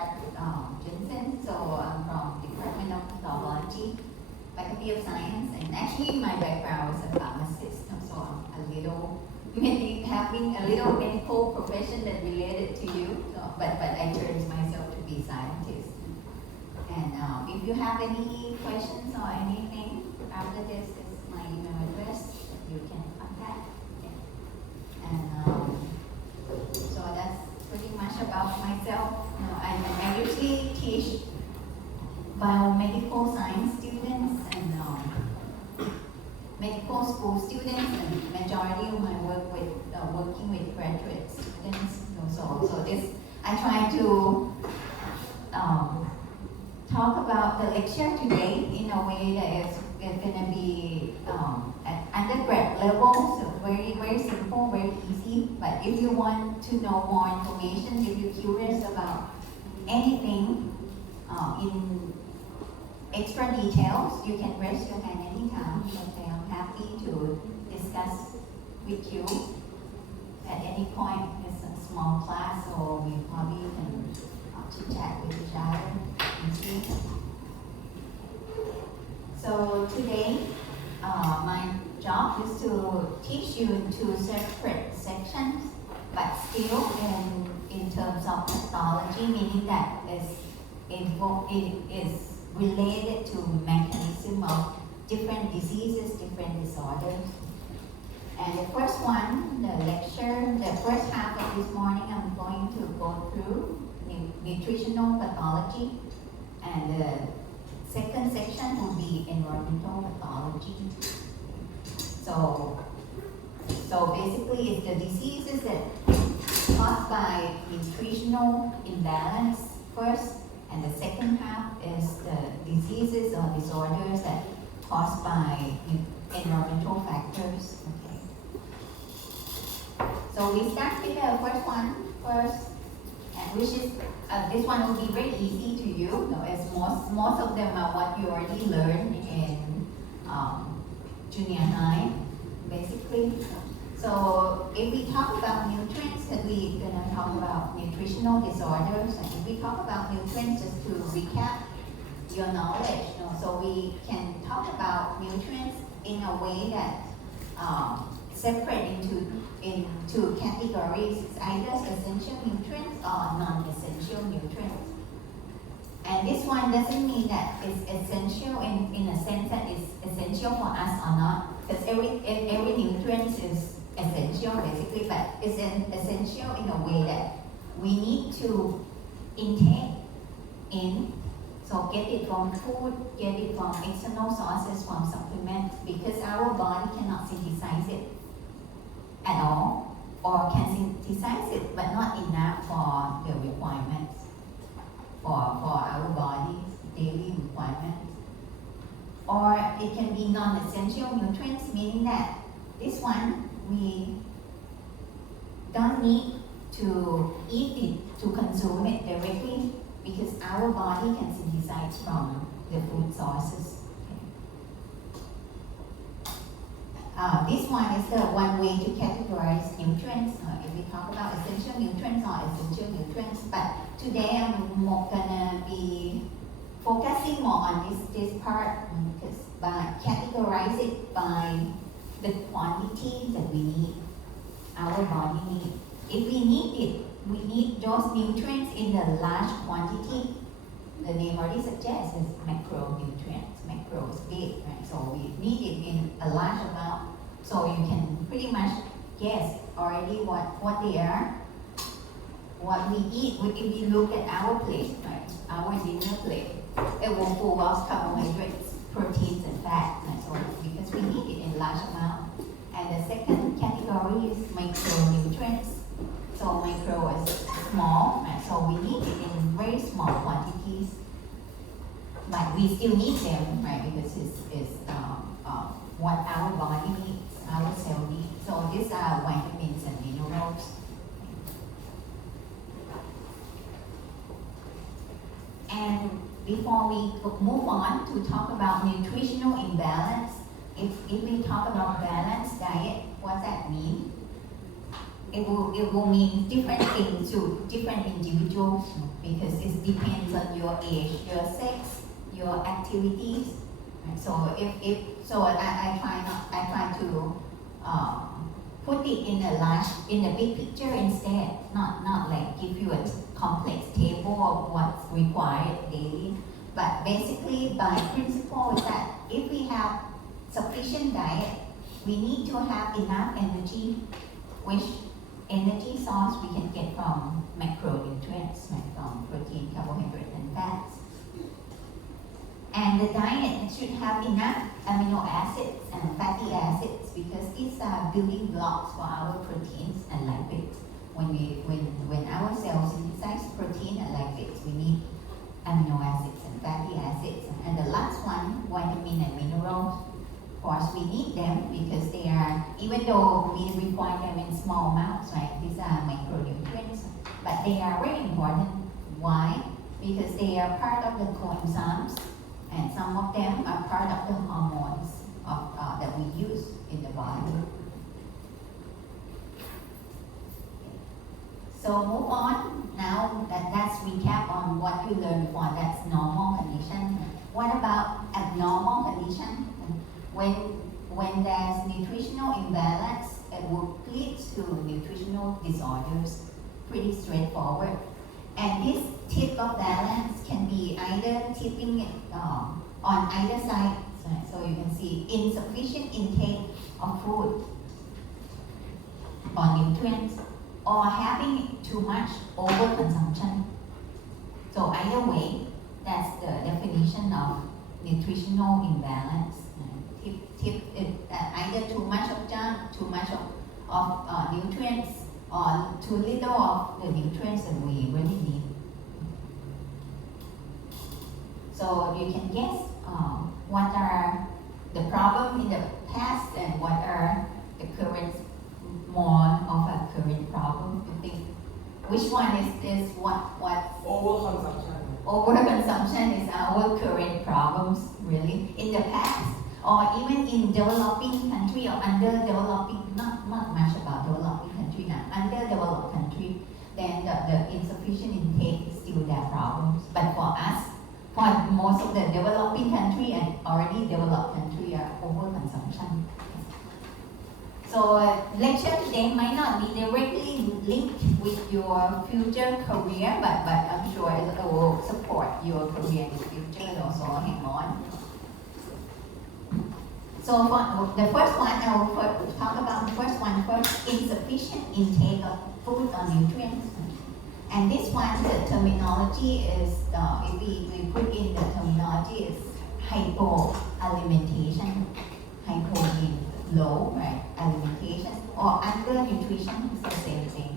Jensen. So I'm from Department of Pathology, Faculty of Science, and actually my background is a pharmacist. So I'm a little, maybe having a little medical profession that related to you. So, but I chose myself to be scientist. And if you have any questions or anything after this is my email address. You can contact. And so that's pretty much about myself. I usually teach biomedical science students and medical school students, and majority of my work with working with graduate students. So this I try to talk about the lecture today in a way that is going to be at undergrad level, so very simple, very easy. But if you want to know more information, if you're curious about anything in extra details, you can raise your hand anytime. Okay, I'm happy to discuss with you at any point. It's a small class, so we probably can chit chat with each other and see. So today, my job is to teach you in two separate sections, but still in terms of pathology, meaning that it is related to mechanism of different diseases, different disorders. And the first one, the lecture, the first half of this morning, I'm going to go through nutritional pathology, and the second section will be environmental pathology. So basically, it's the diseases that caused by nutritional imbalance first, and the second half is the diseases or disorders that caused by environmental factors. Okay. So we start with the first one first, which is this one will be very easy to you, as most of them are what you already learned in junior high, basically. So if we talk about nutrients, then we're going to talk about nutritional disorders. And if we talk about nutrients, just to recap your knowledge, so we can talk about nutrients in a way that separate into categories. It's either essential nutrients or non-essential nutrients. And this one doesn't mean that it's essential in a sense that it's essential for us or not, because every nutrient is essential basically, but it's essential in a way that we need to intake in. So get it from food, get it from external sources, from supplements, because our body cannot synthesize it at all, or can synthesize it but not enough for the requirements for our body's daily requirements. Or it can be non-essential nutrients, meaning that this one we don't need to eat it, to consume it directly, because our body can synthesize from the food sources. This one is the one way to categorize nutrients. If we talk about essential nutrients or essential nutrients, but today I'm gonna be focusing more on this part, because categorize it by the quantity that we need, our body need. If we need it, we need those nutrients in a large quantity. The name already suggests it's macronutrients. Macro is big, right? So we need it in a large amount. So you can pretty much guess already what they are, what we eat. If you look at our plate, right? Our dinner plate, it will full of carbohydrates, proteins, and fat. Right? So because we need it in large amount. And the second category is micronutrients. So micro is small, right? So we need it in very small quantities, but we still need them, right? Because it's what our body needs, our cell needs. So these are vitamins and minerals. And before we move on to talk about nutritional imbalance, if we talk about balanced diet, what does that mean? it will mean different things to different individuals because it depends on your age, your sex, your activities. Right? So I try to put it in a big picture instead, not like give you a complex table of what's required daily, but basically by principle is that if we have sufficient diet, we need to have enough energy, which energy source we can get from macronutrients, like from protein, carbohydrate, and fats. And the diet should have enough amino acids and fatty acids because these are building blocks for our proteins and lipids. When our cells synthesize protein and lipids, we need amino acids and fatty acids. And the last one, vitamin and minerals. Of course, we need them because they are, even though we require them in small amounts, right? These are micronutrients, but they are very important. Why? Because they are part of the coenzymes, and some of them are part of the hormones that we use in the body. So move on. Now that's recap on what you learned for that's normal condition. What about abnormal condition? When there's nutritional imbalance, it will lead to nutritional disorders. Pretty straightforward. And this tip of balance can be either tipping it on either side. So you can see insufficient intake of food or nutrients, or having too much overconsumption. So either way, that's the definition of nutritional imbalance. Either too much of junk, too much of nutrients, or too little of the nutrients that we really need. So you can guess what are the problem in the past and what are the current, more of a current problem. You think which one is what? Overconsumption. Overconsumption is our current problems, really. In the past, or even in developing country or underdeveloping, not much about developing country now, underdeveloped country, then the insufficient intake is still their problems. But for us, for most of the developing country and already developed country are overconsumption. So lecture today might not be directly linked with your future career, but I'm sure it will support your career in the future. Also, hang on. So for the first one, I will talk about the first one first, insufficient intake of food or nutrients. And this one, the terminology is, if we put in the terminology, is hypoalimentation. Hypo means low, right? Alimentation. Or undernutrition is the same thing.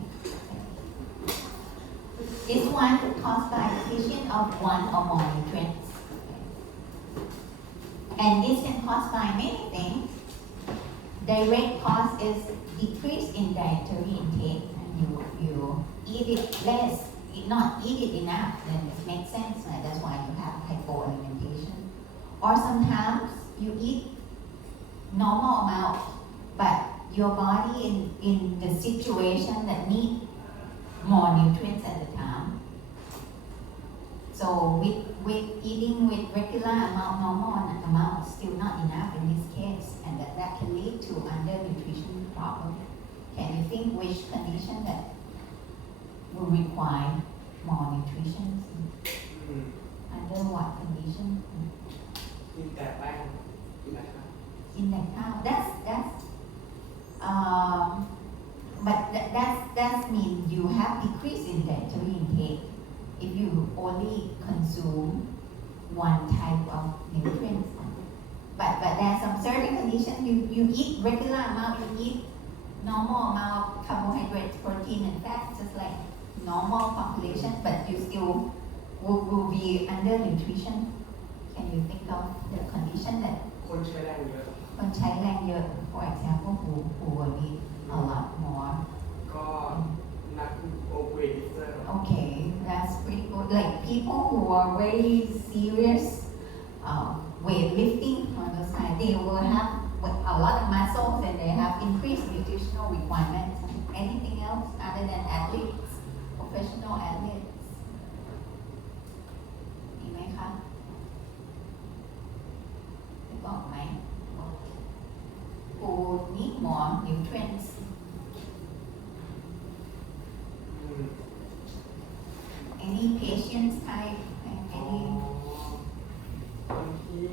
This one caused by deficiency of one or more nutrients. And this can cause by many things. Direct cause is decrease in dietary intake. And you eat it less, not eat it enough, then it makes sense. Right? That's why you have hypoalimentation. Or sometimes you eat normal amount, but your body in the situation that need more nutrients at the time. So with eating with regular amount, normal amount, is still not enough in this case, and that can lead to undernutrition problem. Can you think which condition that will require more nutrition? Under what condition? In that way. In that time, that means you have decrease in dietary intake if you only consume one type of nutrients. But there's some certain conditions you eat regular amount, you eat normal amount of carbohydrates, protein, and fat, just like normal population, but you still will be under nutrition. Can you think of the condition that คนใช้แรงเยอะ คนใช้แรงเยอะ for example who will need a lot more ก็นักโอเวอร์เซอร์ okay that's pretty good like people who are very serious weightlifting on those kind they will have a lot of muscles and they have increased nutritional requirements Anything else other than athletes, professional athletes? มีไหมคะนึกออกไหม Who need more nutrients? อืม Any patients type? อ๋อ Any คนที่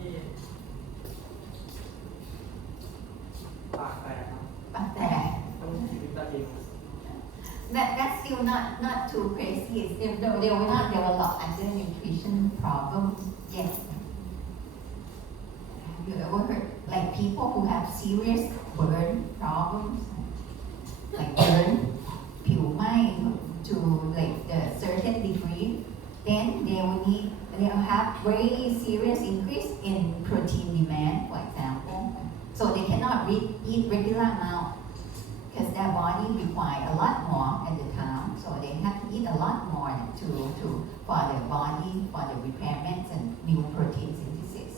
ปากแตกครับ butต้องกินวิตามิน that's still not too crazy. They will not develop undernutrition problems yet. Have you ever heard like people who have serious burn problems, like burn, ผิวไหม้ to like the certain degree, then they will have very serious increase in protein demand, for example. So they cannot eat regular amount because their body require a lot more at the time. So they have to eat a lot more to for their body, for the repairments and new protein synthesis.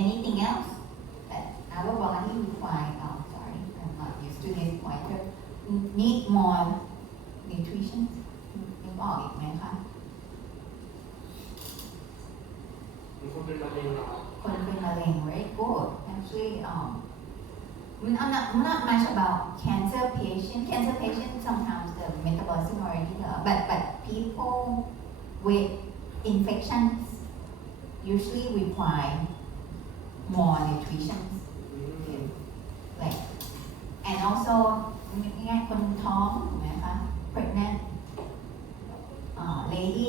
Anything else that our body require? Oh, sorry, I'm not used to this pointer. Need more nutrition. นึกออกอีกไหมคะ มีคนเป็นมะเร็งเหรอครับ คนเป็นมะเร็ง very good. Actually, not much about cancer patient. Cancer patient sometimes the metabolism already there, but people with infections usually require more nutrition. อืม Like, and also ง่ายๆคนท้องถูกไหมคะ pregnant lady,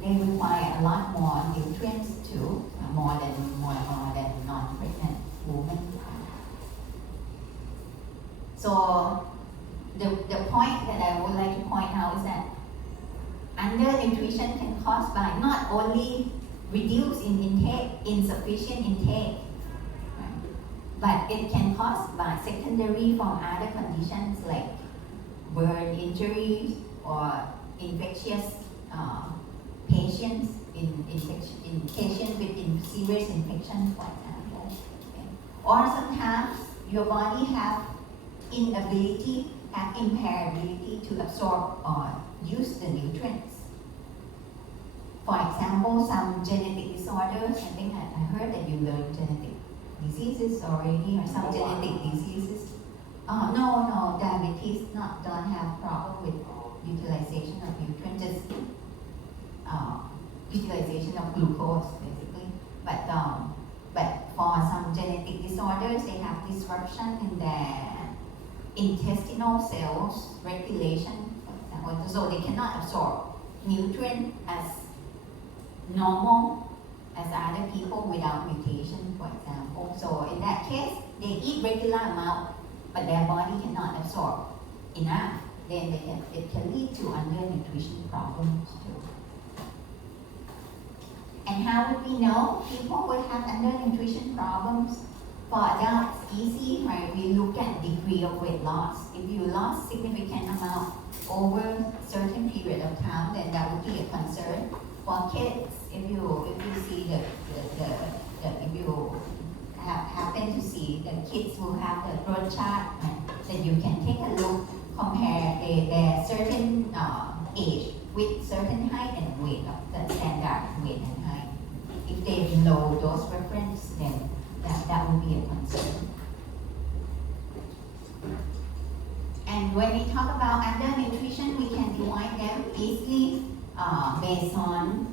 they require a lot more nutrients too, more than non-pregnant women. So the point that I would like to point out is that undernutrition can cause by not only reduce in intake, insufficient intake, right, but it can cause by secondary from other conditions like burn injuries or infectious patients in patients with serious infections, for example. Okay. Or sometimes your body have impaired ability to absorb or use the nutrients. For example, some genetic disorders, I think I heard that you learned genetic diseases already, or some genetic diseases. No, diabetes don't have problem with utilization of nutrients, just utilization of glucose basically. But for some genetic disorders, they have disruption in their intestinal cells regulation, for example, so they cannot absorb nutrient as normal as other people without mutation, for example. So in that case, they eat regular amount, but their body cannot absorb enough. Then it can lead to undernutrition problems too. And how would we know people would have undernutrition problems? For adults, easy, right? We look at degree of weight loss. If you lost significant amount over a certain period of time, then that would be a concern. For kids, if you see if you happen to see the kids who have the growth chart, right, then you can take a look, compare their certain age with certain height and weight of the standard weight and height. If they below those reference, then that would be a concern. And when we talk about undernutrition, we can divide them easily based on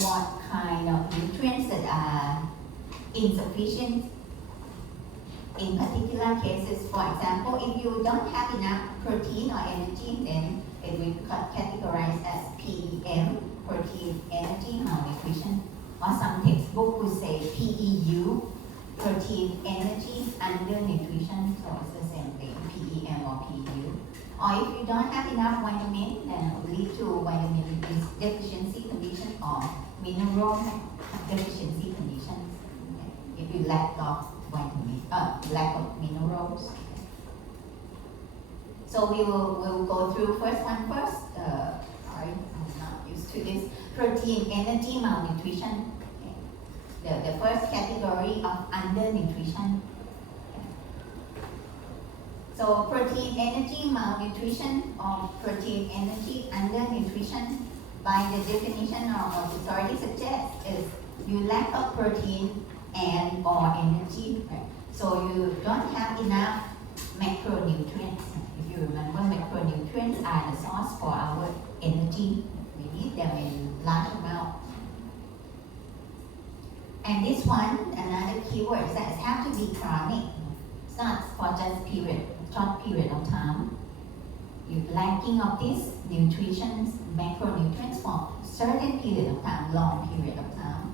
what kind of nutrients that are insufficient. In particular cases, for example, if you don't have enough protein or energy, then it will categorize as PEM, protein energy malnutrition. Or some textbook would say PEU, protein energy undernutrition, so it's the same thing, PEM or PEU. Or if you don't have enough vitamin, then it will lead to vitamin deficiency condition or mineral deficiency conditions. Okay. If you lack of lack of minerals. So we'll go through first one first. Sorry, I'm not used to this. Protein energy malnutrition. Okay. The first category of undernutrition. Okay. So protein energy malnutrition or protein energy undernutrition, by the definition of what it already suggests, is you lack of protein and or energy. Right? So you don't have enough macronutrients. If you remember, macronutrients are the source for our energy. We need them in large amount. And this one, another keyword, that it has to be chronic. It's not for just short period of time. You're lacking of these nutrition, macronutrients for certain period of time, long period of time.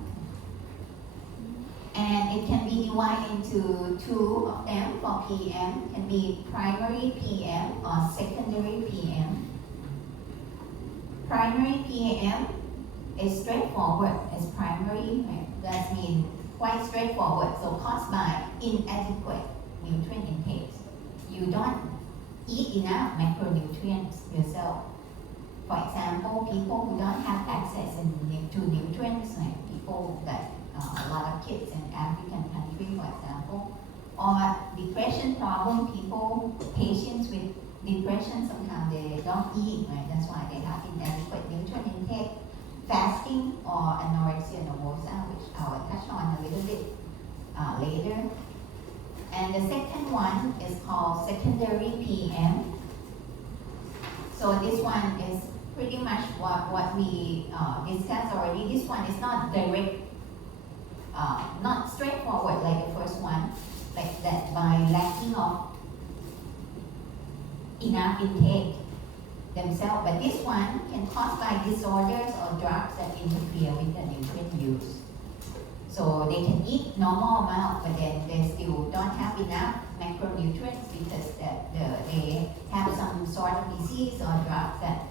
And it can be divided into two of them for PM. It can be primary PM or secondary PM. Primary PM is straightforward as primary, right? That means quite straightforward. So caused by inadequate nutrient intake. You don't eat enough macronutrients yourself. For example, people who don't have access to nutrients, like people that a lot of kids in African country, for example, or depression problem, people, patients with depression, sometimes they don't eat, right? That's why they have inadequate nutrient intake. Fasting or anorexia nervosa, which I will touch on a little bit later. And the second one is called secondary PM. So this one is pretty much what we discussed already. This one is not direct, not straightforward like the first one, like that by lacking of enough intake themselves. But this one can cause by disorders or drugs that interfere with the nutrient use. So they can eat normal amount, but then they still don't have enough macronutrients because they have some sort of disease or drugs that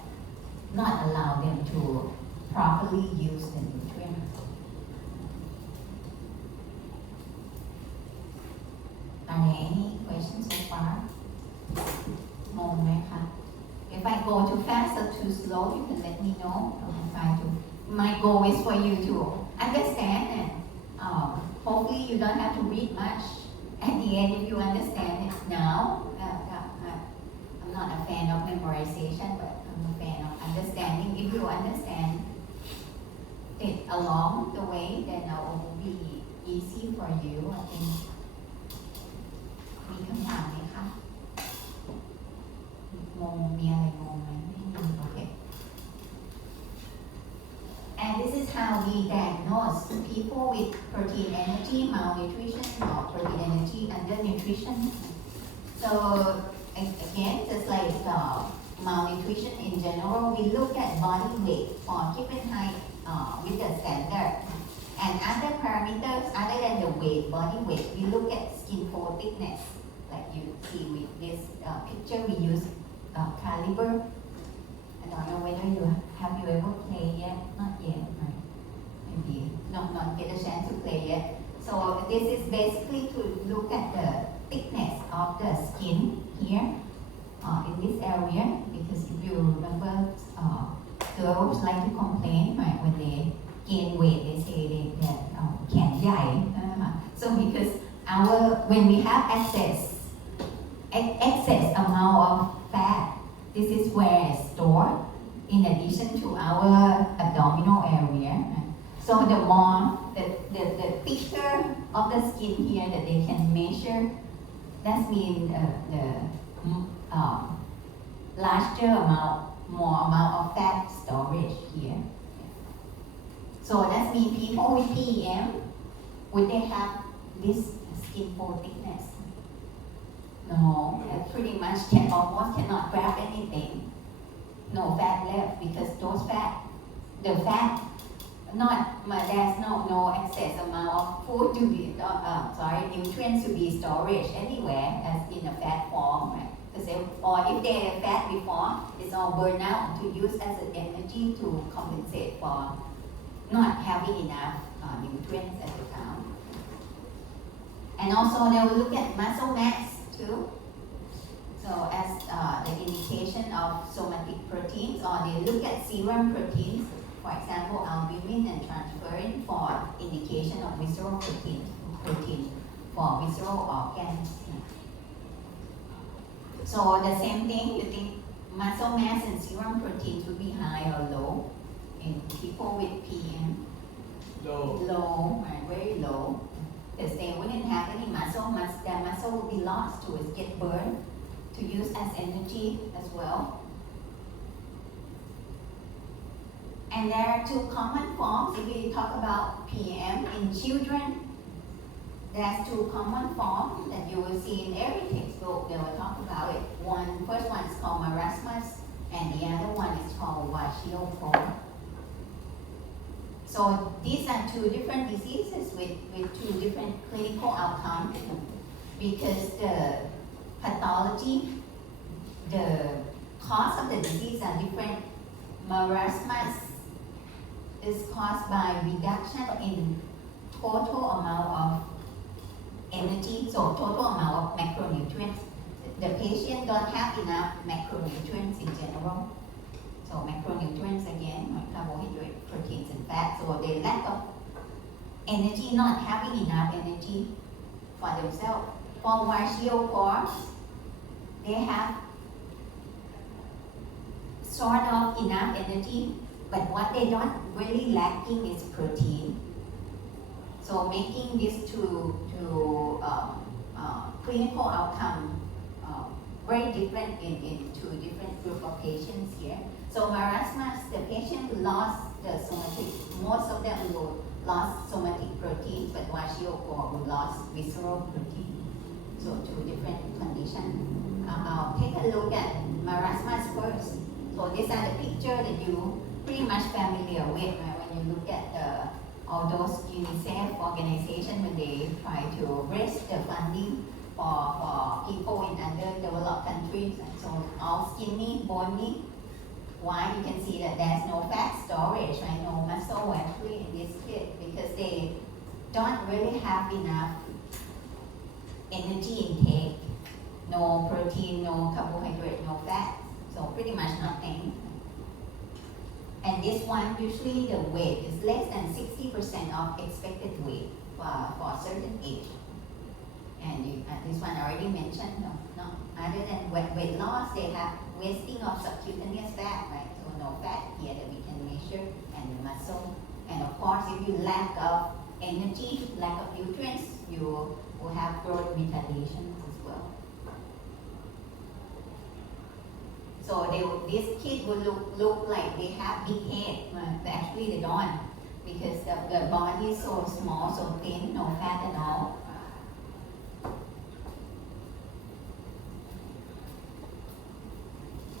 not allow them to properly use the nutrients. Are there any questions so far? งงไหมคะ If I go too fast or too slow, you can let me know. I'll try to. My goal is for you to understand and hopefully you don't have to read much. At the end, if you understand it now, I'm not a fan of memorization, but I'm a fan of understanding. If you understand it along the way, then it will be easy for you. I think. มีคำถามไหมคะ มีอะไรงงไหมไม่มีโอเค And this is how we diagnose people with protein energy malnutrition or protein energy undernutrition. So again, just like malnutrition in general, we look at body weight for given height with the standard. And other parameters other than the weight, body weight, we look at skin fold thickness. Like you see with this picture, we use caliber. I don't know whether have you ever played yet? Not yet, right? Maybe not get a chance to play yet. So this is basically to look at the thickness of the skin here in this area. Because if you remember, girls like to complain, right? When they gain weight, they say that แขนใหญ่ So because when we have excess amount of fat, this is where it's stored in addition to our abdominal area. So the more, the thicker of the skin here that they can measure, that means the larger amount, more amount of fat storage here. So that means people with PEM, would they have this skin fold thickness? No, pretty much almost cannot grab anything. No fat left because those the fat, there's no excess amount of food to be, nutrients to be storage anywhere as in a fat form, right? Or if they had fat before, it's all burned out to use as an energy to compensate for not having enough nutrients at the time. And also they will look at muscle mass too. So as the indication of somatic proteins, or they look at serum proteins, for example, albumin and transferrin for indication of visceral protein for visceral organs. So the same thing, you think muscle mass and serum proteins would be high or low in people with PM? Low. Low, right, very low. Because they wouldn't have any muscle, their muscle will be lost to it, get burned, to use as energy as well. And there are two common forms. If we talk about PM in children, there's two common forms that you will see in every textbook. They will talk about it. First one is called marasmus, and the other one is called kwashiorkor. So these are two different diseases with two different clinical outcomes, because the pathology, the cause of the disease are different. Marasmus is caused by reduction in total amount of energy, so total amount of macronutrients. The patient don't have enough macronutrients in general. So macronutrients again, like carbohydrate, proteins and fat. So they lack of energy, not having enough energy for themselves. For kwashiorkor, they have sort of enough energy, but what they don't really lacking is protein. So making these two clinical outcome very different in two different group of patients here. So marasmus, the patient lost the somatic, most of them will lost somatic proteins, but kwashiorkor will lost visceral protein. So two different conditions. I'll take a look at marasmus first. So these are the picture that you pretty much familiar with, right? When you look at all those UNICEF organizations when they try to raise the funding for people in underdeveloped countries, and so all skinny, bony. Why? You can see that there's no fat storage, right? No muscle actually in this kid, because they don't really have enough energy intake, no protein, no carbohydrate, no fat, so pretty much nothing. And this one, usually the weight is less than 60% of expected weight for a certain age. And this one I already mentioned, no. Other than weight loss, they have wasting of subcutaneous fat, right? So no fat here that we can measure, and the muscle. And of course, if you lack of energy, lack of nutrients, you will have growth retardations as well. So this kid will look like they have big head, but actually they don't, because the body is so small, so thin, no fat at all.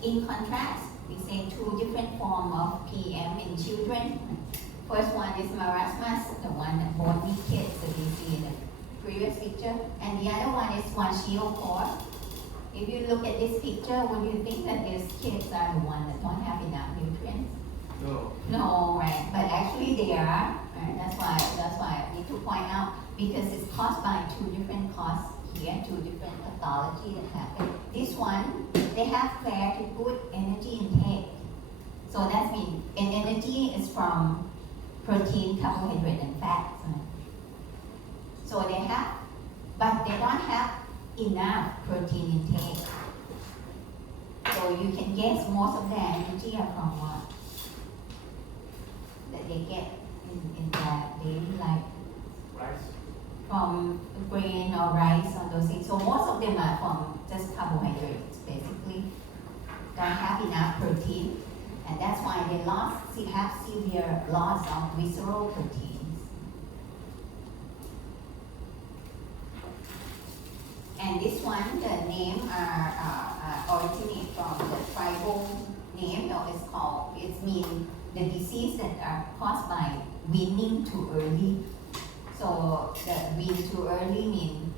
In contrast, we say two different forms of PM in children. First one is marasmus, the one that bony kids that we see in the previous picture, and the other one is kwashiorkor. If you look at this picture, would you think that these kids are the ones that don't have enough nutrients? No. No, right? But actually they are. Right? That's why I need to point out, because it's caused by two different causes here, two different pathology that happen. This one, they have fairly good energy intake. So that means, and energy is from protein, carbohydrate, and fat. So they have, but they don't have enough protein intake. So you can guess most of their energy are from what? That they get in their daily life. Rice. From grain or rice or those things. So most of them are from just carbohydrates, basically. Don't have enough protein. And that's why they have severe loss of visceral proteins. And this one, the name originate from the tribal name. It means the disease that are caused by weaning too early. So the wean too early means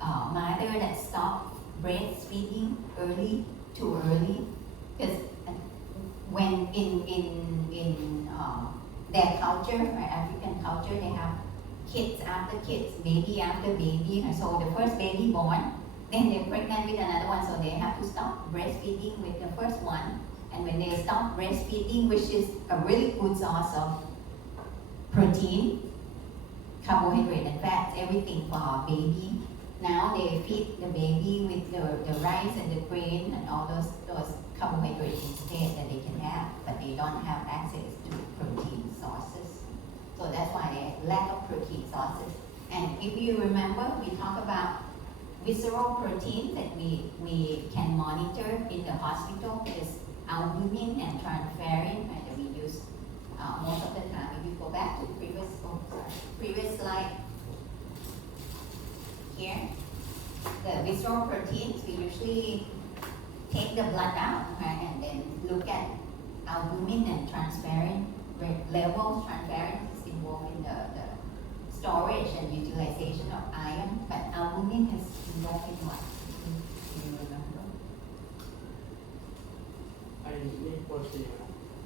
mother that stop breastfeeding too early. Because when in their culture, right, African culture, they have kids after kids, baby after baby. And so the first baby born, then they're pregnant with another one, so they have to stop breastfeeding with the first one. And when they stop breastfeeding, which is a really good source of protein, carbohydrate and fats, everything for a baby, Now they feed the baby with the rice and the grain and all those carbohydrates instead that they can have, but they don't have access to protein sources. So that's why they lack of protein sources. And if you remember, we talk about visceral protein that we can monitor in the hospital is albumin and transferrin, right, that we use most of the time. If you go back to previous slide here, the visceral proteins, we usually take the blood out, right, and then look at albumin and transferrin levels. Transferrin is involved in the storage and utilization of iron, but albumin is involved in what? Do you remember? I need protein.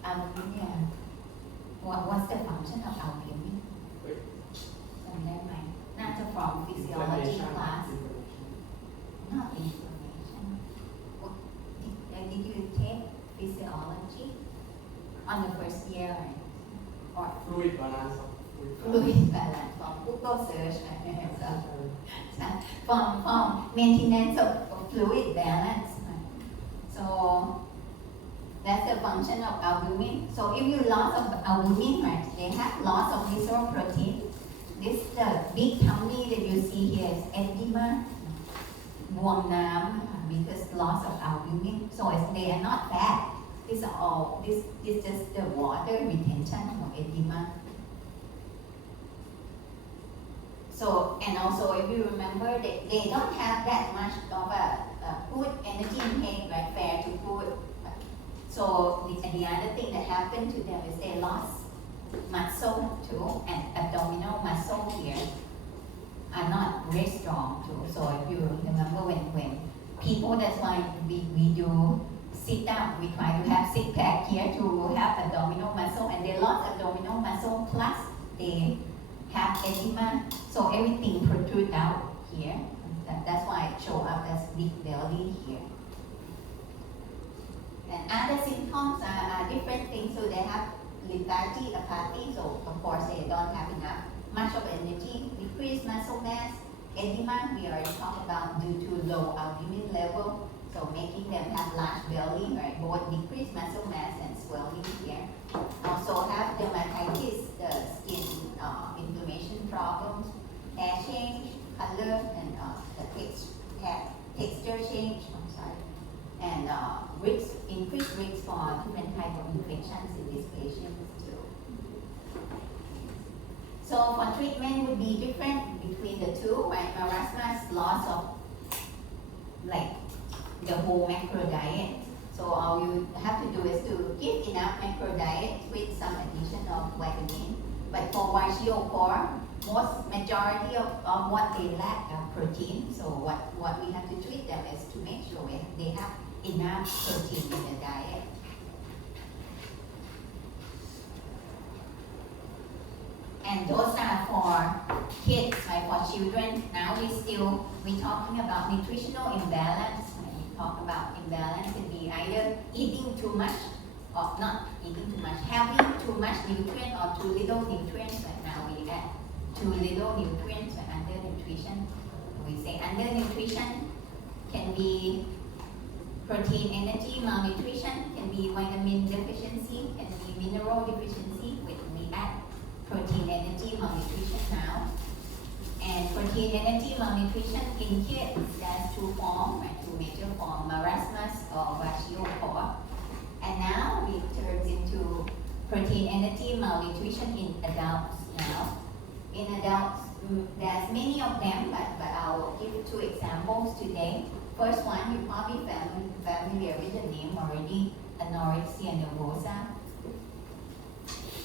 Albumin, yeah. What's the function of albumin? Wait. จำได้ไหมน่าจะ from physiology class not inflammation did you take physiology on the first year or Fluid balance of fluid balance from Google search so from maintenance of fluid balance so that's the function of albumin. So if you loss of albumin, right, they have loss of visceral protein. This the big tummy that you see here is edema, บวมน้ำ because loss of albumin. So they are not fat. These are all this just the water retention of edema. So and also if you remember they don't have that much of a food energy intake, right, fair to food. So the other thing that happened to them is they lost muscle too, and abdominal muscle here are not very strong too. So if you remember when people, that's why we do sit up, we try to have six pack here to have abdominal muscle, and they lost abdominal muscle plus they have edema, so everything protrude out here. That's why it show up as big belly here. And other symptoms are different things. So they have lethargy, apathy. So of course they don't have enough much of energy. Decreased muscle mass, edema. We already talked about due to low albumin level. So making them have large belly, right? Both decreased muscle mass and swelling here. Also have dermatitis, the skin inflammation problems, hair change, color, and the texture change. I'm sorry. And increased risk for different type of infections in these patients too. So for treatment would be different between the two, right? Marasmus loss of like the whole macro diet. So all you have to do is to give enough macro diet with some addition of vitamin. But for Kwashiorkor, majority of what they lack are protein. So what we have to treat them is to make sure they have enough protein in the diet. And those are for kids, right? For children. Now we're talking about nutritional imbalance. Right? We talk about imbalance can be either eating too much or not eating too much, having too much nutrient or too little nutrients. Right now we add too little nutrients, right? Undernutrition. We say undernutrition can be protein energy malnutrition, can be vitamin deficiency, can be mineral deficiency, which we add protein energy malnutrition now. And protein energy malnutrition in kids, there's two forms, right? Two major forms, marasmus or Kwashiorkor. And now it turns into protein energy malnutrition in adults now. In adults, there's many of them, but I'll give two examples today. First one, you're probably familiar with the name already, anorexia nervosa,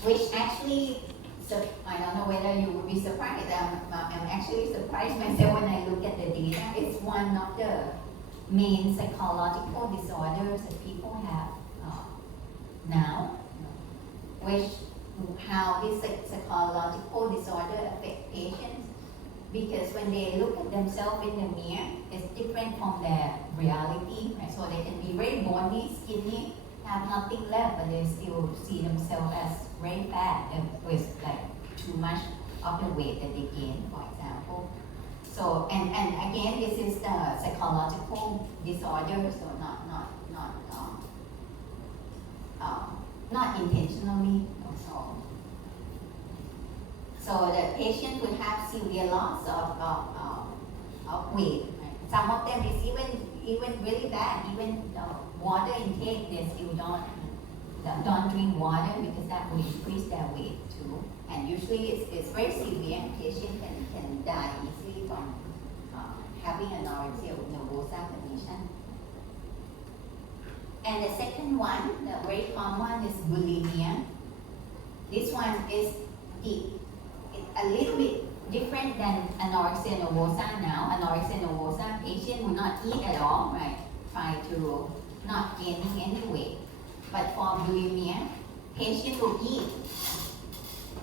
which actually, I don't know whether you would be surprised. I'm actually surprised myself when I look at the data. It's one of the main psychological disorders that people have now, which how this psychological disorder affect patients. Because when they look at themselves in the mirror, it's different from their reality, right? So they can be very bony, skinny, have nothing left, but they still see themselves as very fat and with like too much of the weight that they gain, for example. So, and again, this is the psychological disorder, so not intentionally. So the patient would have severe loss of weight. Right? Some of them is even really bad. Even water intake, they still don't drink water because that will increase their weight too. And usually it's very severe. Patient can die easily from having anorexia nervosa condition. And the second one, the very common, is bulimia. This one is a little bit different than anorexia nervosa now. Anorexia nervosa, patient will not eat at all, right? Try to not gaining any weight. But for bulimia, patient will eat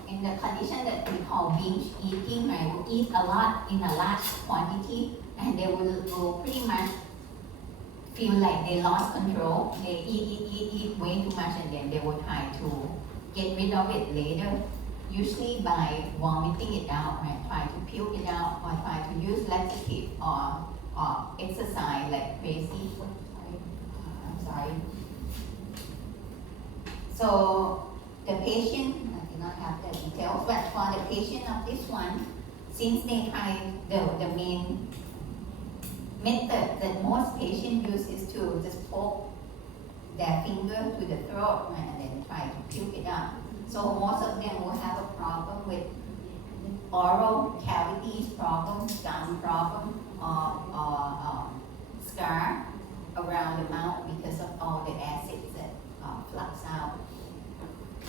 in the condition that we call binge eating, right? Will eat a lot in a large quantity, and they will pretty much feel like they lost control. They eat way too much, and then they will try to get rid of it later. Usually by vomiting it out, right? Try to puke it out, or try to use laxative or exercise like crazy. I'm sorry. So the patient, I did not have the details, but for the patient of this one, since they try the main method that most patients use is to just poke their finger to the throat, right, and then try to puke it out. So most of them will have a problem with oral cavities problem, gum problem, or scar around the mouth because of all the acids that flux out.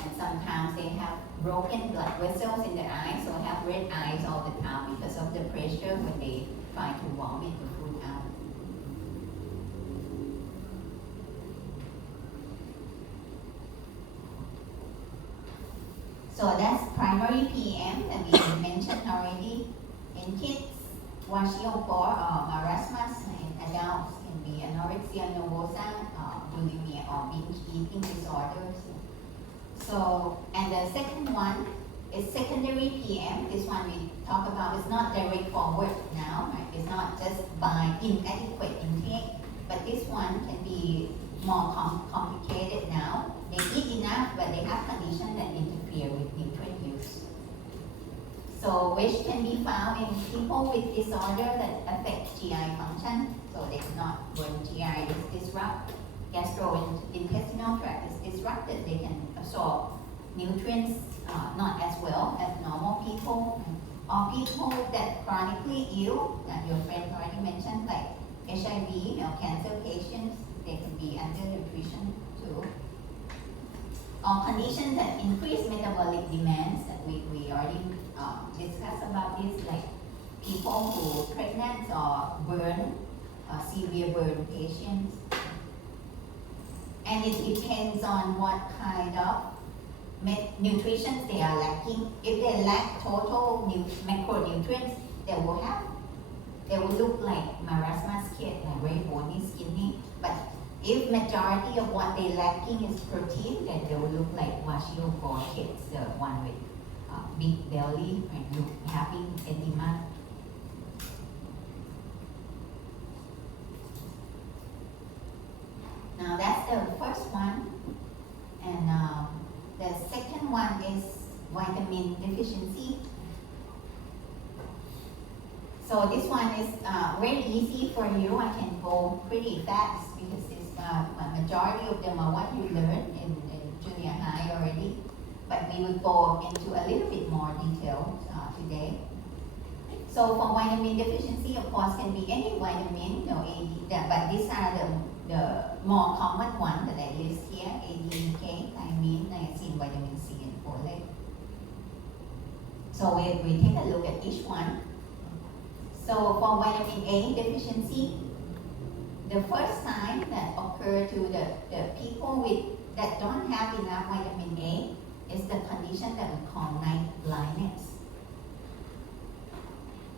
And sometimes they have broken blood vessels in the eyes, so have red eyes all the time because of the pressure when they try to vomit the food out. So that's primary PM that we mentioned already. In kids, kwashiorkor or marasmus. In adults can be anorexia nervosa, bulimia, or binge eating disorders. So, and the second one is secondary PM. This one we talk about is not direct forward now, right? It's not just by inadequate intake, but this one can be more complicated now. They eat enough, but they have conditions that interfere with nutrient use. So, which can be found in people with disorder that affect GI function. So they cannot, when GI is disrupted, gastrointestinal tract is disrupted, they can absorb nutrients not as well as normal people. Or people that chronically ill, that your friend already mentioned, like HIV or cancer patients, they can be under nutrition too. Or conditions that increase metabolic demands that we already discussed about this, like people who are pregnant or burn, severe burn patients. And it depends on what kind of nutrition they are lacking. If they lack total macronutrients, they will look like marasmus kid, like very bony, skinny. But if majority of what they lacking is protein, then they will look like kwashiorkor kids, the one with big belly and look having edema. Now that's the first one, and the second one is vitamin deficiency. So this one is very easy for you. I can go pretty fast because it's a majority of them are what you learned in junior high already. But we will go into a little bit more detail today. So for vitamin deficiency, of course, can be any vitamin, but these are the more common one that I list here: A, D, K, thiamine, niacin, vitamin C, and folate. So we take a look at each one. So for vitamin A deficiency, the first sign that occur to the people that don't have enough vitamin A is the condition that we call night blindness.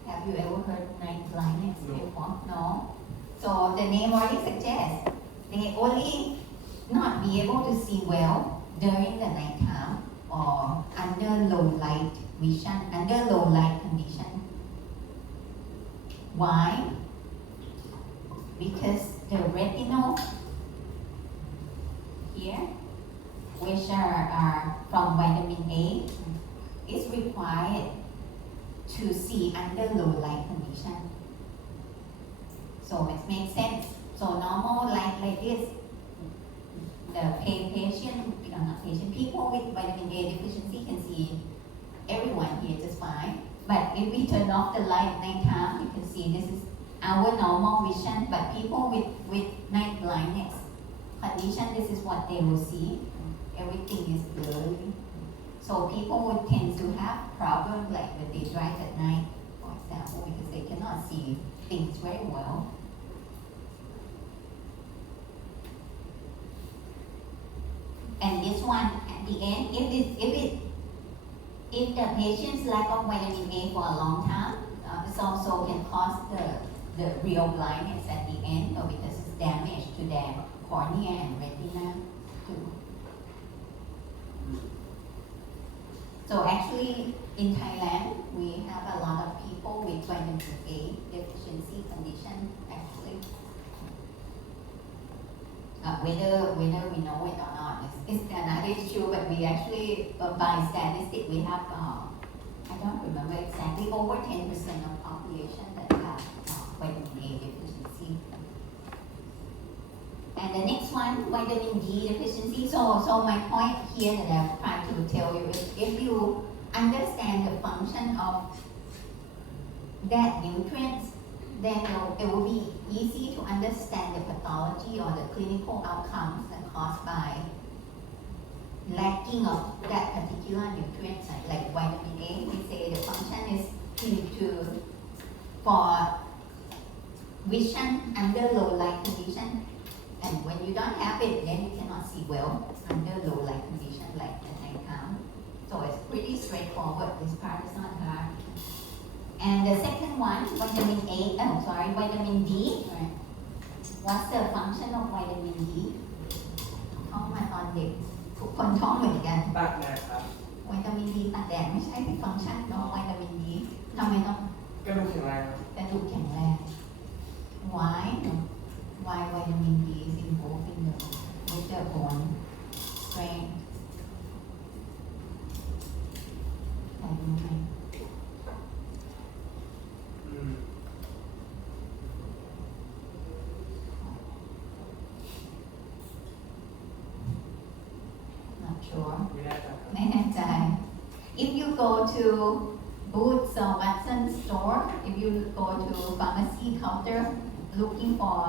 Have you ever heard night blindness before? No? So the name already suggests they only not be able to see well during the night time or under low light vision, under low light condition. A is required to see under low light condition. So it makes sense. So normal light like this, the people with vitamin A deficiency can see everyone here just fine. But if we turn off the light nighttime, you can see this is our normal vision. But people with night blindness condition, this is what they will see. Everything is blurry. So people would tend to have problems like when they drive at night, for example, because they cannot see things very well. And this one, at the end, if the patient's lack of vitamin A for a long time, this also can cause the real blindness at the end, or because it's damage to their cornea and retina too. So actually, in Thailand, we have a lot of people with vitamin A deficiency condition, actually. Whether we know it or not, it's another issue, but we actually, by statistics, we have, I don't remember exactly, over 10% of population that have vitamin A deficiency. And the next one, vitamin D deficiency. So my point here that I'm trying to tell you is if you understand the function of that nutrient, then it will be easy to understand the pathology or the clinical outcomes that are caused by lacking of that particular nutrient, like vitamin A. We say the function is for vision under low light condition. And when you don't have it, then you cannot see well under low light condition like at nighttime. So it's pretty straightforward. This part is not hard. And the second one, vitamin D. Right? What's the function of vitamin D? ท้องมาตอนเด็กทุกคนท้องเหมือนกัน ตากแดดครับ วิตามินดีตากแดดไม่ใช่เป็นฟังก์ชันของวิตามินดีทำไมต้อง กระดูกแข็งแรงครับ กระดูกแข็งแรง Why vitamin D is involved in with the bone strength? ใครรู้ไหม Not sure. ไม่แน่ใจครับ ไม่แน่ใจ If you go to Boots or Watson store, if you go to pharmacy counter looking for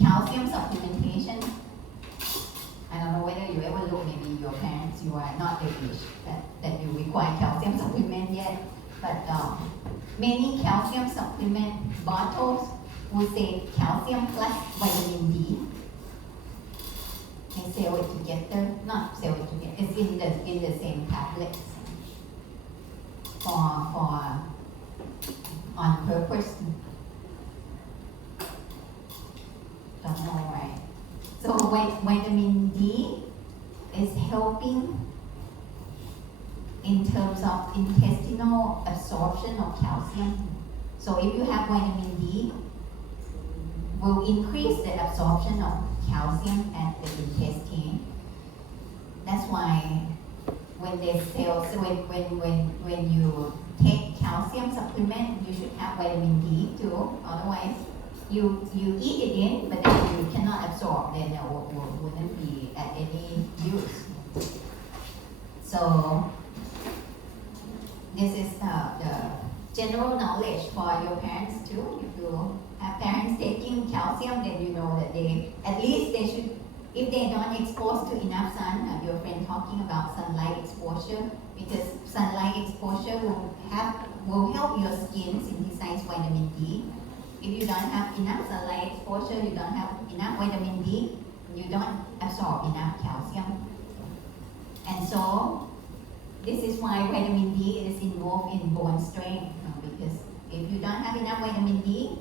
calcium supplementation, I don't know whether you ever look, maybe your parents, you are not the age that you require calcium supplement yet, but many calcium supplement bottles will say calcium plus vitamin D. They sell it together, not sell it together, it's in the same tablets for on purpose. Don't know why. So vitamin D is helping in terms of intestinal absorption of calcium. So if you have vitamin D, will increase the absorption of calcium at the intestine. That's why when they sell, so when you take calcium supplement, you should have vitamin D too. Otherwise, you eat it in, but then you cannot absorb, then it wouldn't be at any use. So this is the general knowledge for your parents too. If you have parents taking calcium, then you know that at least they should, if they don't expose to enough sun, your friend talking about sunlight exposure, because sunlight exposure will help your skin synthesize vitamin D. If you don't have enough sunlight exposure, you don't have enough vitamin D, you don't absorb enough calcium. And so, this is why vitamin D is involved in bone strength, because if you don't have enough vitamin D,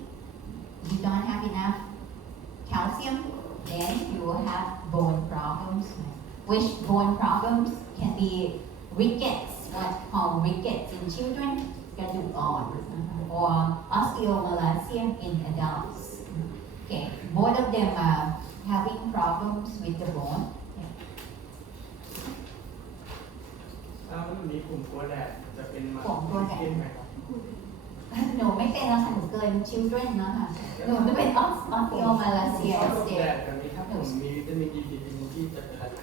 you don't have enough calcium, then you will have bone problems, which bone problems can be rickets, what's called rickets in children, กระดูกอ่อน or osteomalacia in adults. Okay, both of them are having problems with the bone. มีกลุ่มกลัวแดดจะเป็นมา ผมกลัวแดด ขึ้นไหมครับ หนูไม่เป็นแล้วค่ะหนูเกิน children นะคะหนูจะเป็นออสเตรมาลาเซีย ชอบ สเต แด ท ดแบบนี้ถ้าผมมีวิตามินดีดีที่จะเป็นอะไร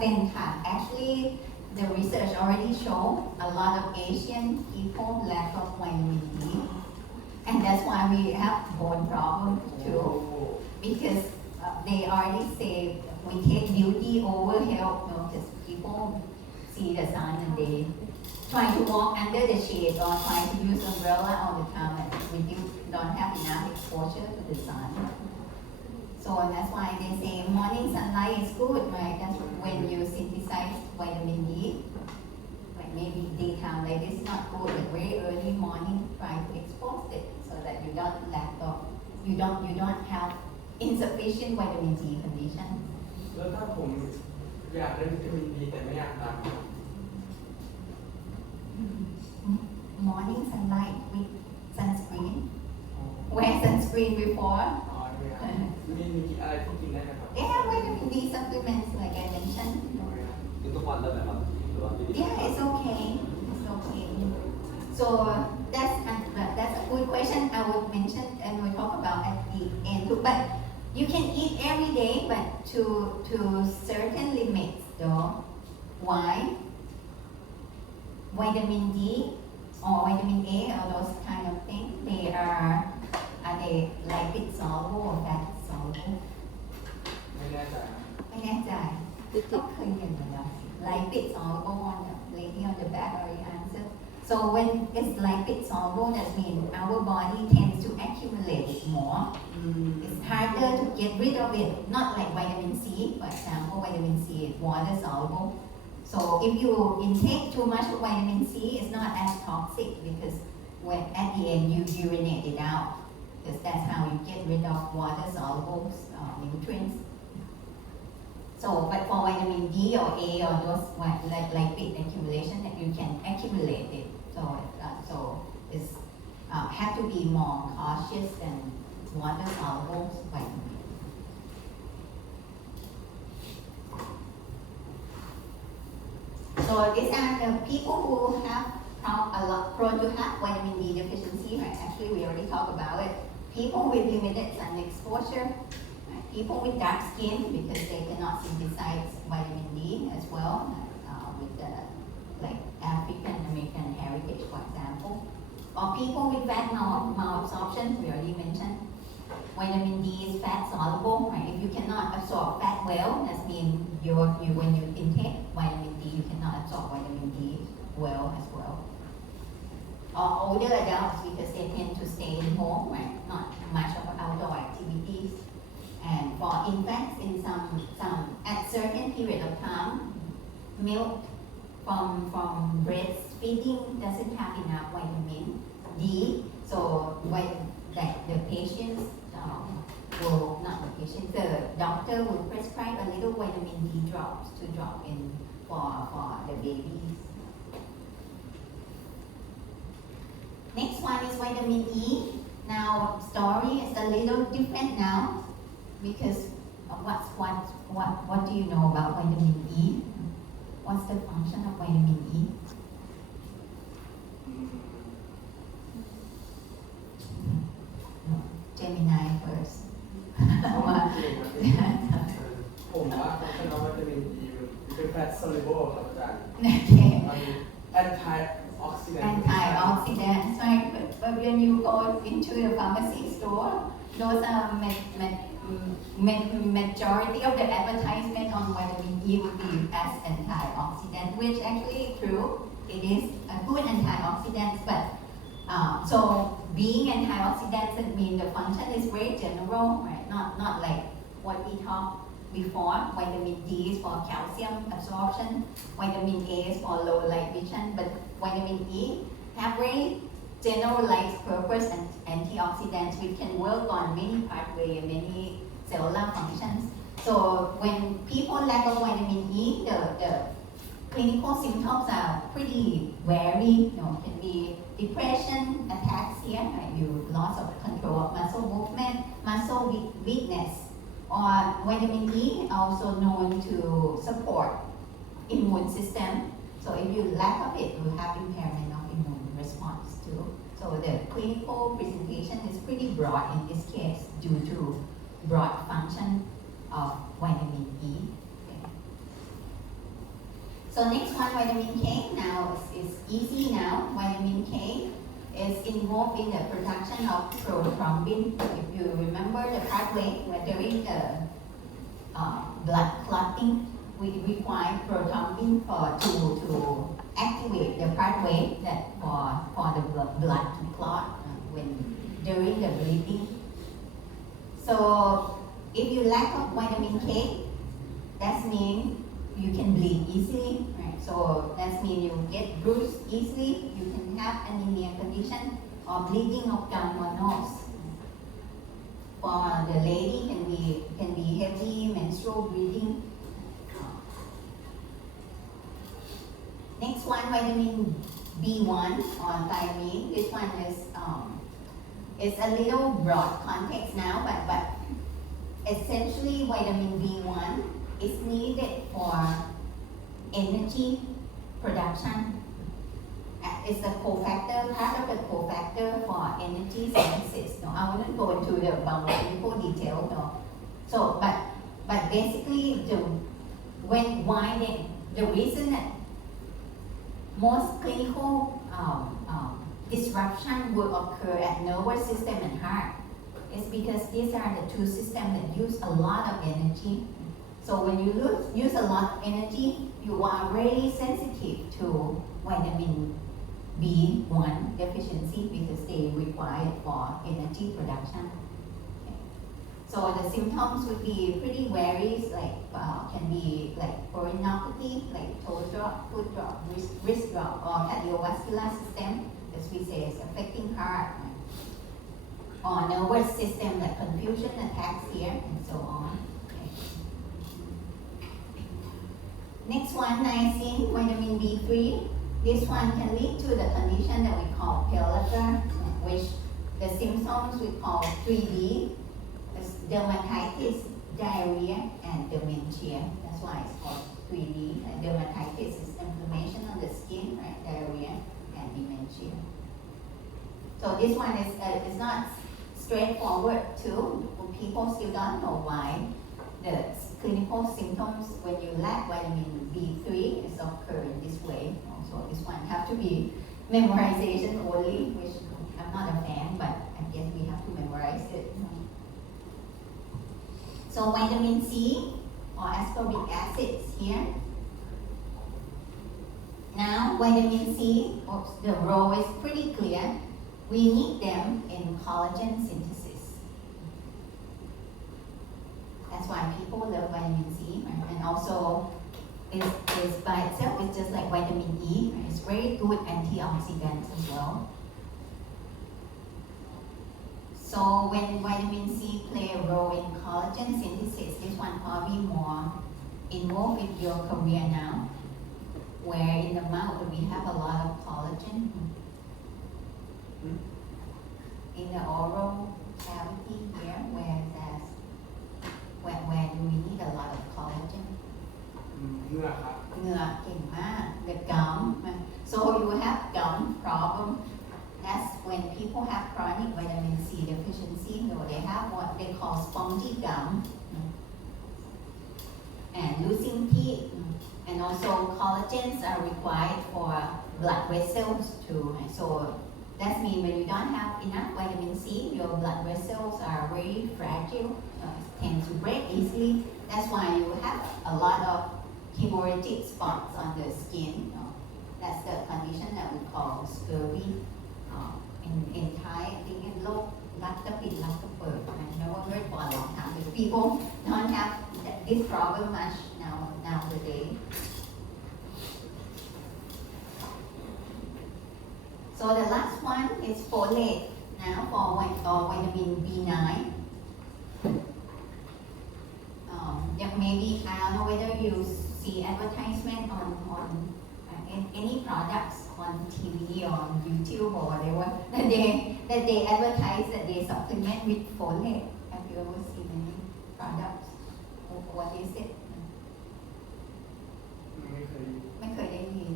เป็นค่ะ actually the research already show a lot of Asian people lack of vitamin D and that's why we have bone problem too because they already say we take beauty over health because people see the sun and they try to walk under the shade or try to use umbrella all the time and we don't have enough exposure to the sun. So that's why they say morning sunlight is good, right? That's when you synthesize vitamin D. Like maybe daytime like this is not good, but very early morning try to expose it so that you don't have insufficient vitamin D condition. แล้วถ้าผมอยากได้วิตามินดีแต่ไม่อยากดำ Morning sunlight with sunscreen. Wear sunscreen before. อ๋อเนี่ยมีอะไรที่กินได้ไหมครับ Yeah, vitamin D supplements like I mentioned. กินทุกวันได้ไหมครับหรือว่าไม่ดี Yeah, it's okay. It's okay. So that's a good question I would mention and we'll talk about at the end too. But you can eat every day, but to certain limits though. Why? Vitamin D or vitamin A or those kind of things, are they lipid soluble or fat soluble? ไม่แน่ใจ ไม่แน่ใจก็เคยเรียนมาแล้ว lipid soluble on the lady on the back already answered. So when it's lipid soluble, that means our body tends to accumulate it more. It's harder to get rid of it, not like vitamin C, for example, vitamin C is water soluble. So if you intake too much of vitamin C, it's not as toxic because when at the end you urinate it out, because that's how you get rid of water soluble nutrients. So, but for vitamin D or A or those like lipid accumulation, that you can accumulate it. So it's have to be more cautious than water soluble vitamin. So these are the people who have prone to have vitamin D deficiency. Right? Actually, we already talked about it. People with limited sun exposure. People with dark skin because they cannot synthesize vitamin D as well, with the like African American heritage, for example, or people with bad malabsorption. We already mentioned vitamin D is fat soluble. Right? If you cannot absorb fat well, that means when you intake vitamin D, you cannot absorb vitamin D well as well. Or older adults because they tend to stay in home, right? Not much of outdoor activities. And for infants in some at certain period of time, milk from breastfeeding doesn't have enough vitamin D. So when the patients the doctor will prescribe a little vitamin D drops to drop in for the babies. Next one is vitamin E. Now story is a little different now. Because what do you know about vitamin E? What's the function of vitamin E? Gemini first. ผมว่าเขาจะเอาวิตามินดีเป็นแฟตโซลิโบครับอาจารย์ Okay. มันแอนตี้ออกซิแดนต์ Antioxidants, right? But when you go into the pharmacy store, those are majority of the advertisement on vitamin E would be as antioxidant, which actually true. It is a good antioxidant, but so being antioxidant doesn't mean the function is very general, right? Not like what we talked before. Vitamin D is for calcium absorption, vitamin A is for low light vision, but vitamin E have very generalized purpose and antioxidants which can work on many pathway and many cellular functions. So when people lack of vitamin E, the clinical symptoms are pretty varied. Can be depression, ataxia, right? You loss of control of muscle movement, muscle weakness, or vitamin E also known to support immune system. So if you lack of it will have impairment of immune response too. So the clinical presentation is pretty broad in this case due to broad function of vitamin E. Okay. So next one, vitamin K. Now it's easy now. Vitamin K is involved in the production of prothrombin. If you remember the pathway where during the blood clotting, we require prothrombin to activate the pathway that for the blood to clot when during the bleeding. So if you lack of vitamin K, that means you can bleed easily, right? So that means you get bruised easily, you can have anemia condition or bleeding of gum or nose. For the lady can be heavy menstrual bleeding. Next one, vitamin B1 or thiamine. This one is it's a little broad context now, but essentially vitamin B1 is needed for energy production. It's a cofactor, part of the cofactor for energy synthesis. No, I wouldn't go into the biochemical detail. No. So, but basically, the reason that most clinical disruption will occur at nervous system and heart is because these are the two systems that use a lot of energy. So when you use a lot of energy, you are really sensitive to vitamin B1 deficiency because they require it for energy production. Okay. So the symptoms would be pretty varies, like can be like coronopathy, like toe drop, foot drop, wrist drop, or cardiovascular system, as we say, is affecting heart, or nervous system like confusion, ataxia, and so on. Okay. Next one, niacin, vitamin B3. This one can lead to the condition that we call pellagra, which the symptoms we call 3D, is dermatitis, diarrhea, and dementia. That's why it's called 3D. And dermatitis is inflammation on the skin, right? Diarrhea and dementia. So this one is not straightforward too. People still don't know why the clinical symptoms when you lack vitamin B3 is occur in this way. So this one have to be memorization only, which I'm not a fan, but I guess we have to memorize it. So vitamin C or ascorbic acids here. Now vitamin C, the role is pretty clear. We need them in collagen synthesis. That's why people love vitamin C, right? And also is by itself, it's just like vitamin E, right? It's very good antioxidant as well. So when vitamin C play a role in collagen synthesis, this one probably more involved with your career now, where in the mouth we have a lot of collagen. In the oral cavity here, where do we need a lot of collagen? เหงื่อครับ เหงื่อเก่งมาก the gum. So you have gum problem. That's when people have chronic vitamin C deficiency. So they have what they call spongy gum and losing teeth. And also collagens are required for blood vessels too. So that means when you don't have enough vitamin C, your blood vessels are very fragile, tend to break easily. That's why you have a lot of hemorrhagic spots on the skin. That's the condition that we call scurvy. In Thai, I think it's low Laktapin, Laktapur. I've never heard for a long time because people don't have this problem much nowadays. So the last one is folate now for vitamin B9. Maybe, I don't know whether you see advertisement on any products on TV or on YouTube or whatever, that they advertise that they supplement with folate. Have you ever seen any products? What is it? ไม่เคย ไม่เคยได้ยิน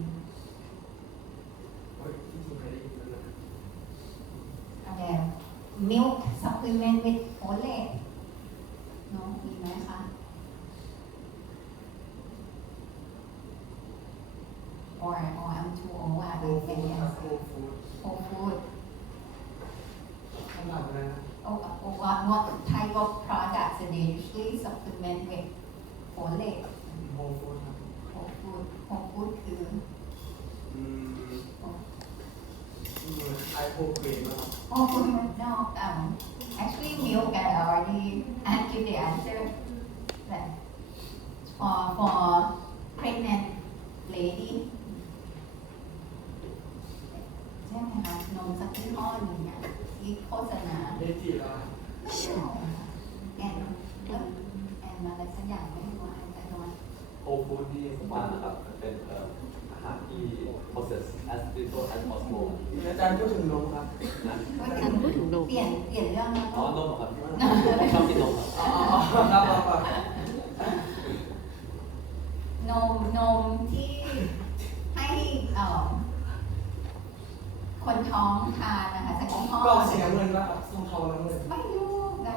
milk supplement with folate เนาะมีไหมคะ or I'm too old อ่ะ โฮ เป็น ฟู้ด ยัง ครับโฮฟู้ด whole food ขนาดนั้นนะ what type of products they usually supplement with folate โฮฟู้ดครับ whole food คือ ไอโฮเกรดนะครับ whole food no actually milk I already give the answer that for pregnant lady ใช่ไหมคะนมสักยี่ห้อหนึ่งเนี่ยที่โฆษณา เมจิแล้ว แอนอะไรสักอย่างไม่รู้แต่ตอน โฮฟู้ดที่ผมว่านะครับมันเป็นอาหารที่ process as little as possible อาจารย์พูดถึงนมครับ นะ เปลี่ยนเรื่องแล้ว อ๋อนมครับผมชอบกินนมครับ อ๋อครับ นมที่ให้คนท้องทานนะคะสักยี่ห้อก ล่องสีน้ำเงินป่ะครับทองน้ำเงิน ไม่รู้แต่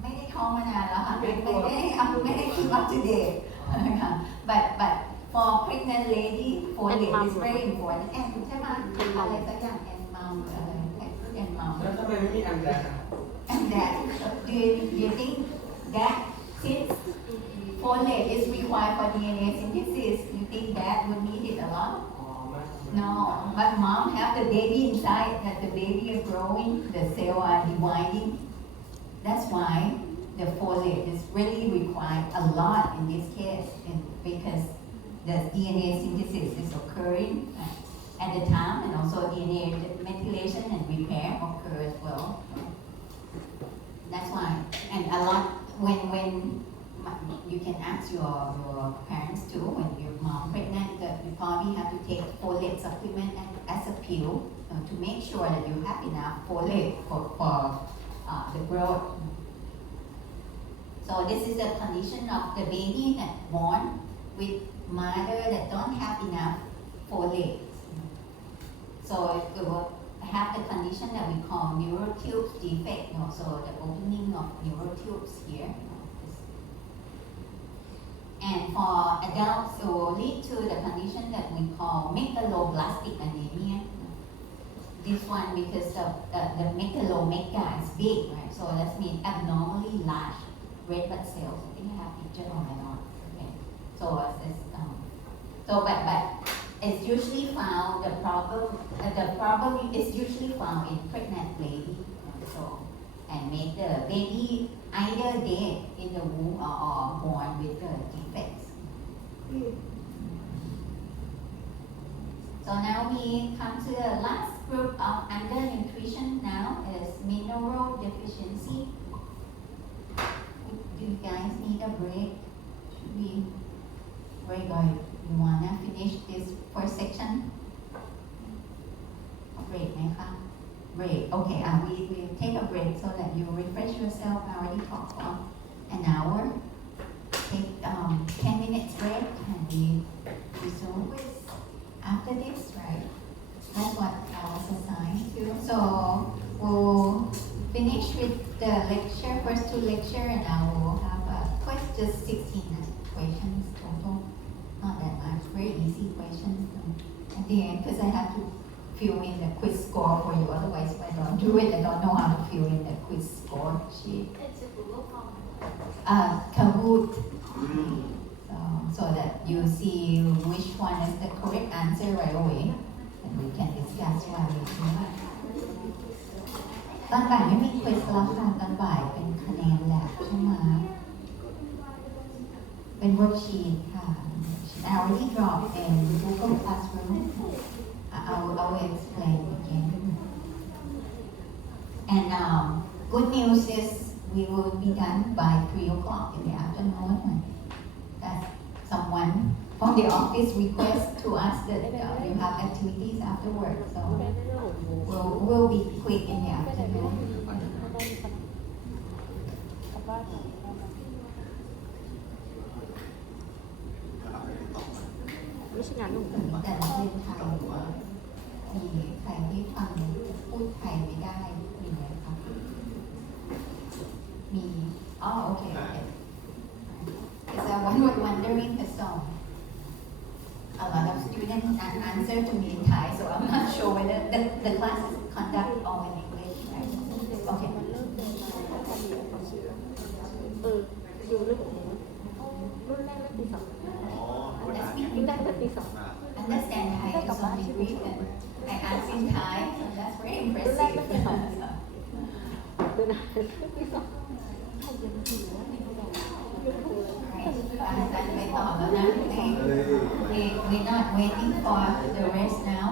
ไม่ได้ท้องมานานแล้วค่ะไม่ได้คิดว่าจะเด็กนะคะ but for pregnant lady folate is very important and ใช่ไหมอะไรสักอย่าง and mom อะไร and mom แล้วทำไมไม่มีแอมแดงนะครับ and that do you think that since folate is required for DNA synthesis you think that would need it a lot อ๋อไม่ no but mom have the baby inside that the baby is growing the cell are dividing that's why the folate is really required a lot in this case and because the DNA synthesis is occurring at the time and also DNA methylation and repair occur as well. That's why and a lot when you can ask your parents too when your mom pregnant that you probably have to take folate supplement as a pill to make sure that you have enough folate for the growth. So this is the condition of the baby that born with mother that don't have enough folate. So it will have the condition that we call neural tubes defect, so the opening of neural tubes here. And for adults, it will lead to the condition that we call megaloblastic anemia. This one because the megalomega is big, right? So that means abnormally large red blood cells. I think I have picture on my arm. Okay. So but it's usually found the problem is usually found in pregnant lady. So and make the baby either dead in the womb or born with the defects. So now we come to the last group of undernutrition now is mineral deficiency. Do you guys need a break? Should we break or you wanna finish this first section? Break,ไหมคะ break. Okay, we take a break so that you refresh yourself. I already talked for an hour. Take 10 minutes break and we resume with after this, right? That's what I was assigned to. So we'll finish with the lecture, first two lecture, and I will have a quiz, just 16 questions total. Not that much, very easy questions. At the end, because I have to fill in the quiz score for you. Otherwise, if I don't do it, I don't know how to fill in the quiz score sheet. It's a Google Form. Kahoot. So that you see which one is the correct answer right away, and we can discuss why we do it. ตอนบ่ายไม่มีควิสแล้วค่ะตอนบ่ายเป็นคะแนนแลบใช่ไหมเป็นเวิร์กชีทค่ะ I already dropped in Google Classroom. I will explain again. And good news is we will be done by 3 o'clock in the afternoon. That someone from the office request to us that you have activities afterwards. So we'll be quick in the afternoon. ไม่ใช่งานลูก แต่นักเรียนไทยหรือว่ามีใครที่ฟังพูดไทยไม่ได้มีไหมคะ answer to me in Thai, so I'm not sure whether the class is conducted all in English, right? โอเคมันเริ่มเดินมาแล้วพอดีเขาเชื่ออยู่รุ่นรุ่นแรกเริ่มปี 2 รุ่นแรกเริ่มปี 2 Understand Thai is only brief and I ask in Thai, so that's very impressive. เดือนหน้าเริ่มปี 2ใครยังหิวว่าในกระดาษยกมือเลย Right,ไปต่อแล้วนะ We're not waiting for the rest now,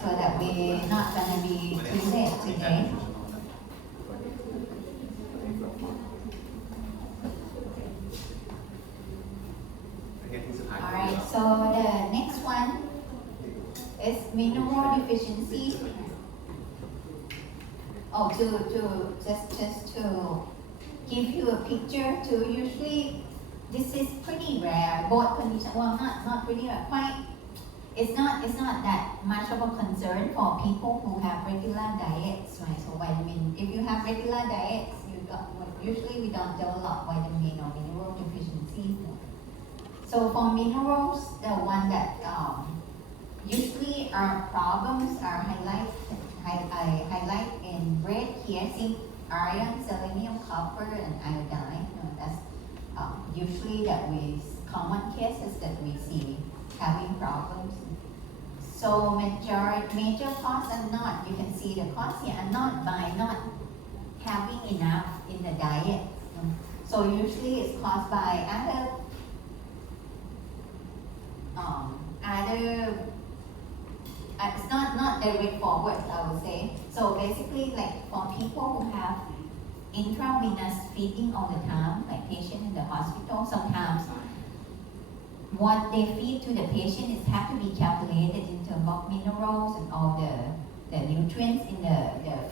so that we're not gonna be too late today. Alright, so the next one is mineral deficiency. Oh, just to give you a picture too. Usually, this is pretty rare. Both condition, well, not pretty rare. Quite, it's not that much of a concern for people who have regular diets, right? So vitamin, if you have regular diets, usually we don't develop vitamin or mineral deficiency. So for minerals, the one that usually our problems are highlight in red here. Zinc, iron, selenium, copper, and iodine. That's usually that we common cases that we see having problems. So major cause are not. You can see the cause here are not by not having enough in the diet. So usually it's caused by it's not direct forward, I would say. So basically, like for people who have intravenous feeding all the time, like patient in the hospital, sometimes what they feed to the patient is have to be calculated in terms of minerals and all the nutrients in the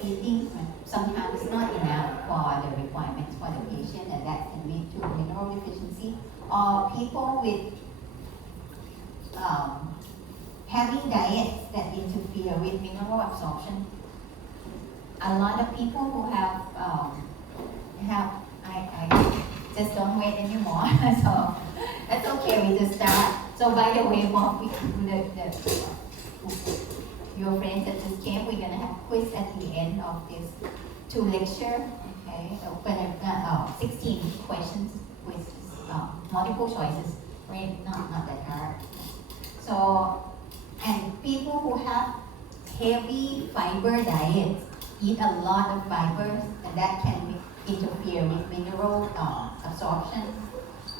feeding. Sometimes it's not enough for the requirements for the patient, and that can lead to mineral deficiency. Or people with having diets that interfere with mineral absorption. A lot of people who have I just don't wait anymore. So that's okay. We just start. So by the way, your friends that just came, we're gonna have quiz at the end of this 2 lecture. Okay, so we're gonna 16 questions with multiple choices. Right? Not that hard. So, and people who have heavy fiber diets eat a lot of fibers, and that can interfere with mineral absorption.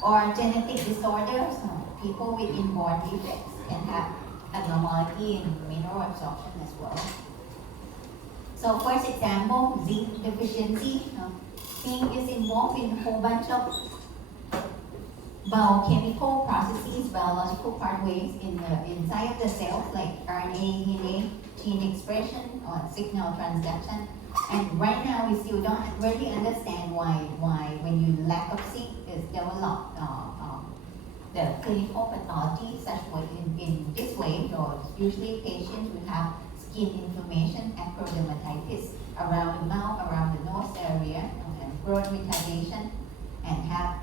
Or genetic disorders, people with inborn defects can have abnormality in mineral absorption as well. So first example, zinc deficiency. Zinc is involved in a whole bunch of biochemical processes, biological pathways inside of the cells, like RNA, DNA, gene expression, or signal transduction. And right now, we still don't really understand why when you lack of zinc is developed the clinical pathology such way in this way. So usually patients will have skin inflammation, acrodermatitis around the mouth, around the nose area, and growth retardation, and have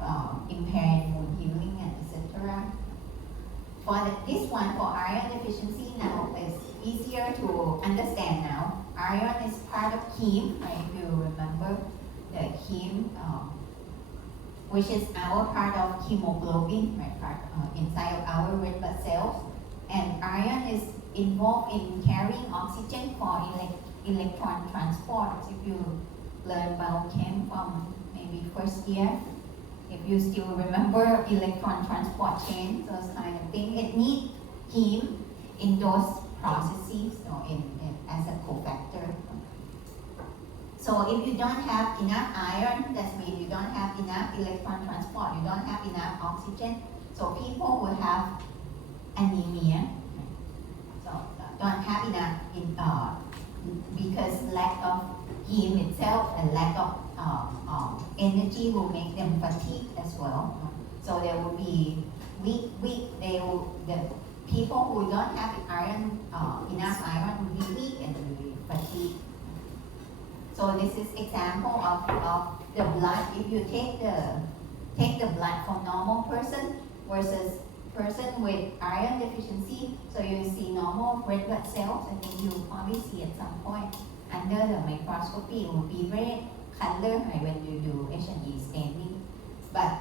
impaired wound healing, and etc. For this one, for iron deficiency, now is easier to understand now. Iron is part of heme, right? If you remember the heme, which is our part of hemoglobin, right? Part inside of our red blood cells. And iron is involved in carrying oxygen for electron transport. If you learn biochem from maybe first year, if you still remember electron transport chain, those kind of things, it needs heme in those processes or as a cofactor. So if you don't have enough iron, that means you don't have enough electron transport, you don't have enough oxygen. So people will have anemia. So don't have enough because lack of heme itself and lack of energy will make them fatigued as well. So they will be weak. The people who don't have iron, enough iron will be weak and will be fatigued. So this is example of the blood. If you take the blood from normal person versus person with iron deficiency, so you see normal red blood cells. I think you probably see at some point under the microscopy. It will be red color when you do H&E staining. But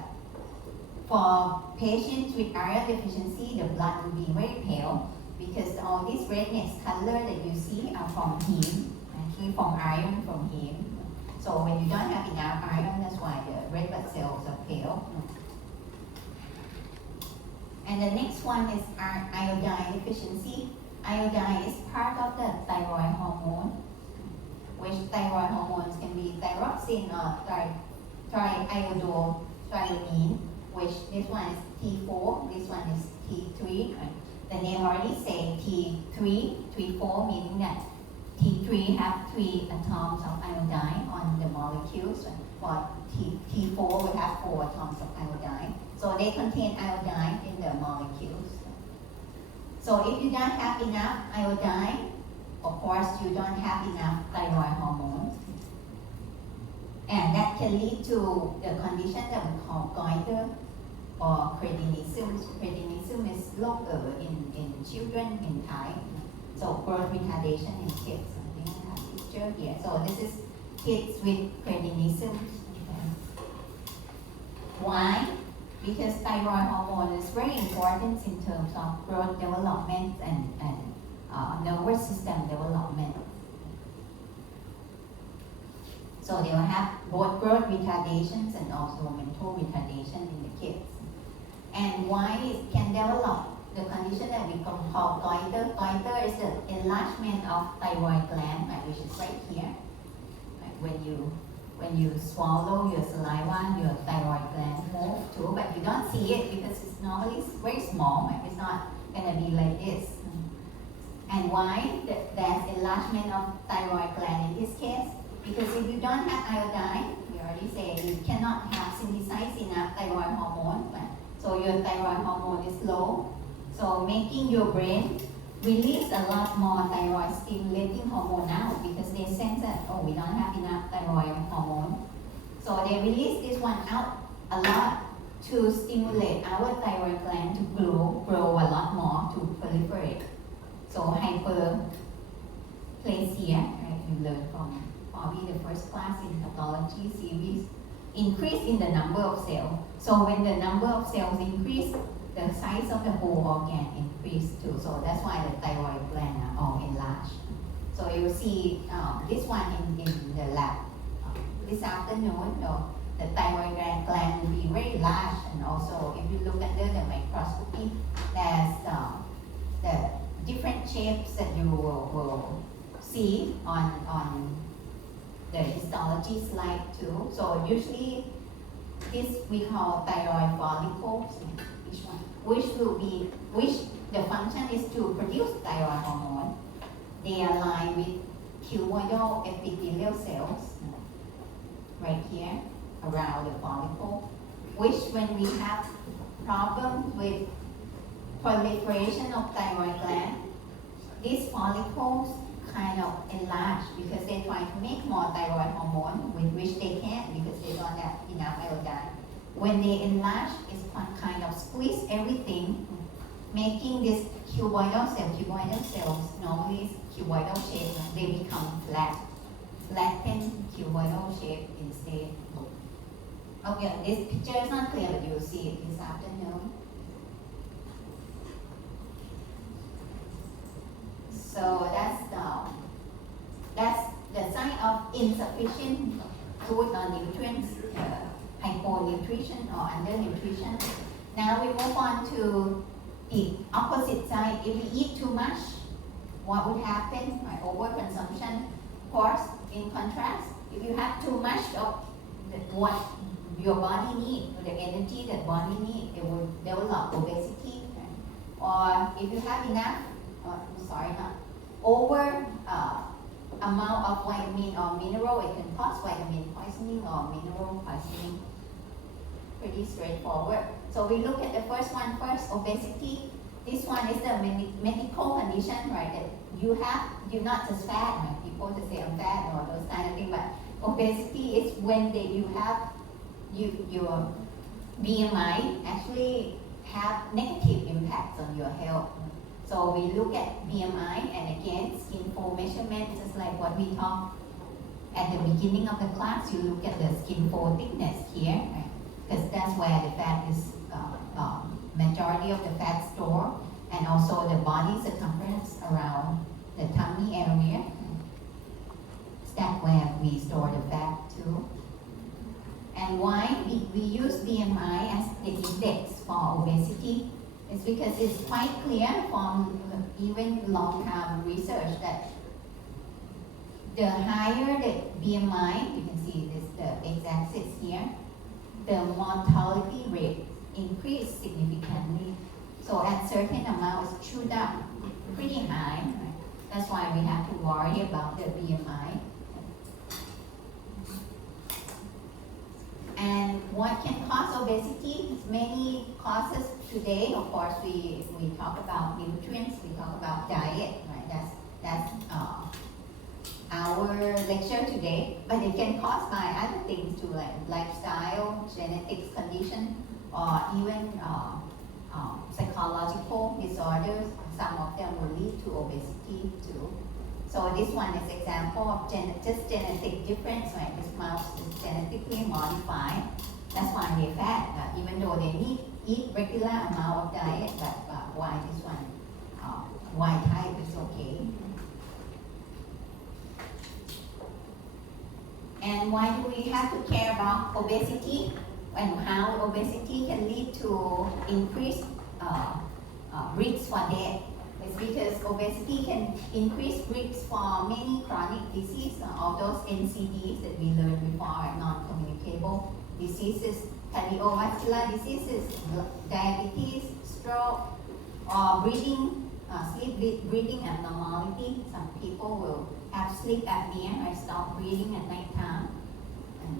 for patients with iron deficiency, the blood will be very pale because all these redness color that you see are from heme, actually from iron from heme. So when you don't have enough iron, that's why the red blood cells are pale. And the next one is iodine deficiency. Iodine is part of the thyroid hormone, which thyroid hormones can be thyroxine or triiodothyronine, which this one is T4, this one is T3. The name already say T3, meaning that T3 have 3 atoms of iodine on the molecules, while T4 will have 4 atoms of iodine. So they contain iodine in the molecules. So if you don't have enough iodine, of course you don't have enough thyroid hormone. And that can lead to the condition that we call goiter or cretinism. Cretinism is low in children in Thai. So growth retardation in kids. I think I have a picture here. So this is kids with cretinism. Why? Because thyroid hormone is very important in terms of growth development and nervous system development. So they will have both growth retardations and also mental retardation in the kids. And why it can develop the condition that we call goiter. Goiter is the enlargement of thyroid gland, which is right here. When you swallow your saliva, your thyroid gland moves too, but you don't see it because it's normally very small. It's not going to be like this. And why there's enlargement of thyroid gland in this case? Because if you don't have iodine, we already said you cannot have synthesized enough thyroid hormone. So your thyroid hormone is low. So making your brain release a lot more thyroid stimulating hormone now because they sense that, oh, we don't have enough thyroid hormone. So they release this one out a lot to stimulate our thyroid gland to grow a lot more, to proliferate. So hyperplasia, right? You learn from probably the first class in pathology series, increase in the number of cells. So when the number of cells increase, the size of the whole organ increase too. So that's why the thyroid gland are all enlarged. So you will see this one in the lab this afternoon. The thyroid gland will be very large, and also if you look under the microscopy, there's the different shapes that you will see on the histology slide too. So usually this we call thyroid follicles. Which the function is to produce thyroid hormone. They are lined with cuboidal epithelial cells right here around the follicle, which when we have problems with proliferation of thyroid gland, these follicles kind of enlarge because they try to make more thyroid hormone, with which they can't because they don't have enough iodine. When they enlarge, it's kind of squeeze everything, making this cuboidal cells normally is cuboidal shape, they become flattened cuboidal shape instead. Okay, this picture is not clear, but you'll see it this afternoon. So that's the sign of insufficient food or nutrients, hyponutrition or undernutrition. Now we move on to the opposite side. If we eat too much, what would happen? Overconsumption. Of course, in contrast, if you have too much of what your body needs, the energy that body needs, it will develop obesity. Or if you have enough, over amount of vitamin or mineral, it can cause vitamin poisoning or mineral poisoning. Pretty straightforward. So we look at the first one first, obesity. This one is the medical condition, right? That you're not just fat, right? People just say I'm fat or those kind of things, but obesity is when you have your BMI actually have negative impacts on your health. So we look at BMI and again skin fold measurement, just like what we talked at the beginning of the class. You look at the skin fold thickness here, right? Because that's where the fat is, majority of the fat stored, and also the body circumference around the tummy area. That's where we store the fat too. And why we use BMI as the index for obesity? It's because it's quite clear from even long-term research that the higher the BMI, you can see this the x-axis here, the mortality rate increase significantly. So at certain amounts shoot up pretty high. Right? That's why we have to worry about the BMI. And what can cause obesity? Many causes today. Of course, we talk about nutrients, we talk about diet, right? That's our lecture today. But it can cause by other things too, like lifestyle, genetics condition, or even psychological disorders. Some of them will lead to obesity too. So this one is example of just genetic difference, right? This mouse is genetically modified. That's why they're fat, even though they eat regular amount of diet, but why this one, Y type is okay. And why do we have to care about obesity and how obesity can lead to increased risks for death? It's because obesity can increase risks for many chronic diseases, all those NCDs that we learned before, non-communicable diseases, cardiovascular diseases, diabetes, stroke, or breathing, sleep breathing abnormality. Some people will have sleep apnea or stop breathing at night time. And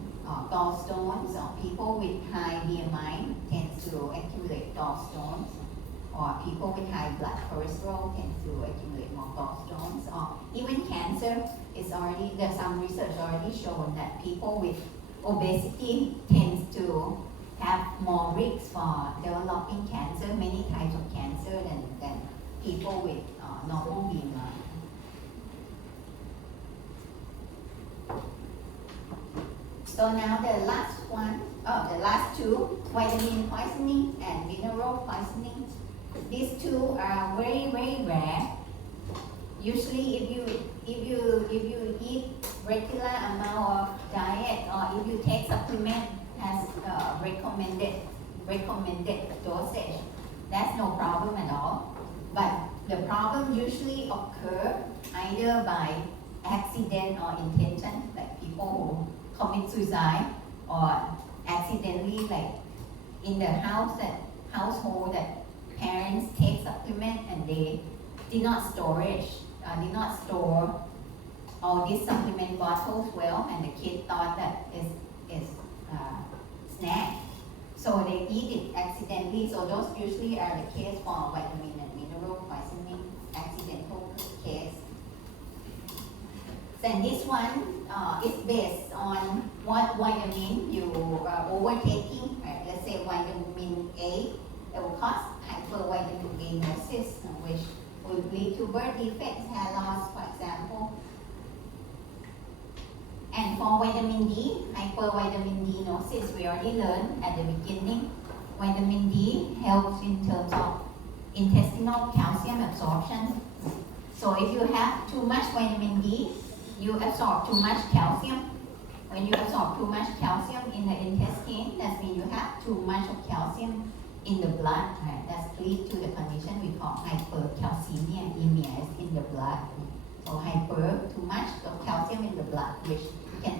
gallstones, or people with high BMI tend to accumulate gallstones. Or people with high blood cholesterol tend to accumulate more gallstones. Or even cancer is already, there's some research already shown that people with obesity tends to have more risks for developing cancer, many types of cancer than people with normal BMI. So now the last two, vitamin poisoning and mineral poisoning. These two are very, very rare. Usually if you eat regular amount of diet, or if you take supplement as recommended dosage, that's no problem at all. But the problem usually occur either by accident or intention, like people who commit suicide, or accidentally, like in the household that parents take supplement and they did not store all these supplement bottles well, and the kid thought that is snack, so they eat it accidentally. So those usually are the case for vitamin and mineral poisoning, accidental case. Then this one is based on what vitamin you are overtaking, right? Let's say vitamin A, that will cause hypervitaminosis, which will lead to birth defects, hair loss, for example. And for vitamin D, hypervitaminosis, we already learned at the beginning. Vitamin D helps in terms of intestinal calcium absorption. So if you have too much vitamin D, you absorb too much calcium. When you absorb too much calcium in the intestine, that means you have too much of calcium in the blood, right? That leads to the condition we call hypercalcemia. Emia is in the blood. So hyper, too much of calcium in the blood, which can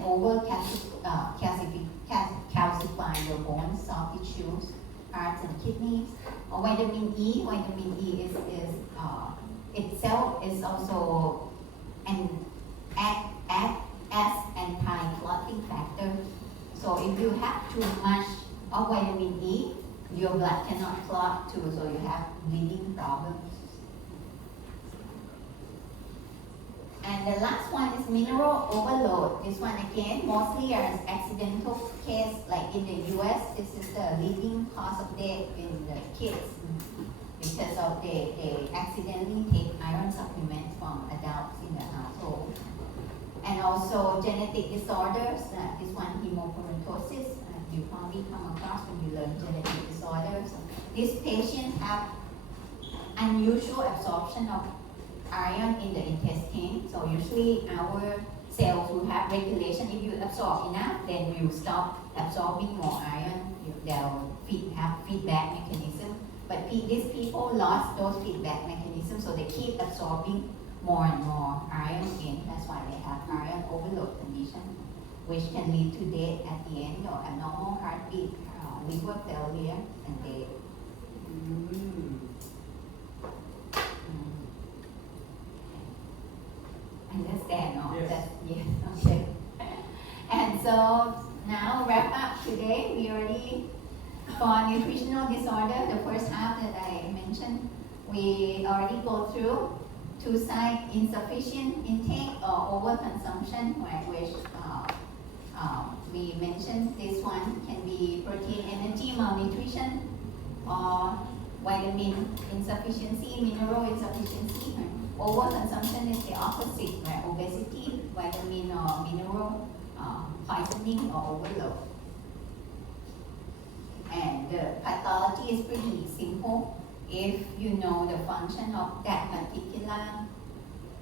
calcify your bones, soft tissues, hearts and kidneys. Or vitamin E is itself is also act as anti-clotting factor. So if you have too much of vitamin E, your blood cannot clot too, so you have bleeding problems. And the last one is mineral overload. This one again, mostly an accidental case, like in the US, this is the leading cause of death in the kids because of they accidentally take iron supplements from adults in the household. And also genetic disorders, this one hemochromatosis, you probably come across when you learn genetic disorders. These patients have unusual absorption of iron in the intestine. So usually our cells will have regulation. If you absorb enough, then you stop absorbing more iron. They'll have feedback mechanism. But these people lost those feedback mechanisms, so they keep absorbing more and more iron in. That's why they have iron overload condition, which can lead to death at the end or abnormal heartbeat, liver failure, and death. Understand, no? Yes. Yes, okay. And so now wrap up today. We already, for nutritional disorder, the first half that I mentioned, we already go through two sides, insufficient intake or overconsumption, right, which we mentioned this one can be protein energy malnutrition or vitamin insufficiency, mineral insufficiency. Overconsumption is the opposite, right? Obesity, vitamin or mineral poisoning or overload. And the pathology is pretty simple. If you know the function of that particular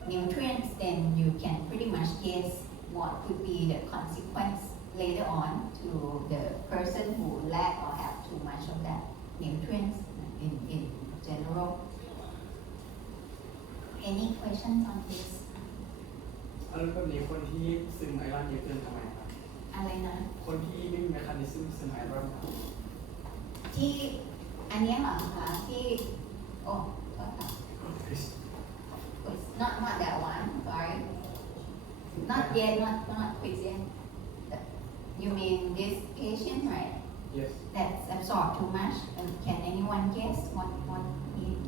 nutrients, then you can pretty much guess what could be the consequence later on to the person who lack or have too much of that nutrients in general. Any questions on this? แล้วแบบนี้คนที่ซึมไอรอนเยอะเกินทำไมครับ อะไรนะ คนที่ไม่มีเมคานิซึมซึมไอรอนครับ ที่อันเนี้ยเหรอคะที่โอ้โทษค่ะ not that one, sorry. Not yet, not quick yet. You mean this patient, right? Yes. That's absorbed too much. Can anyone guess what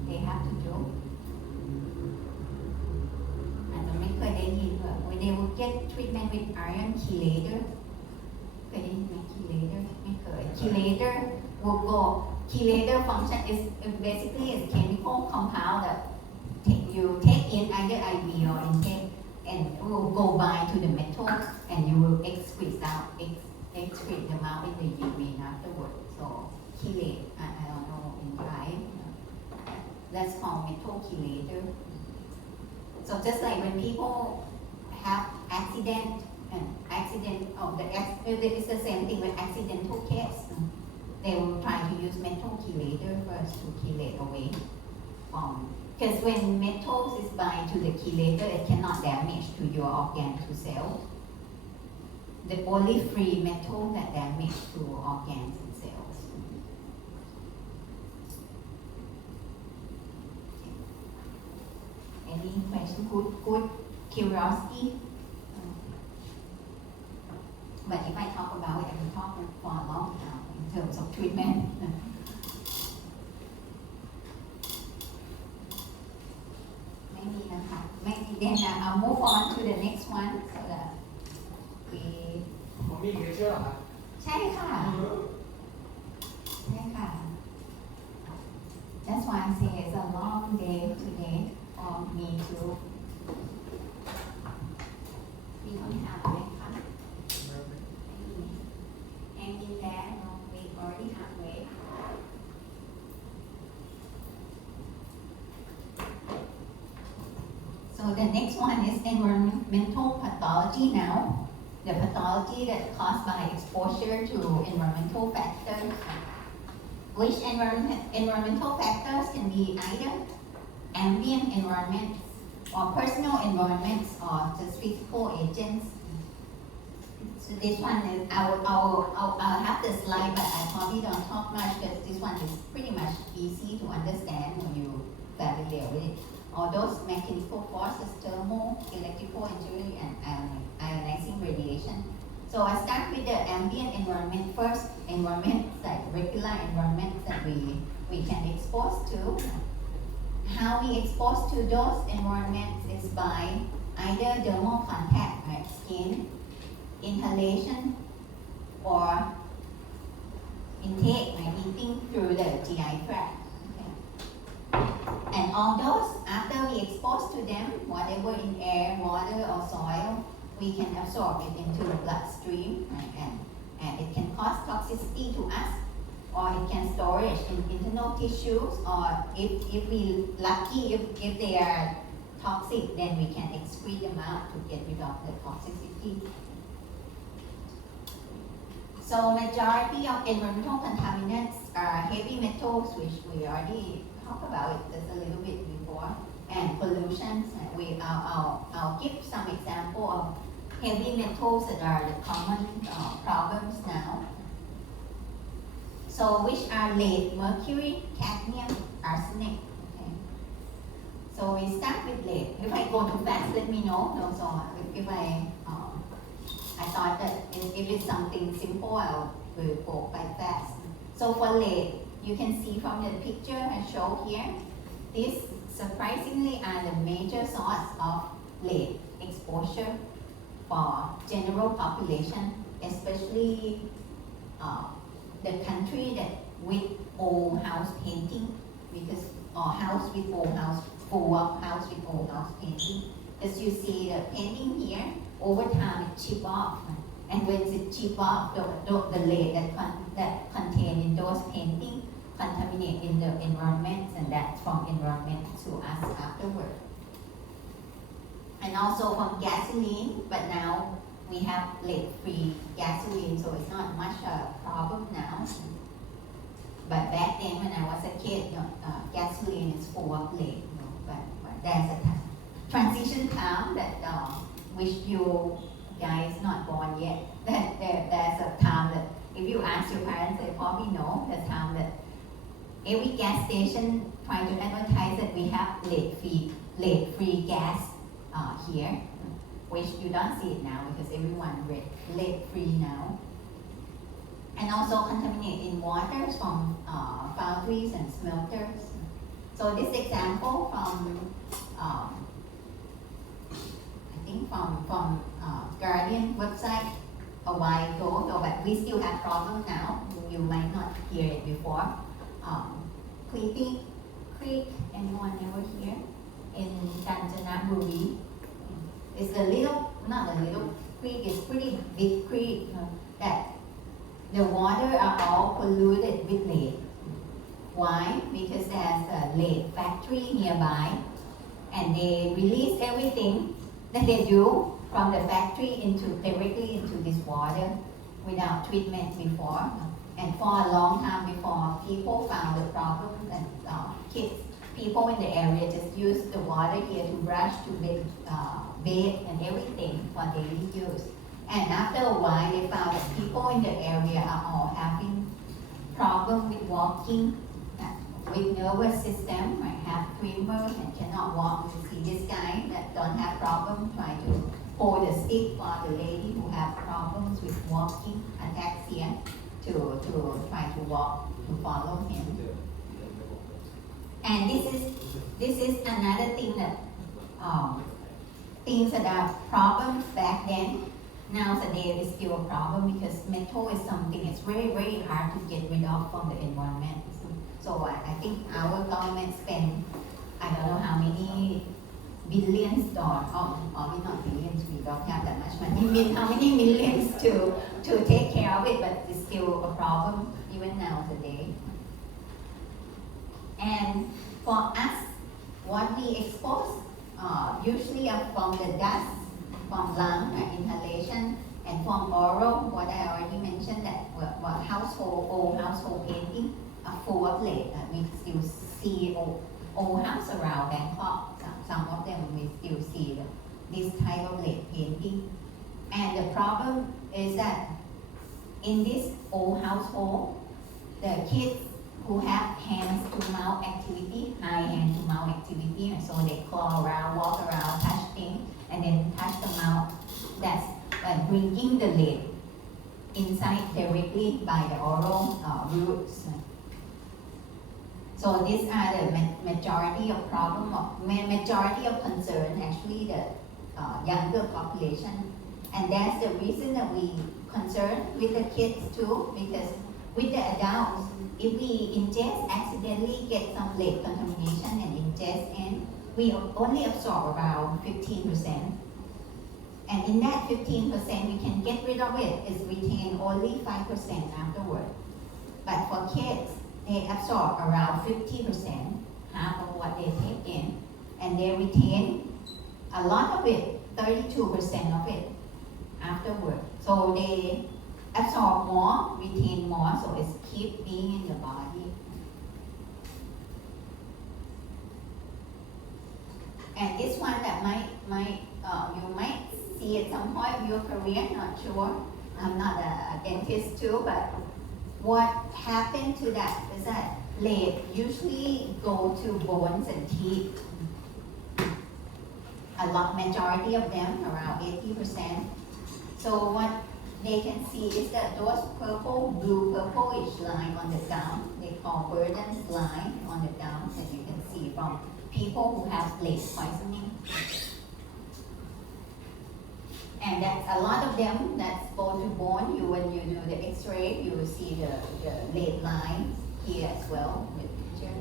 they have to do? อาจจะไม่เคยได้ยินว่า they will get treatment with iron chelator. เคยได้ยินไหม chelator ไม่เคย chelator will go. Chelator function is basically a chemical compound that you take in either IV or intake and will go bind to the metal and you will excrete them out in the urine afterwards. So chelate, I don't know in Thai. That's called metal chelator. So just like when people have accident, it's the same thing with accidental case. They will try to use metal chelator first to chelate away from, because when metals is bind to the chelator, it cannot damage to your organ to cells. The only free metal that damage to organs and cells. Any question? Good curiosity. But if I talk about it, I can talk for a long time in terms of treatment. Maybe, then I'll move on to the next one so that we ผมมีอีกเลคเชอร์เหรอครับ ใช่ค่ะ That's why I say it's a long day today for me too. We don't have it, huh? Hang in there, no, we already have it. So the next one is environmental pathology now. The pathology that's caused by exposure to environmental factors. Which environmental factors can be either ambient environments or personal environments or just physical agents. So this one is, I'll have the slide, but I probably don't talk much because this one is pretty much easy to understand when you familiar with it. All those mechanical forces, thermal, electrical, injury, and ionizing radiation. So I start with the ambient environment first. Environments like regular environments that we can expose to. How we expose to those environments is by either dermal contact skin, inhalation, or intake, like eating through the GI tract. Okay. And all those, after we expose to them, whatever in air, water, or soil, we can absorb it into the bloodstream, right? And it can cause toxicity to us, or it can storage in internal tissues, or if we lucky, if they are toxic, then we can excrete them out to get rid of the toxicity. So majority of environmental contaminants are heavy metals, which we already talked about it just a little bit before, and pollutions. I'll give some example of heavy metals that are the common problems now. So which are lead, mercury, cadmium, arsenic. Okay. So we start with lead. If I go too fast, let me know. No, so if I thought that if it's something simple, I will go quite fast. So for lead, you can see from the picture I show here, these surprisingly are the major source of lead exposure for general population, especially the country that with old house painting, because house with old house, full of house with old house painting. As you see the painting here, over time it chip off, and when it chip off, the lead that contained in those paintings contaminate in the environment, and that's from environment to us afterward. And also from gasoline, but now we have lead-free gasoline, so it's not much a problem now. But back then when I was a kid, gasoline is full of lead, but there's a transition time that which you guys not born yet. That there's a time that if you ask your parents, they probably know the time that every gas station trying to advertise that we have lead-free gas here, which you don't see it now because everyone lead-free now. And also contaminate in waters from foundries and smelters. So this example from from Guardian website a while ago, but we still have problems now. You might not hear it before. Creepy Creek, anyone ever hear? In Kanchanaburi. It's not a little creek, it's pretty big creek that the water are all polluted with lead. Why? Because there's a lead factory nearby, and they release everything that they do from the factory directly into this water without treatment before. And for a long time before, people found the problem, and people in the area just use the water here to brush, to bathe and everything for daily use. And after a while, they found that people in the area are all having problem with walking, with nervous system, right? Have tremors and cannot walk. You see this guy that don't have problem, try to hold a stick for the lady who have problems with walking, ataxia, to try to walk, to follow him. And this is another thing that things that are problems back then. Nowadays is still a problem because metal is something it's very, very hard to get rid of from the environment. So I think our government spend, I don't know how many billions or not billions, we don't have that much money, how many millions to take care of it, but it's still a problem even now today. And for us, what we expose usually are from the dust, from lung inhalation, and from oral, what I already mentioned, that what old household painting are full of lead. We still see old house around Bangkok. Some of them we still see this type of lead painting. And the problem is that in this old household, the kids who have hands to mouth activity, high hand to mouth activity, and so they claw around, walk around, touch things, and then touch the mouth. That's bringing the lead inside directly by the oral roots. So these are the majority of problem, majority of concern. Actually, the younger population And that's the reason that we concern with the kids too, because with the adults, if we ingest, accidentally get some lead contamination and ingest in, we only absorb around 15%. And in that 15%, we can get rid of it. It's retained only 5% afterward. But for kids, they absorb around 50%, half of what they take in, and they retain a lot of it, 32% of it afterward. So they absorb more, retain more, so it's keep being in your body. And this one that you might see at some point in your career, not sure. I'm not a dentist too, but what happened to that is that lead usually go to bones and teeth. Majority of them, around 80%. So what they can see is that those blue-purplish line on the gum, they call Burden's line on the gum, that you can see from people who have lead poisoning. And that's a lot of them that go to bone. When you do the X-ray, you will see the lead line here as well with picture.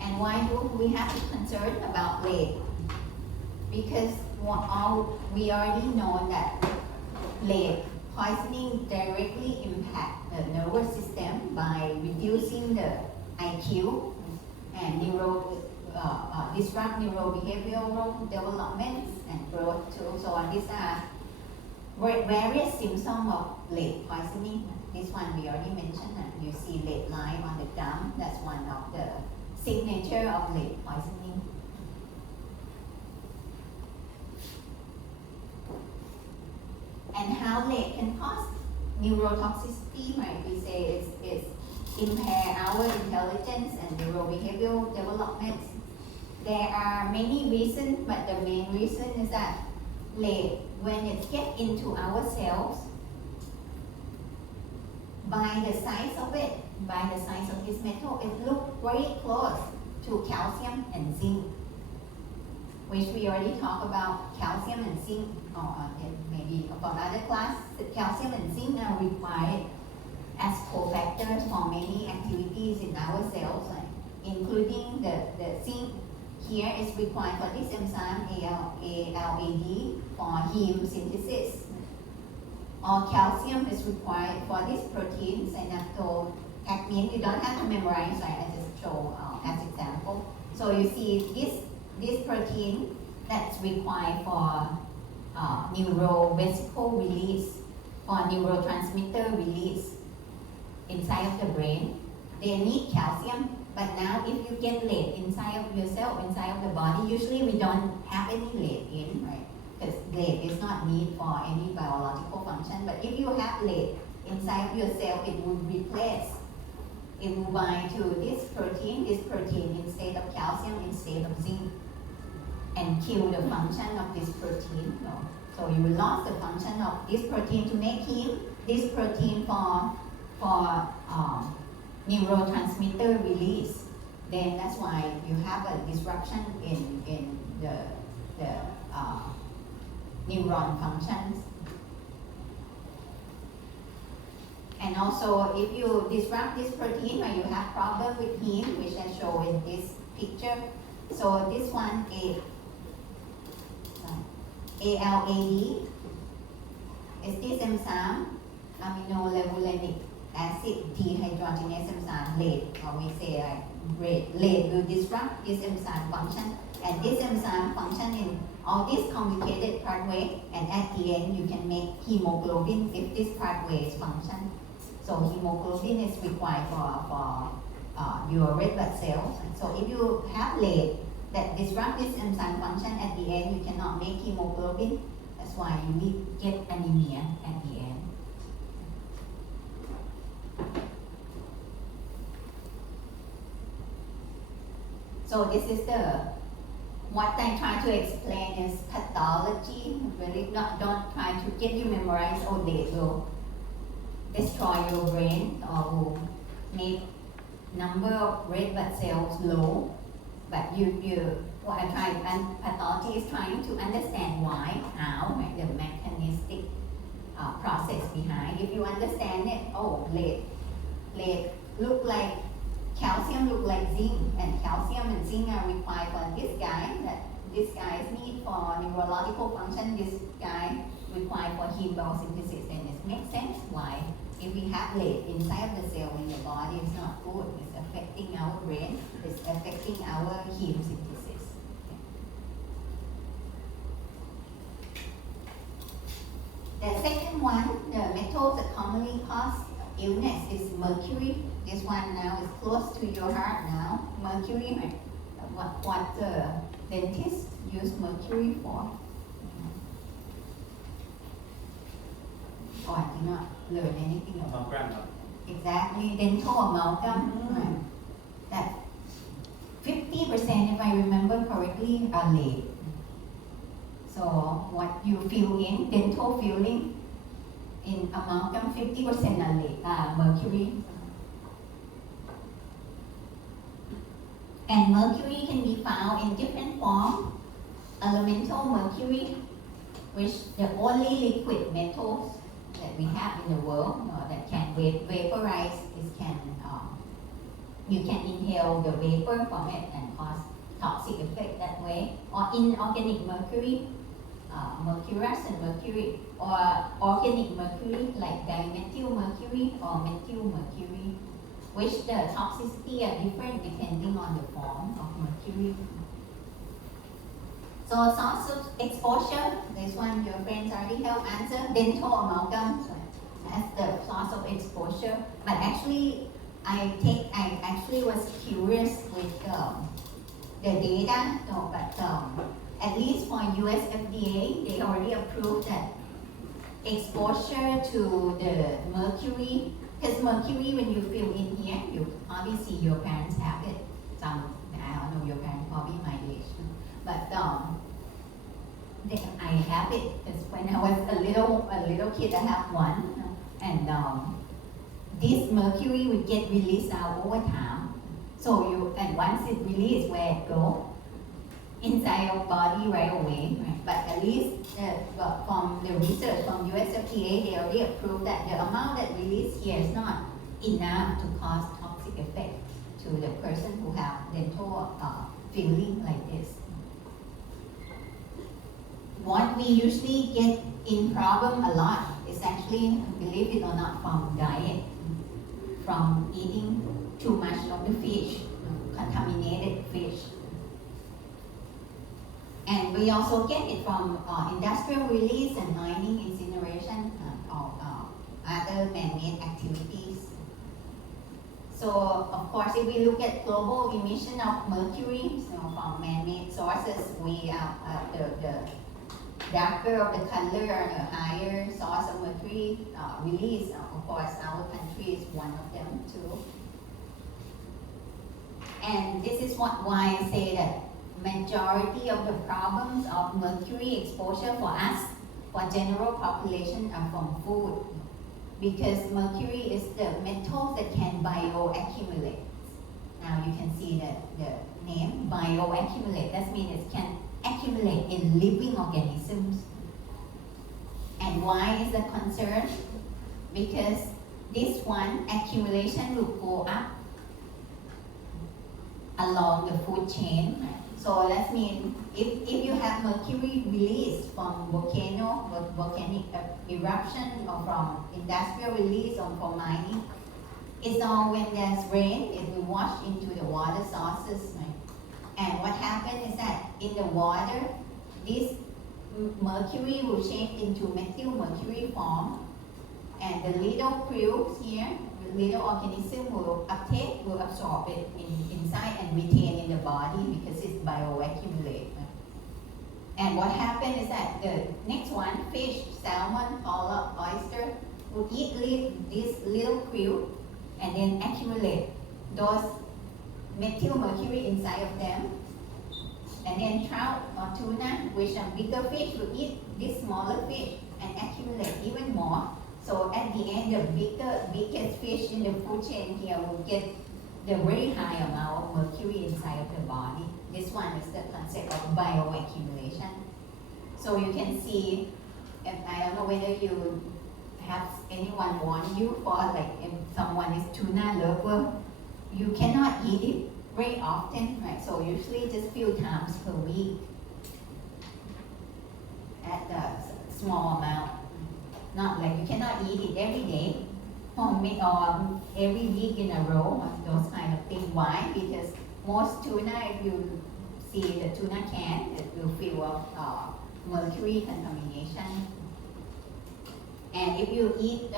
And why do we have to concern about lead? Because we already know that lead poisoning directly impacts the nervous system by reducing the IQ and disrupt neurobehavioral developments and growth too. So these are various symptoms of lead poisoning. This one we already mentioned, that you see lead line on the gum. That's one of the signature of lead poisoning. And how lead can cause neurotoxicity, right? We say it's impair our intelligence and neurobehavioral development. There are many reasons, but the main reason is that lead, when it gets into our cells, by the size of it, by the size of this metal, it looks very close to calcium and zinc, which we already talked about. Calcium and zinc, maybe from other class, calcium and zinc are required as cofactors for many activities in our cells, including the zinc here is required for this enzyme ALAD for heme synthesis. Or calcium is required for this protein, synaptocactin. You don't have to memorize, right? I just show as example. So you see this protein that's required for neurovesicle release, for neurotransmitter release inside of the brain. They need calcium, but now if you get lead inside of yourself, inside of the body, usually we don't have any lead in, right? Because lead is not needed for any biological function. But if you have lead inside of your cell, it will replace. It will bind to this protein instead of calcium, instead of zinc, and kill the function of this protein. So you will lose the function of this protein to make heme, this protein for neurotransmitter release. Then that's why you have a disruption in the neuron functions. And also, if you disrupt this protein, or you have problem with heme, which I show in this picture. So this one is ALAD. Is this enzyme, aminolevulinic acid dehydrogenase enzyme, lead, or we say lead will disrupt this enzyme function, and this enzyme function in all these complicated pathway, and at the end you can make hemoglobin if this pathway is function. So hemoglobin is required for your red blood cells. So if you have lead that disrupt this enzyme function, at the end you cannot make hemoglobin. That's why you get anemia at the end. So this is what I try to explain is pathology. Really don't try to get you memorize, they will destroy your brain or will make number of red blood cells low. But what I try, and pathology is trying to understand why, how, right, the mechanistic process behind. If you understand it, oh, lead look like calcium, look like zinc, and calcium and zinc are required for this guy. That this guy's need for neurological function. This guy required for heme biosynthesis, and it makes sense why. If we have lead inside of the cell in the body, it's not good. It's affecting our brain. It's affecting our heme synthesis. The second one, the metals that commonly cause illness is mercury. This one now is close to your heart now. Mercury, right? What dentists use mercury for? Oh, I did not learn anything about exactly dental amalgam. Right? That 50%, if I remember correctly, are lead. So what you fill in, dental filling in amalgam, 50% are lead, mercury. And mercury can be found in different forms. Elemental mercury, which the only liquid metals that we have in the world that can vaporize, you can inhale the vapor from it and cause toxic effect that way. Or inorganic mercury, mercurous and mercury, or organic mercury like dimethyl mercury or methyl mercury, which the toxicity are different depending on the form of mercury. So source of exposure, this one your friends already have answered, dental amalgam, so that's the source of exposure. But actually, I actually was curious with the data, so, but at least for US FDA, they already approved that exposure to the mercury, because mercury when you fill in here, you obviously your parents have it. Some, I don't know, your parents probably my age. But I have it because when I was a little kid, I have one, and this mercury would get released out over time. So and once it released, where it go? Inside your body right away. Right? But at least from the research from USFDA, they already approved that the amount that released here is not enough to cause toxic effect to the person who have dental filling like this. What we usually get in problem a lot is actually, believe it or not, from diet, from eating too much of the fish, contaminated fish. And we also get it from industrial release and mining, incineration, or other man-made activities. So, of course, if we look at global emission of mercury, so from man-made sources, we the darker of the color, the higher source of mercury release. Of course, our country is one of them too. And this is why I say that majority of the problems of mercury exposure for us, for general population, are from food. Because mercury is the metal that can bioaccumulate. Now you can see the name, bioaccumulate. That means it can accumulate in living organisms. And why is the concern? Because this one accumulation will go up along the food chain. So that means if you have mercury released from volcanic eruption, or from industrial release, or from mining, it's all when there's rain, it will wash into the water sources. Right? And what happens is that in the water, this mercury will change into methyl mercury form, and the little krill here, the little organism will absorb it inside and retain in the body because it's bioaccumulate. And what happens is that the next one, fish, salmon, pollock, oyster, will eat this little krill and then accumulate those methyl mercury inside of them. And then trout or tuna, which are bigger fish, will eat this smaller fish and accumulate even more. So at the end, the biggest fish in the food chain here will get the very high amount of mercury inside of the body. This one is the concept of bioaccumulation. So you can see, and I don't know whether you have anyone warn you for like if someone is tuna lover, you cannot eat it very often, right? So usually just few times per week at a small amount. Not like you cannot eat it every day or every week in a row, those kind of things. Why? Because most tuna, if you see the tuna can, it will fill of mercury contamination. And if you eat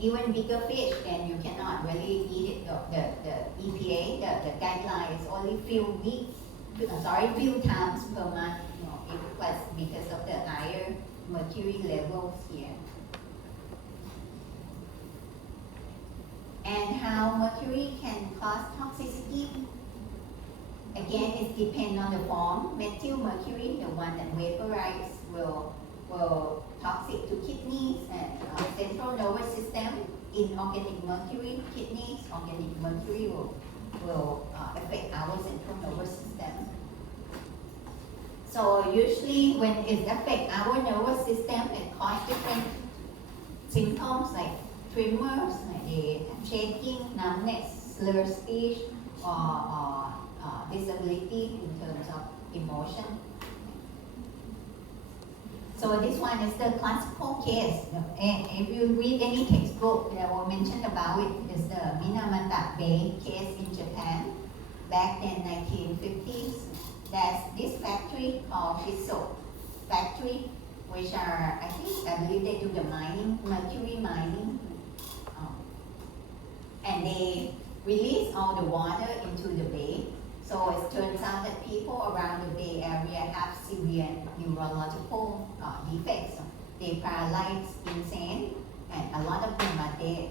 even bigger fish, then you cannot really eat it. The EPA, the guideline is only few times per month. It was because of the higher mercury levels here. And how mercury can cause toxicity? Again, it depends on the form. Methyl mercury, the one that vaporizes, will toxic to kidneys and central nervous system. Inorganic mercury, kidneys, organic mercury will affect our central nervous system. So usually when it affects our nervous system, it causes different symptoms like tremors, like shaking, numbness, slur speech, or disability in terms of emotion. So this one is the classical case. And if you read any textbook that will mention about it, is the Minamata Bay case in Japan back in 1950s. There's this factory called Shiso factory, which are, I believe they do the mining, mercury mining. And they release all the water into the bay. So it turns out that people around the Bay Area have severe neurological defects. They paralyzed, insane, and a lot of them are dead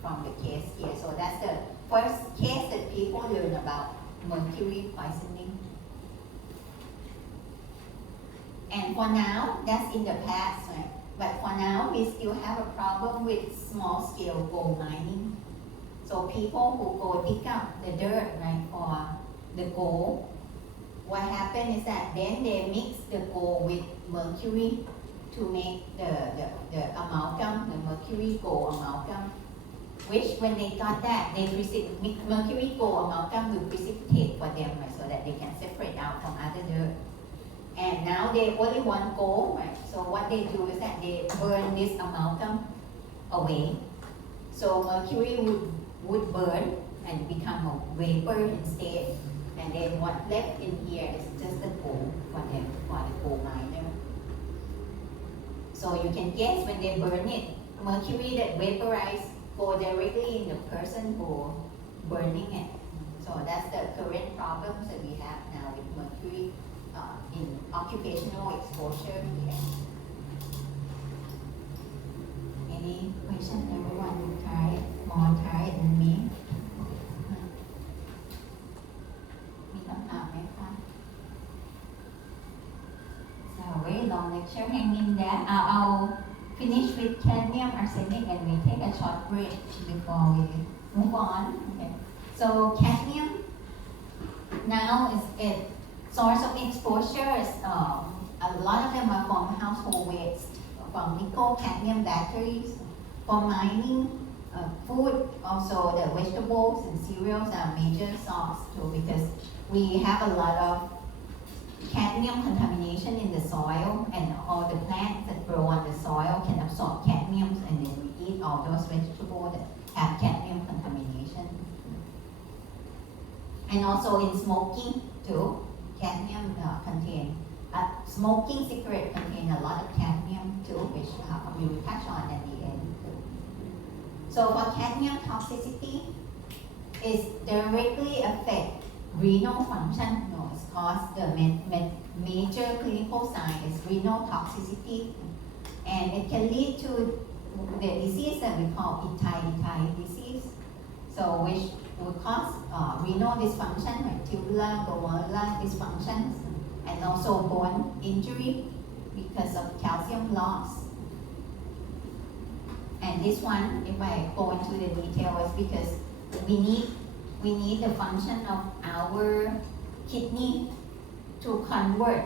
from the case here. So that's the first case that people learn about mercury poisoning. And for now, that's in the past, right? But for now, we still have a problem with small-scale gold mining. So people who go dig up the dirt, right, for the gold, what happens is that then they mix the gold with mercury to make the amalgam, the mercury gold amalgam, which when they got that, they mercury gold amalgam will precipitate for them, right, so that they can separate out from other dirt. And now they only want gold, right? So what they do is that they burn this amalgam away. So mercury would burn and become a vapor instead. And then what left in here is just the gold for them, for the gold miner. So you can guess when they burn it, mercury that vaporized go directly in the person who burning it. So that's the current problems that we have now with mercury in occupational exposure here. Any question? Everyone try it, more try it than me. มีคำถามไหมคะ So very long lecture hanging there. I'll finish with cadmium, arsenic, and we take a short break before we move on. Okay. So cadmium now is a source of exposure. A lot of them are from household waste, from nickel cadmium batteries, for mining, food, also the vegetables and cereals are a major source too, because we have a lot of cadmium contamination in the soil, and all the plants that grow on the soil can absorb cadmium, and then we eat all those vegetables that have cadmium contamination. And also in smoking too, cadmium smoking cigarette contain a lot of cadmium too, which we will touch on at the end too. So for cadmium toxicity, it directly affect renal function. It's caused the major clinical sign is renal toxicity, and it can lead to the disease that we call itai disease. So which will cause renal dysfunction, like tubular, glomerular dysfunctions, and also bone injury because of calcium loss. And this one, if I go into the detail, is because we need the function of our kidney to convert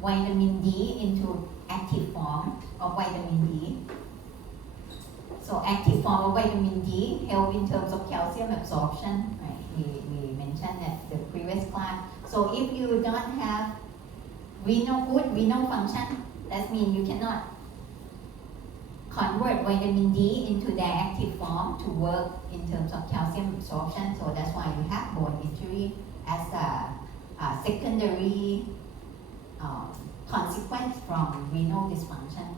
vitamin D into active form of vitamin D. So active form of vitamin D help in terms of calcium absorption, right? We mentioned that the previous class. So if you don't have good renal function, that means you cannot convert vitamin D into their active form to work in terms of calcium absorption. So that's why you have bone injury as a secondary consequence from renal dysfunction.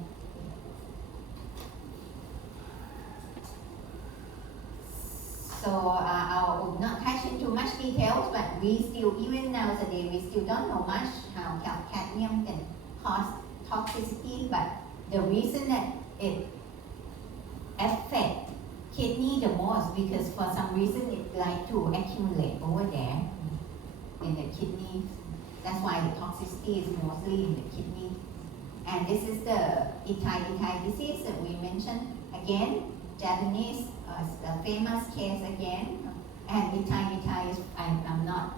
So I will not touch into much details, but we still, even nowadays, we still don't know much how cadmium can cause toxicity. But the reason that it affects kidney the most, because for some reason it like to accumulate over there in the kidney. That's why the toxicity is mostly in the kidney. And this is the itai disease that we mentioned. Again, Japanese, a famous case again. And itai is, I'm not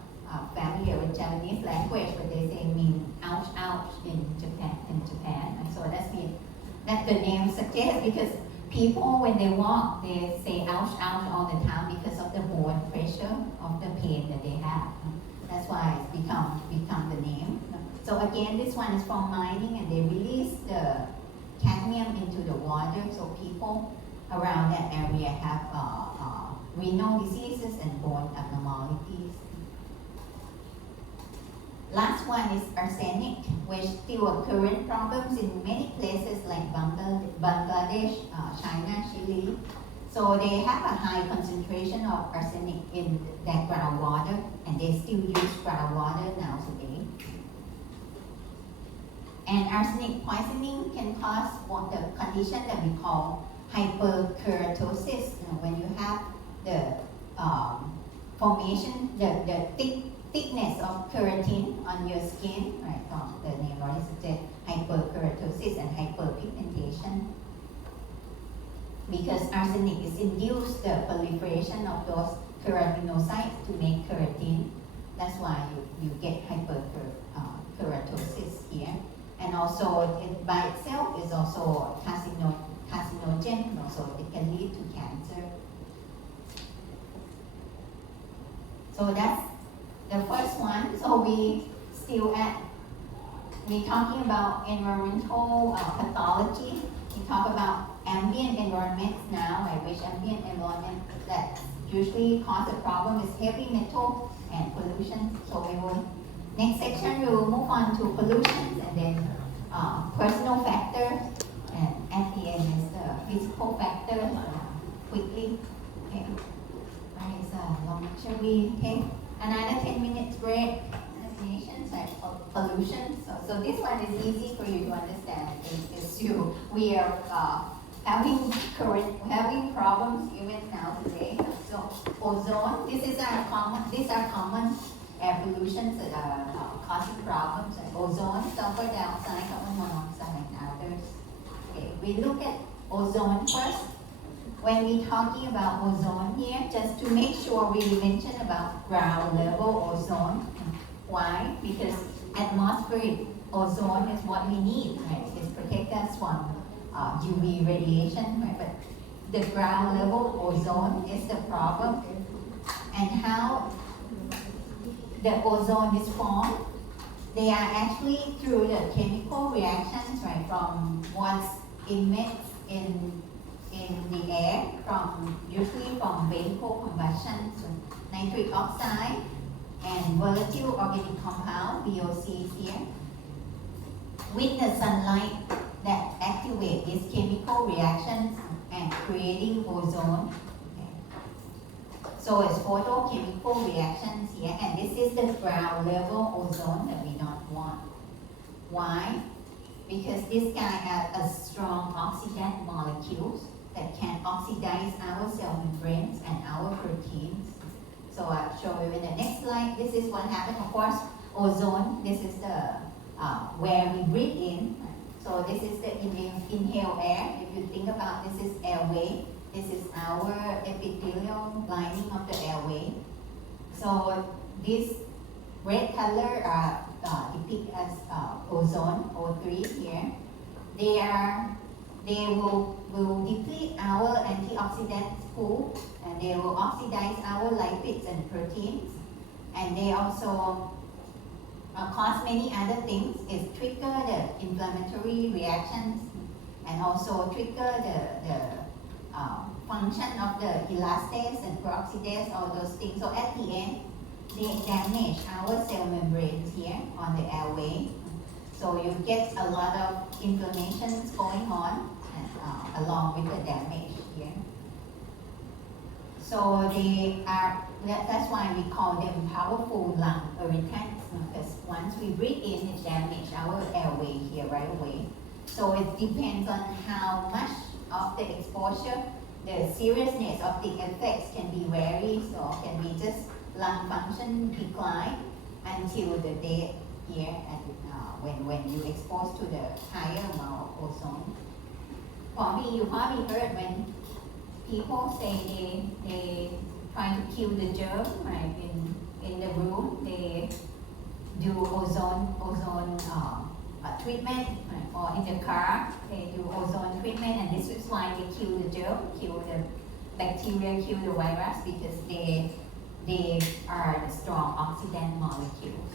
familiar with Japanese language, but they say mean ouch ouch in Japan. And so that's the name suggests, because people when they walk, they say ouch ouch all the time because of the bone pressure of the pain that they have. That's why it's become the name. So again, this one is from mining, and they release the cadmium into the water, so people around that area have renal diseases and bone abnormalities. Last one is arsenic, which still a current problems in many places like Bangladesh, China, Chile. So they have a high concentration of arsenic in their groundwater, and they still use groundwater now today. And arsenic poisoning can cause the condition that we call hyperkeratosis. When you have the formation, the thickness of keratin on your skin, right? The name already suggests hyperkeratosis and hyperpigmentation. Because arsenic is induced the proliferation of those keratinocytes to make keratin. That's why you get hyperkeratosis here. And also, it by itself is also carcinogen, so it can lead to cancer. So that's the first one. So we're talking about environmental pathology. We talk about ambient environments now, which ambient environment that usually cause a problem is heavy metal and pollution. So we will, next section we will move on to pollution, and then personal factors, and at the end is the physical factors. Quickly, okay. Shall we take another 10 minutes break? Definitions like pollution. So this one is easy for you to understand. We are having problems even now today. So ozone. These are common air pollutions that are causing problems. Like ozone, sulfur dioxide, carbon monoxide, and others. Okay, we look at ozone first. When we're talking about ozone here, just to make sure we mention about ground level ozone. Why? Because atmospheric ozone is what we need, right? It protects us from UV radiation, right? But the ground level ozone is the problem. And how the ozone is formed? They are actually through the chemical reactions, right? From what's emits in the air, usually from vehicle combustion, so nitric oxide and volatile organic compound, VOCs here, with the sunlight that activate these chemical reactions and creating ozone. Okay. So it's photochemical reactions here, and this is the ground level ozone that we don't want. Why? Because this guy has a strong oxidant molecules that can oxidize our cell membranes and our proteins. So I'll show you in the next slide. This is what happened. Of course, ozone, this is the where we breathe in. So this is the inhale air. If you think about this is airway. This is our epithelial lining of the airway. So this red color depict as ozone, O3 here. They will deplete our antioxidant pool, and they will oxidize our lipids and proteins, and they also cause many other things. It trigger the inflammatory reactions and also trigger the function of the elastase and peroxidase, all those things. So at the end, they damage our cell membranes here on the airway. So you get a lot of inflammations going on along with the damage here. So that's why we call them powerful lung irritants, because once we breathe in, it damages our airway here right away. So it depends on how much of the exposure, the seriousness of the effects can be vary. So can be just lung function decline until the death here when you expose to the higher amount of ozone. You probably heard when people say they try to kill the germ, right? In the room, they do ozone treatment, right? Or in the car, they do ozone treatment, and this is why they kill the germ, kill the bacteria, kill the virus, because they are the strong oxidant molecules.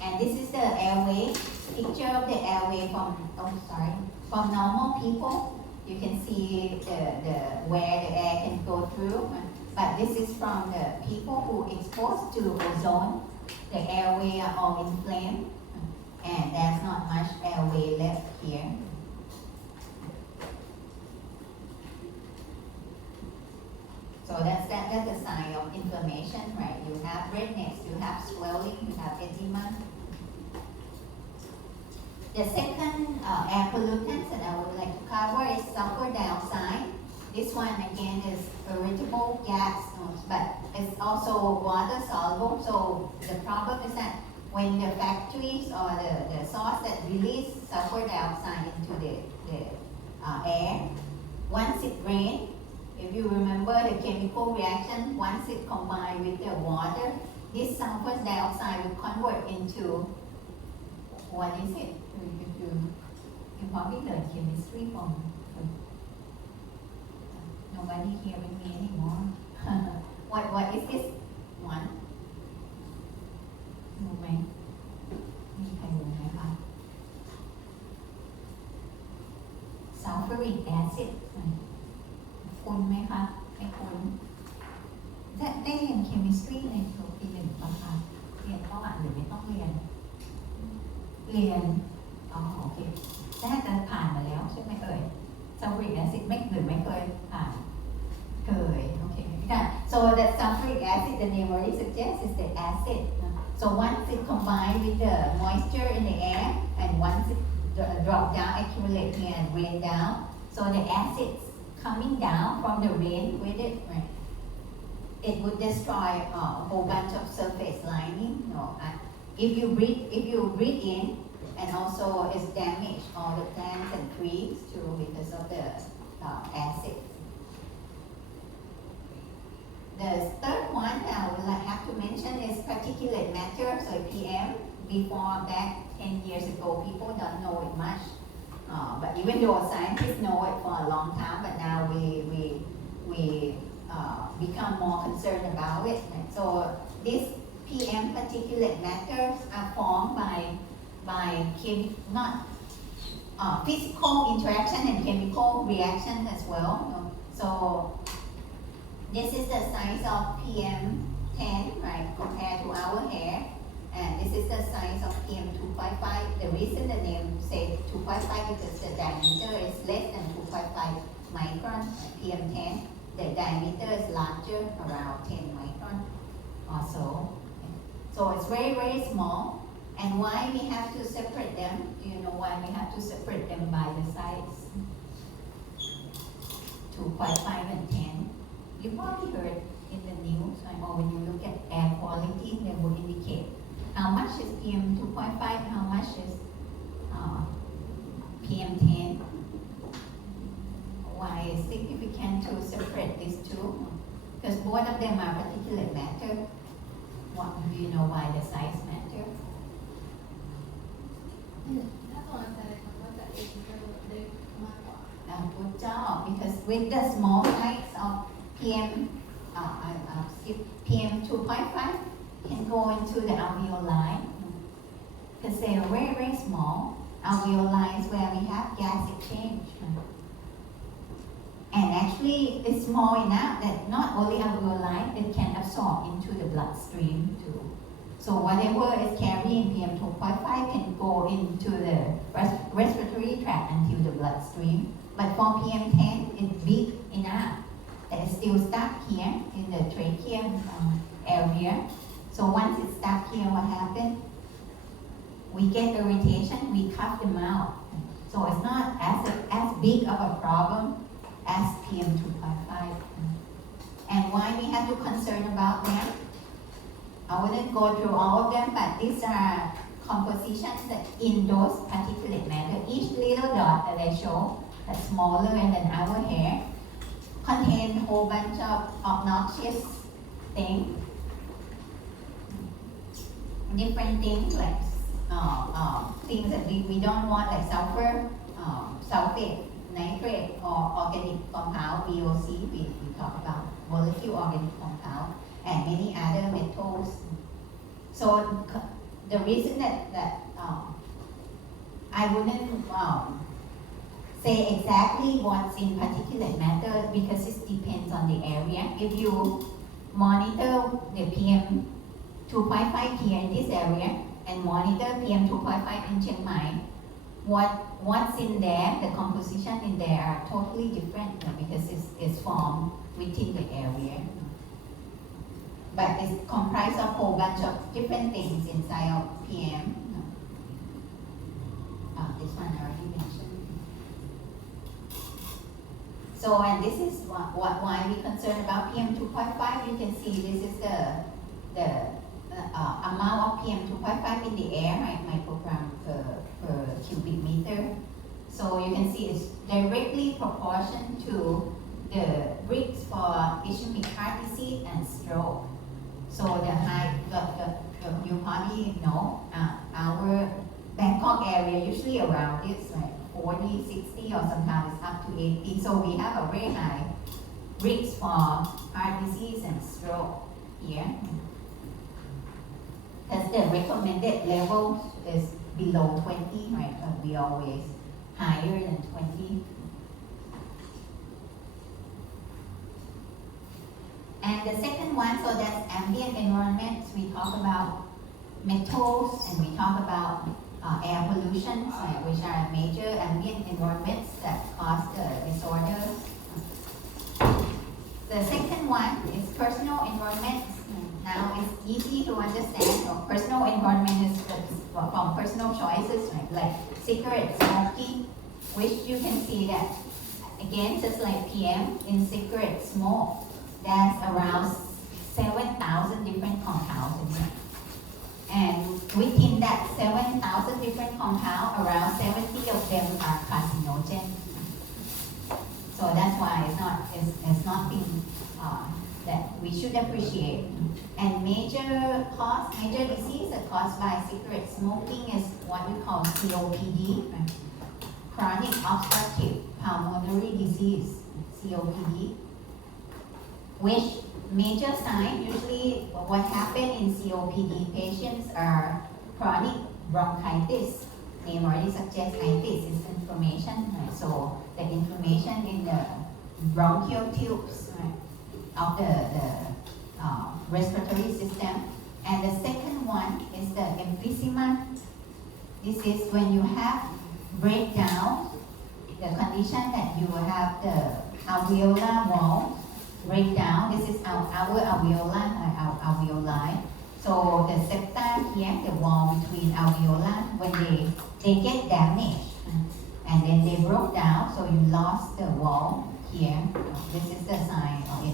And this is the airway, picture of the airway from normal people. You can see where the air can go through. But this is from the people who exposed to ozone. The airway are all inflamed, and there's not much airway left here. So that's a sign of inflammation, right? You have redness, you have swelling, you have edema. The second air pollutant that I would like to cover is sulfur dioxide. This one again is irritable gas, but it's also water soluble. So the problem is that when the factories or the source that release sulfur dioxide into the air, once it rains, if you remember the chemical reaction, once it combines with the water, this sulfur dioxide will convert into, what is it? You probably learned chemistry from nobody here with me anymore. What is this one? รู้ไหมมีใครรู้ไหมคะ sulfuric acid คุ้นไหมคะไม่คุ้นได้เรียน chemistry ในปีหนึ่งป่ะคะเรียนเท่าไหร่หรือไม่ต้องเรียนอ๋อโอเคน่าจะผ่านมาแล้วใช่ไหมเอ่ย sulfuric acid ไม่หรือไม่เคยผ่านเคยโอเค so that sulfuric acid the name already suggests is the acid. So once it combines with the moisture in the air and once it drop down, accumulate here and rain down, so the acids coming down from the rain with it, right, it would destroy a whole bunch of surface lining. If you breathe in, and also it's damage all the plants and trees too because of the acid. The third one I would have to mention is particulate matter, so PM. Before back 10 years ago, people don't know it much. But even though scientists know it for a long time, but now we become more concerned about it. Right? So these PM particulate matters are formed by not physical interaction and chemical reaction as well. So this is the size of PM10, right, compared to our hair. And this is the size of PM255. The reason the name says 255 because the diameter is less than 255 micron. PM10, the diameter is larger, around 10 micron or so. So it's very, very small. And why we have to separate them? Do you know why we have to separate them by the size? 255 and 10. You probably heard in the news, or when you look at air quality, they will indicate how much is PM2.5, how much is PM10. Why it's significant to separate these two? Because both of them are particularly particulate matter. What do you know why the size matter? ถ้าตอนอาจารย์ว่าจะเองจะได้มากกว่า Good job. Because with the small size of PM, PM 2.5 can go into the alveoli. Because they are very, very small. Alveoli is where we have gas exchange. And actually, it's small enough that not only alveoli, it can absorb into the bloodstream too. So whatever is carrying PM 2.5 can go into the respiratory tract until the bloodstream. But for PM 10, it's big enough that it's still stuck here in the trachea area. So once it's stuck here, what happens? We get irritation, we cut them out. So it's not as big of a problem as PM 2.5. And why we have to concern about them? I wouldn't go through all of them, but these are compositions that in those particulate matter. Each little dot that I show, that's smaller than our hair, contain a whole bunch of obnoxious things. Different things like things that we don't want, like sulfur, sulfate, nitrate, or organic compound, VOC, we talk about volatile organic compound, and many other metals. So the reason that I wouldn't say exactly what's in particulate matter because it depends on the area. If you monitor the PM 2.5 here in this area and monitor PM 2.5 in Chiang Mai, what's in there, the composition in there are totally different because it's formed within the area. But it's comprised of a whole bunch of different things inside of PM. This one I already mentioned. So, and this is why we concerned about PM 2.5. You can see this is the amount of PM 2.5 in the air, right, microgram per cubic meter. So you can see it's directly proportional to the risks for ischemic heart disease and stroke. So you probably know our Bangkok area usually around this, right, 40, 60, or sometimes it's up to 80. So we have a very high risk for heart disease and stroke here. Because the recommended level is below 20, right? But we always higher than 20. And the second one, so that's ambient environment. We talk about metals and we talk about air pollution, right, which are major ambient environments that cause the disorder. The second one is personal environment. Now it's easy to understand. So personal environment is from personal choices, right? Like cigarette smoking, which you can see that again, just like PM in cigarette smoke, there's around 7,000 different compounds in it. And within that 7,000 different compounds, around 70 of them are carcinogen. So that's why it's nothing that we should appreciate. And major disease that caused by cigarette smoking is what we call COPD, right? Chronic obstructive pulmonary disease, COPD, which major signs usually what happens in COPD patients are chronic bronchitis. Name already suggests itis is inflammation, right? So the inflammation in the bronchial tubes, right, of the respiratory system. And the second one is the emphysema. This is when you have breakdown, the condition that you have the alveolar wall breakdown. This is our alveoli. So the septa here, the wall between alveolar, when they get damaged and then they broke down, so you lost the wall here. This is the sign of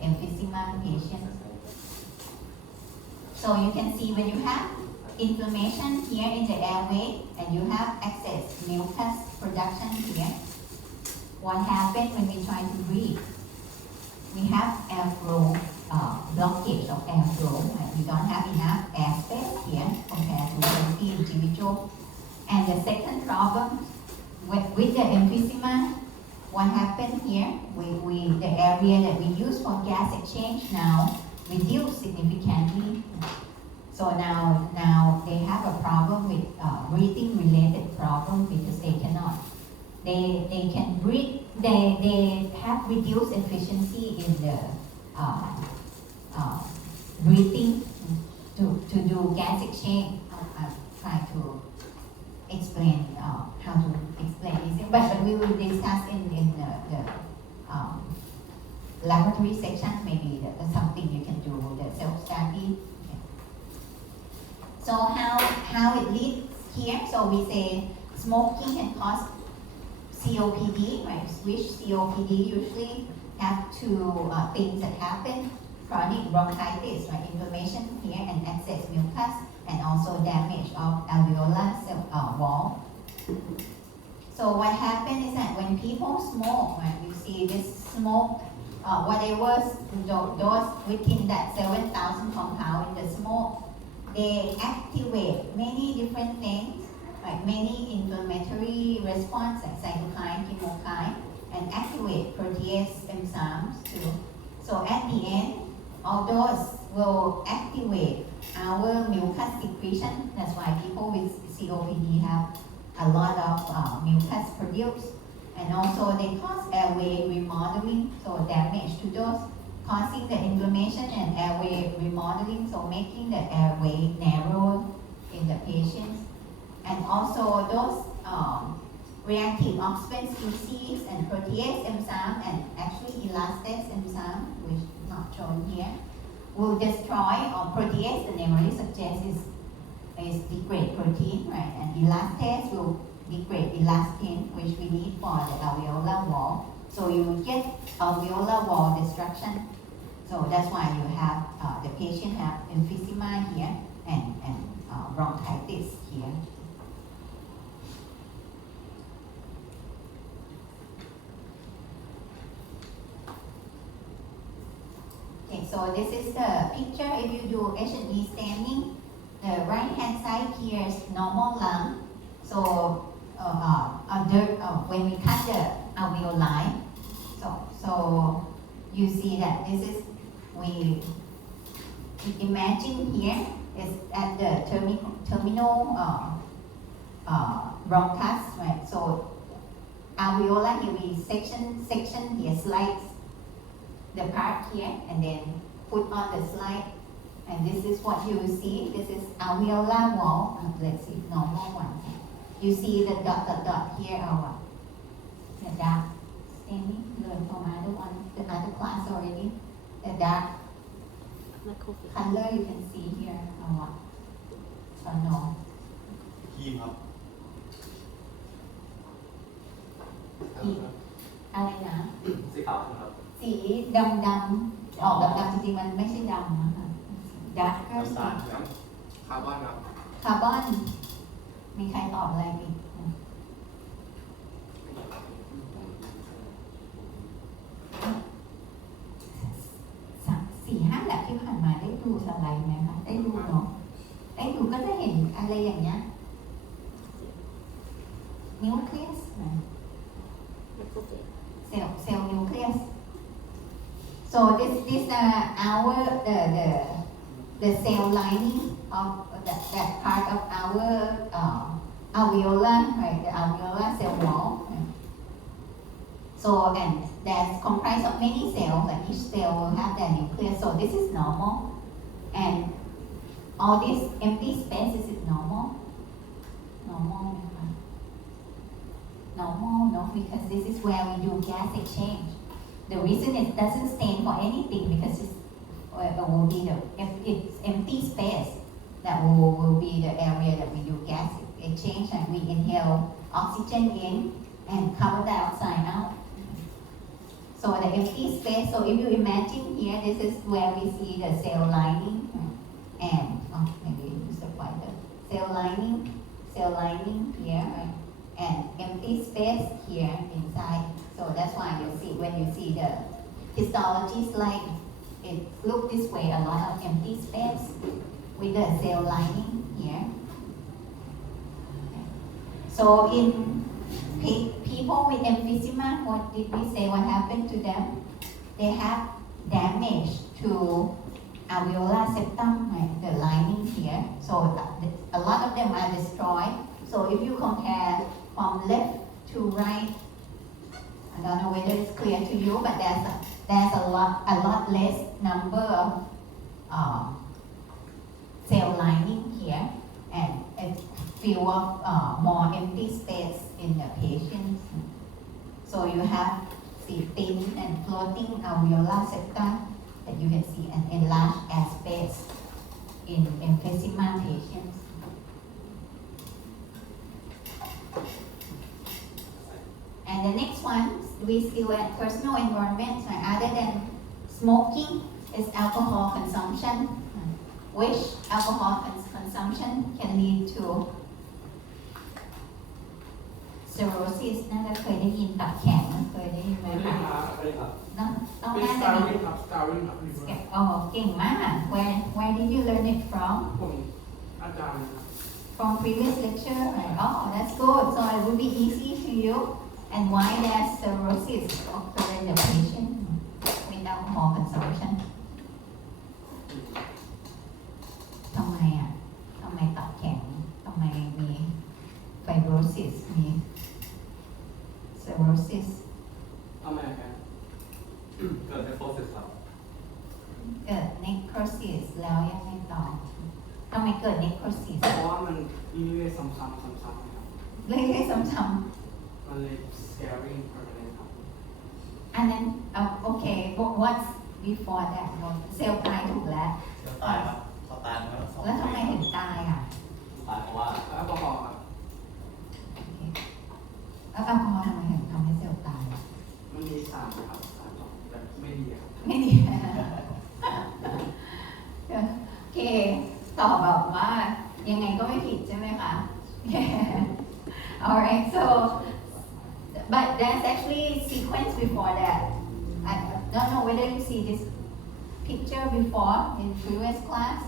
emphysema patient. So you can see when you have inflammation here in the airway and you have excess mucus production here, what happens when we try to breathe? We have airflow blockage of airflow. Right? You don't have enough air space here compared to healthy individual. And the second problem with the emphysema, what happened here? The area that we use for gas exchange now reduced significantly. So now they have a problem with breathing related problem because they cannot. They can breathe. They have reduced efficiency in the breathing to do gas exchange. I'll try to explain how to explain this, but we will discuss in the laboratory section. Maybe that's something you can do the self study. So how it leads here? So we say smoking can cause COPD, right? Which COPD usually have two things that happen: chronic bronchitis, right? Inflammation here and excess mucus, and also damage of alveolar wall. So what happens is that when people smoke, right? You see this smoke, whatever those within that 7,000 compound in the smoke, they activate many different things, like many inflammatory response like cytokine, chemokine, and activate protease enzymes too. So at the end, all those will activate our mucus secretion. That's why people with COPD have a lot of mucus produced. And also they cause airway remodeling, so damage to those, causing the inflammation and airway remodeling, so making the airway narrow in the patients. And also those reactive oxygen species and protease enzyme and actually elastase enzyme, which is not shown here, will destroy, or protease, the name already suggests is degrade protein, right? And elastase will degrade elastin, which we need for the alveolar wall. So you get alveolar wall destruction. So that's why you have the patient have emphysema here and bronchitis here. Okay, so this is the picture. If you do H&E staining, the right hand side here is normal lung. So when we cut the alveoli, so you see that this is, we imagine here is at the terminal bronchus, right? So alveolar here we section here, slides the part here and then put on the slide, and this is what you see. This is alveolar wall. Let's see, normal one. You see the dot here, or the dark staining, learn from the other class already. The dark color you can see here, or no? ทีมครับ อะไรนะ สีขาวนะครับ สีดำออกดำจริงๆมันไม่ใช่ดำนะคะดักก็ น้ำตาลครับคาร์บอนครับ คาร์บอน มีใครตอบอะไรอีก4-5 แบบที่ผ่านมาได้ดูสไลด์ไหมคะได้ดูเนาะได้ดูก็จะเห็นอะไรอย่างเงี้ยนิวเคลียสเซลล์นิวเคลียส so this our the cell lining of that part of our alveolar, right, the alveolar cell wall, right? So and that's comprised of many cells, and each cell will have their nucleus. So this is normal, and all this empty space, is it normal? Normal, no, because this is where we do gas exchange. The reason it doesn't stain for anything because it will be if it's empty space, that will be the area that we do gas exchange, and we inhale oxygen in and carbon dioxide out. So the empty space, so if you imagine here, this is where we see the cell lining, and maybe use the wider cell lining here, right? And empty space here inside. So that's why you see, when you see the histology slide, it look this way, a lot of empty space with the cell lining here. So in people with emphysema, what did we say? What happened to them? They have damage to alveolar septum, right, the lining here. So a lot of them are destroyed. So if you compare from left to right, I don't know whether it's clear to you, but there's a lot less number of cell lining here, and it's few of more empty space in the patients. So you have thin and floating alveolar septa that you can see an enlarged air space in emphysema patients. And the next one, we still at personal environment, so other than smoking, is alcohol consumption, which alcohol consumption can lead to cirrhosis น่าจะเคยได้ยินตับแข็งเคยได้ยินไหม ไม่ได้ คะ ครับไม่ได้ครับ ต้อง เป็น น่า ส จะ ตาร์ มี วิ่งครับสตาร์วิ่งครับ อ๋อเก่งมาก where did you learn it from ผมอาจารย์ครับ from previous lecture right? Oh that's good so it would be easy to you and why there's cirrhosis occur in the patient with alcohol consumption ทำไมตับแข็งทำไมมี fibrosis มี cirrhosis ทำไมครับ เกิดในโปรเซสครับ เกิด necrosis แล้วยังไงต่อทำไมเกิด necrosis เพราะว่ามันเรื่อยๆซ้ำๆนะครับ เรื่อยๆซ้ำ มันเลย scaring permanent ครับ ๆอันนั้นโอเค what's before that เซลล์ตายถูกแล้ว เดี๋ยวตายครับพอตายแล้ว2 แล้วทำไมถึงตายอ่ะ ตายเพราะว่า แอลกอฮอล์ครับ โอเคแล้วแอลกอฮอล์ทำไมถึงทำให้เซลล์ตายอ่ะ มันมีสารครับสารแบบไม่ดีครับ ไม่ดี โอเคตอบแบบว่ายังไงก็ไม่ผิดใช่ไหมคะ Alright so but there's actually sequence before that I don't know whether you see this picture before in previous class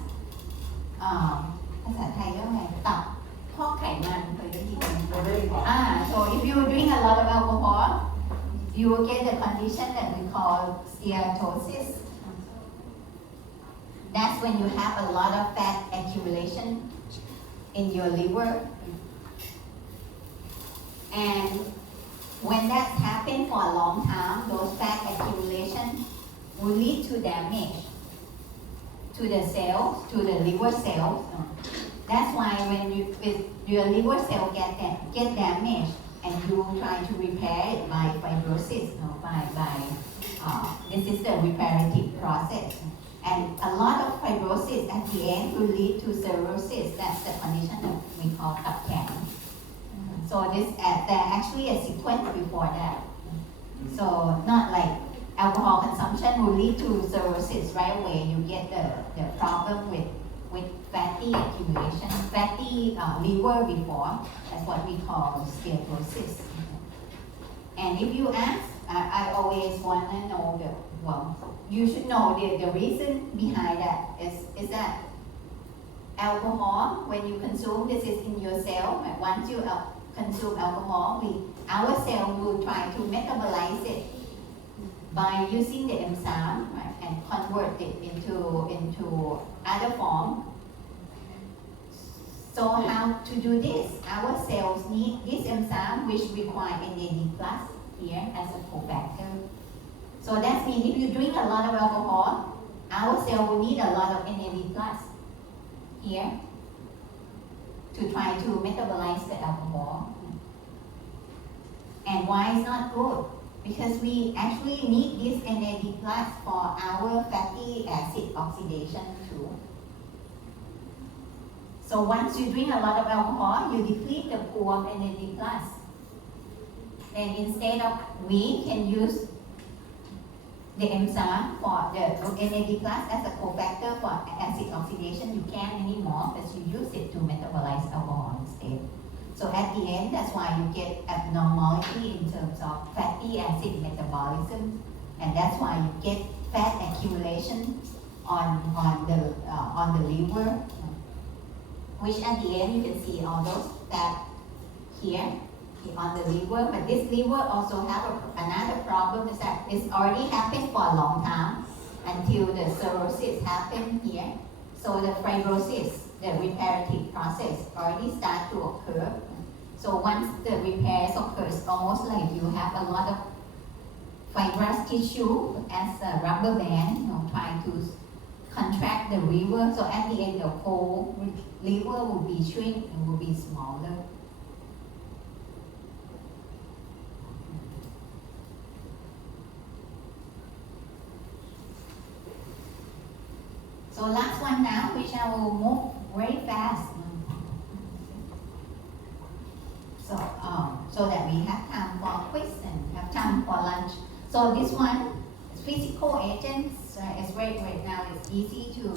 ภาษาไทยเรียกว่าไงตับพอกไขมันเคยได้ยินไหม ไม่ได้ครับ so if you drink a lot of alcohol you will get the condition that we call steatosis that's when you have a lot of fat accumulation in your liver and when that's happened for a long time those fat accumulation will lead to damage to the cells, to the liver cells. That's why when your liver cell get damaged and you try to repair it by fibrosis, this is the reparative process. And a lot of fibrosis at the end will lead to cirrhosis. That's the condition that we call ตับแข็ง So there actually a sequence before that. So not like alcohol consumption will lead to cirrhosis right away. You get the problem with fatty accumulation, fatty liver before. That's what we call steatosis. And if you ask, I always want to know you should know the reason behind that is that alcohol, when you consume, this is in your cell. Once you consume alcohol, our cell will try to metabolize it by using the enzyme, right, and convert it into other form. So how to do this? Our cells need this enzyme which require NAD+ here as a cofactor. So that means if you drink a lot of alcohol, our cell will need a lot of NAD+ here to try to metabolize the alcohol. And why it's not good? Because we actually need this NAD+ for our fatty acid oxidation too. So once you drink a lot of alcohol, you deplete the pool of NAD+. Then instead of we can use the enzyme for the NAD+ as a cofactor for acid oxidation, you can't anymore because you use it to metabolize alcohol instead. So at the end, that's why you get abnormality in terms of fatty acid metabolism, and that's why you get fat accumulation on the liver, which at the end you can see all those fat here on the liver. But this liver also have another problem is that it's already happened for a long time until the cirrhosis happened here. So the fibrosis, the reparative process already start to occur. So once the repairs occurs, almost like you have a lot of fibrous tissue as a rubber band, trying to contract the liver. So at the end, the whole liver will be shrink and will be smaller. So last one now, which I will move very fast. So that we have time for quiz and have time for lunch. So this one, physical agents, is right now it's easy to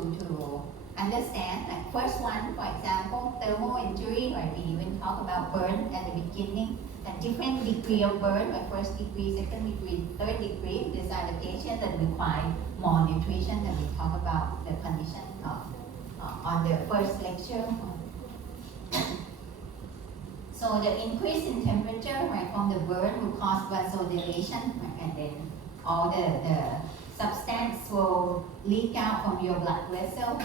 understand. Like first one, for example, thermal injury, right? We even talk about burn at the beginning. A different degree of burn, like first degree, second degree, third degree. These are the patients that require more nutrition that we talk about the condition on the first lecture. So the increase in temperature, right, from the burn will cause vasodilation, right, and then all the substance will leak out from your blood vessels,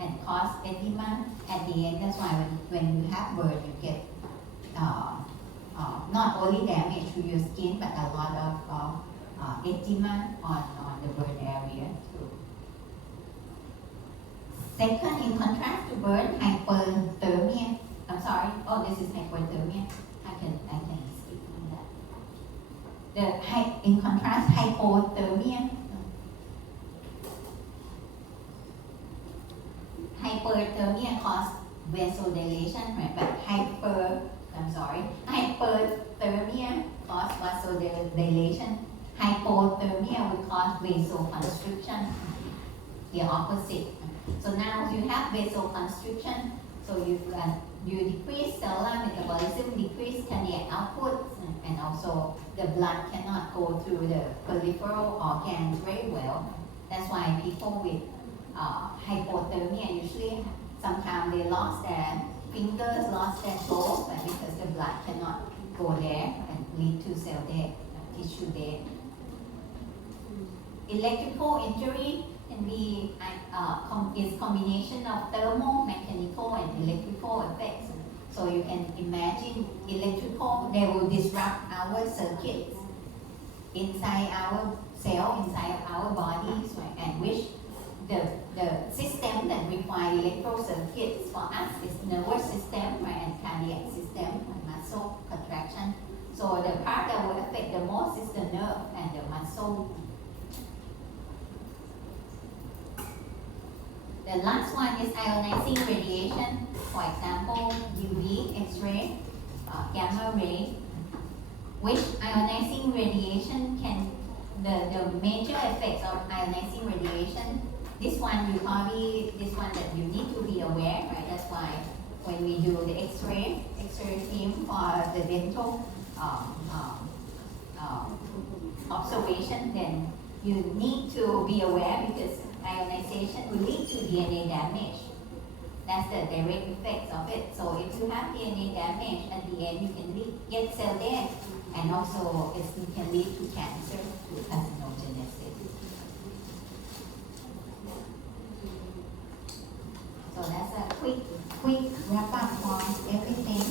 and cause edema at the end. That's why when you have burn, you get not only damage to your skin, but a lot of edema on the burn area too. Second, in contrast to burn, hyperthermia. I'm sorry. Oh, this is hyperthermia. I can skip on that. In contrast, hypothermia. Hyperthermia causes vasodilation, right? But hyperthermia causes vasodilation. Hypothermia will cause vasoconstriction. The opposite. So now you have vasoconstriction. So you decrease cellular metabolism, decrease cardiac output, and also the blood cannot go through the peripheral organs very well. That's why people with hypothermia usually sometimes they lost their fingers, lost their toes, because the blood cannot go there and lead to cell death, tissue death. Electrical injury can be is combination of thermal, mechanical, and electrical effects. So you can imagine electrical, they will disrupt our circuits inside our cell, inside our bodies, right? And which the system that require electro circuits for us is nervous system, right? And cardiac system, and muscle contraction. So the part that will affect the most is the nerve and the muscle. The last one is ionizing radiation. For example, UV, X-ray, gamma ray. Which ionizing radiation can, the major effects of ionizing radiation, this one that you need to be aware, right? That's why when we do the X-ray film for the dental observation, then you need to be aware because ionization will lead to DNA damage. That's the direct effects of it. So if you have DNA damage, at the end you can get cell death, and also it can lead to cancer, to carcinogenesis. So that's a quick wrap up for everything.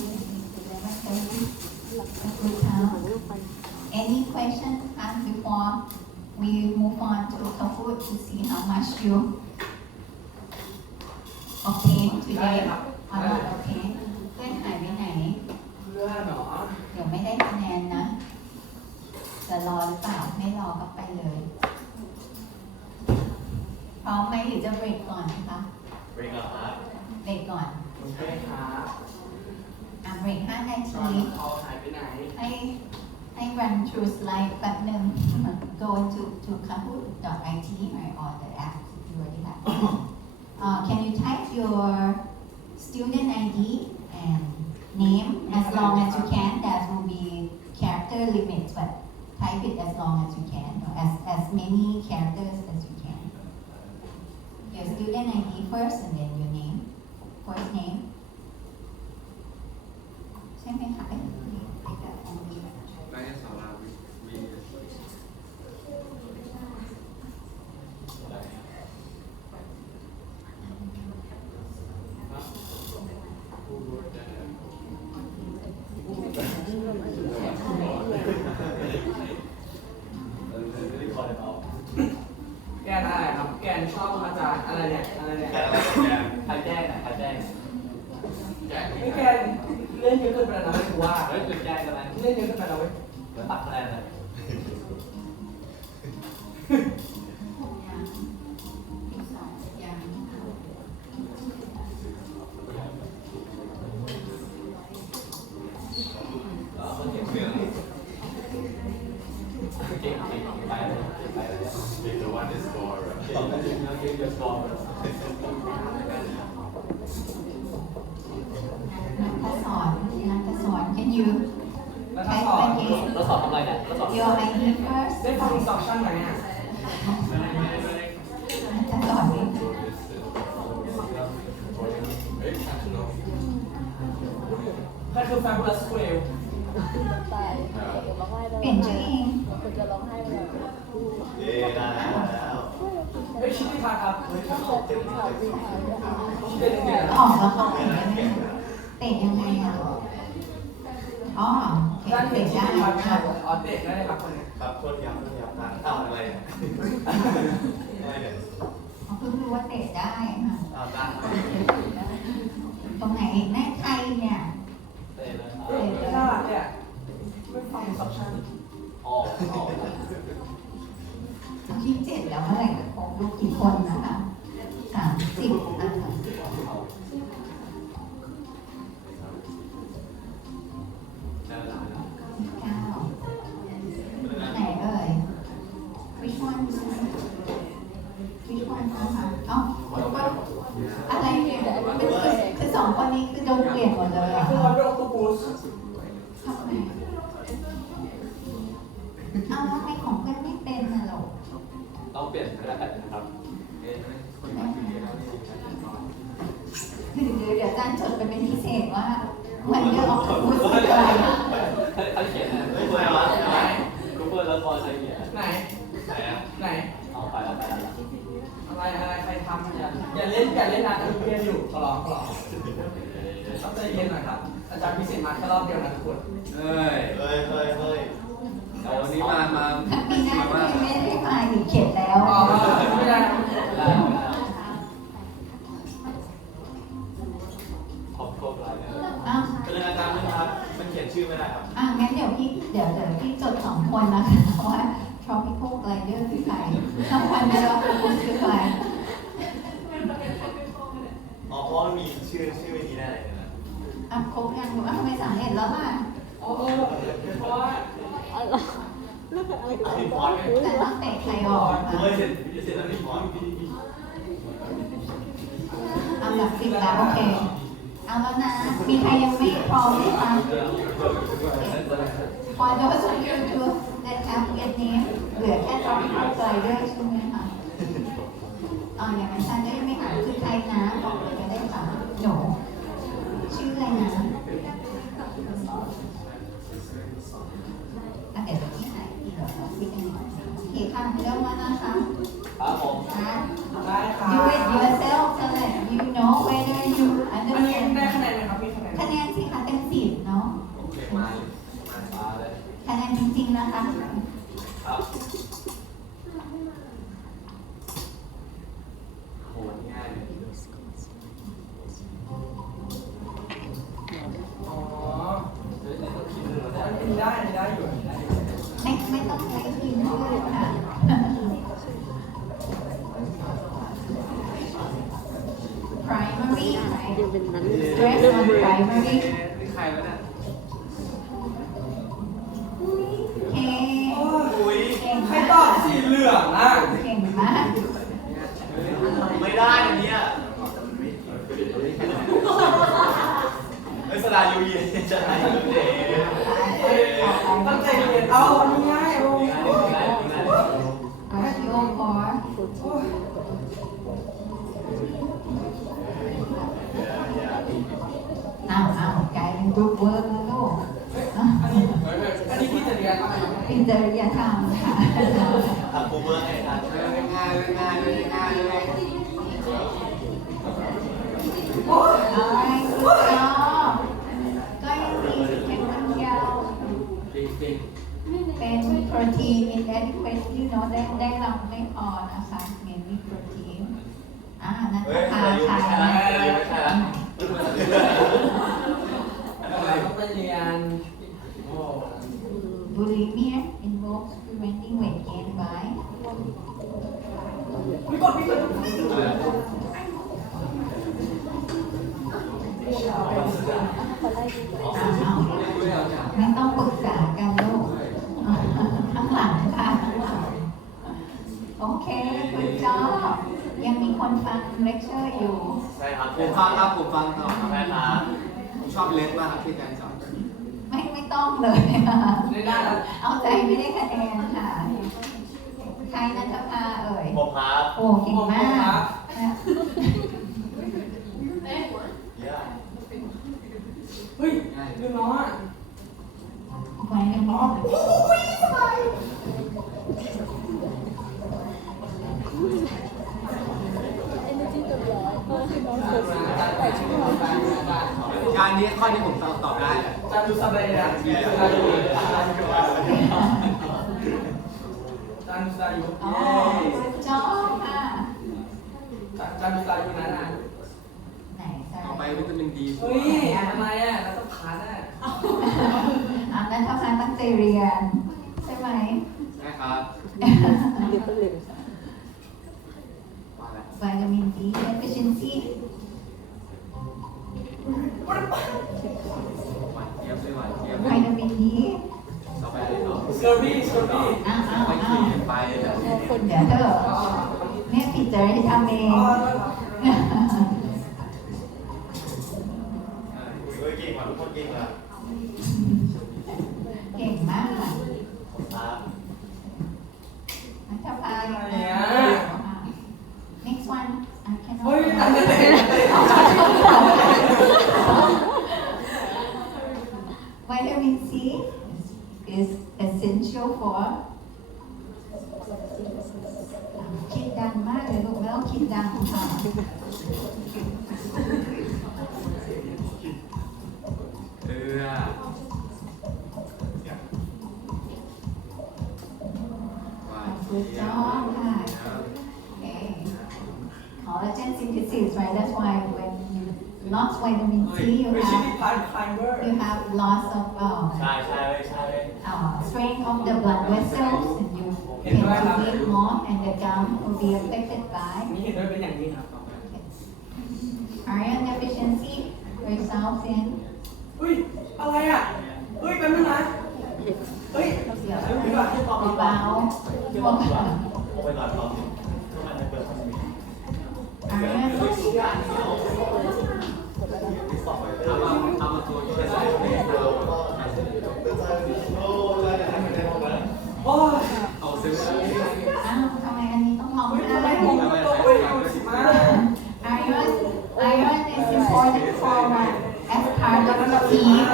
Any questions before we move on to Kahoot to see how much you obtain today or not obtain? เพื่อนหายไปไหน เพื่อนเหรอ เดี๋ยวไม่ได้คะแนนนะจะรอหรือเปล่าไม่รอก็ไปเลยพร้อมไหมหรือจะเบรกก่อนนะคะ เบรกก่อนครับ เบรกก่อน โอเคครับ เบรก5 นา ตอ ที นเขาหายไปไหน ให้ run through slide แป๊บหนึ่ง go to kahoot.it or the app you already have. Can you type your student ID and name as long as you can? That will be character limits, but type it as long as you can, as as many characters as you can. Your student ID first and then your name, first name. ใช่ไหมคะเอ้ยติดกับอันนี้ ได้สาราวี แกนอะไรครับ แกนชอบอาจารย์อะไรเนี่ยอะไรเนี่ย แกอะไรแก ใครแจ้งนะใครแจ้ง ไม่แกนเล่นเยอะเกินไปแล้วนะกูว่า เฮ้ยจุดแจ้งกันนะ เล่นเยอะเกินไปแล้วเว้ย เดี๋ยวตัดคะแนนนะ อีกสองอย่าง คนเก่งเมืองเก่งไปเลยไปเลย If the one is for เก่งเก่งเก่งเยอะสกอร์ นัทสอน can you แล้วถ้า type สอน again แล้วสอบทำอะไรเนี่ยแล้วสอบ your ID first ได้ฟังอินสตรัคชั่นไหมอ่ะ นัทสอนดิ ใครคือ Fabulous Square ตายร้องไห้ไป เปลี่ยนชื่อเอง คุณจะร้องไห้ไปแล้ว เย้ได้แล้ว เฮ้ยชิคกี้พายครับเฮ้ย เจ็บข่าวดีหายเลย เด็กเด็ก ออกแล้วเขาเตะได้ไหมเตะยังไงอ่ะอ๋อโอเค ด้านเห็ เตะ นชิค ได้ กี้พายครับอ๋อเด็กได้ครับคนนี้ ครับโทษย้ำทานข้าวอะไรเนี่ยไม่เนี่ย เขาเพิ่งรู้ว่าเตะได้ค่ะ อ้าวตั้ง ตรงไหนแม่ใครเนี่ย เตะเลย เด็กน่ารักเนี่ยไม่ฟังอินสตรัคชั่น ออกออก ที่7แล้วเมื่อไหร่จะครบลูกกี่คนนะคะ30นะคะ 9ไหนเอ่ย which one which one นะคะเอ้าอะไรเนี่ยคือสองคนนี้คือโดนเปลี่ยนหมดเลยเหรอ คือ คะ วันโดกูบูส ทำไมเอาแล้วทำไมของเพื่อนไม่เป็นน่ะหรอ ต้องเปลี่ยนก็ได้นะครับ เดี๋ยวอาจารย์จดไปเป็นพิเศษว่าวันเดอร์ออฟพูดอะไร เขาเขียนนะ ไม่เคยวะ รูปเปอร์แล้วพอใช้เขียน ไหน ไหนอ่ะ ไหน เอาไปแล้วไปแล้ว อะไรใครทำอย่าเล่นนะเรียนอยู่ขอร้องต้องใจเย็นหน่อยครับ อาจารย์พิเศษมาแค่รอบเดียวนะทุกคน เฮ้ย เฮ้ยเฮ้ย แต่วันนี้มา ปีหน้าไม่ได้มาอีกเขียนแล้ว อ๋อไม่ได้ ได้ขอบคุณอะไรเนี่ย อ้าว เป็นอาจารย์นะครับ มันเขียนชื่อไม่ได้ครับ งั้นเดี๋ยวพี่จด2 คนนะคะว่า tropical glider คือใครทั้งวันเดอร์ออฟพูดคือใคร อ๋อเพราะมันมีชื่อวิธีได้อะไรนะ ครบยังทำไม3เห็นแล้วล่ะ อ๋อเพราะว่า อะไรเรื่องอะไรกัน พี่พอดไหม แต่ต้องเตะใครออก ผมเคยเห็นพิเศษแล้วพี่พอด เอาแบบ10แล้วโอเค เอาแล้วนะ มีใครยังไม่พร้อมไหมคะ For those of you that have get name เหลือแค่ tropical glider ใช่ไหมคะอย่างนั้นฉันได้ไม่หาคือใครนะบอกเลยก็ได้ค่ะหนูชื่ออะไรนะเดี๋ยวพี่หายอีกเหรอคุยกันหน่อยโอเคค่ะเริ่มแล้วนะคะ ครับผม ได้ค่ะ You it yourself so that you know whether you อันนี้ understand ได้คะแนนไหมครับพี่คะแนน คะแนนสิคะเต็ม10เนาะ โอเคมาเลย คะแนนจริงๆนะคะ ครับ โหง่ายเลย อ๋อ เฮ้ยต้องคิดดูแล้ว มีได้อยู่ ไม่ต้องใช้ทีมพูดค่ะ primary ดูเป็นนั้น stress on primary นี่ใครวะเนี่ย K อุ้ย เก่ง ใคร มาก ตอบสีเหลืองอ่ะ เก่งมาก ไม่ได้อันเนี้ยไม่สลายูเย็นจะไหนยูเย็น ตั้งใจเรียนเอาอันนี้ง่ายโอ้ ง่ายง่ายง่าย มา for อ้าวกลายเป็นกรุ๊ปเวิร์กแล้วลูก อันนี้พี่จะเรียนอะไรครับ เป็นจริยธรรมค่ะ ทำโคเวอร์ให้ครับ ง่ายเลยง่ายเลยง่ายเลย อะไรคุณจอก็ยังมีแค่คนเดียว จริงจริง เป็นโปรตีน inadequate ที่เนาะได้รับไม่พอนะคะเมนมีโปรตีนนั่น เฮ้ย ค่ะ อายุไม่ใช่ละอายุไม่ใช่ละ เราต้องไปเรียนโอ้ bulimia involves preventing weight gain by ไม่กดพี่กด ไม่ต้องปรึกษากันลูกข้างหลังค่ะโอเคคุณจอยังมีคนฟังเลคเชอร์อยู่ ใช่ครับ ผมฟังครับผมฟังต่อครับ ใช่ครับ ผมชอบเลสมากครับที่อาจารย์สอน ไม่ต้องเลยค่ะ ได้ได้ เอาใจไม่ได้คะแนนค่ะ ใครนันทภาเอ่ย ผมครับ โอ้เก่งมากนะ เยอะ เฮ้ยลืมน้องอ่ะ ไว้กันบ้าง energy เต็มร้อยคือน้องเฟิร์สแต่ชั่วโมง การนี้ข้อนี้ผมตอบได้แหละ จำดูสบายนะจำดูสบายอยู่ อ๋อจอค่ะ จำดูสบายอยู่นะ ไหนใส่ ต่อไปวิตามินดี เฮ้ยทำไมอ่ะเราต้องผ่านอ่ะ นันทภาตั้งใจเรียนใช่ไหม นะครับ เดี๋ยวก็เลย ว่าแล้ว วิตามิน D deficiency หวานเจี๊ยบเลยหวานเจี๊ยบ วิตามิน D ต่อไปเลยต่อ สเกอร์บี้สเกอร์บี้ ไปขี่ไปแบบ คนเดี๋ยวเธอเนี่ยผิดจริยธรรมเอง เฮ้ยเก่งกว่าทุกคนเก่งเลย เก่งมาก ครับ นัทภาอยู่นะ next one I cannot เฮ้ยอันนี้เตะ Vitamin C is essential for คิดดังมากเลยลูกไม่ต้องคิดดังค่ะ เรือ หวานเจี๊ยบ Okay. Collagen synthesis, right? That's why when you lost vitamin C, เฮ้ยชื่อที่พันไคลเบอร์ you have loss of ใช่ใช่เลยใช่เลย strength of the blood vessels, and you tend to bleed more, and the gum will be affected by นี่เห็นด้วยเป็นอย่างนี้ครับ iron deficiency, results in เฮ้ยอะไรอ่ะเฮ้ยเป็นนะเฮ้ยเดี๋ยวดูก่อน bowel ที่ผมก่อนผมไปก่อนรอบนึงทำไมไม่เปิดคอมมิว iron เอามาตัวอยู่ในสายเลือด โอ้ย เอาซื้อ อ้าวทำไมอันนี้ต้องร้อง เฮ้ย ไห้ ทำไมผมต้องไปอยู่สิมา Iron is important for what? As part of the heat.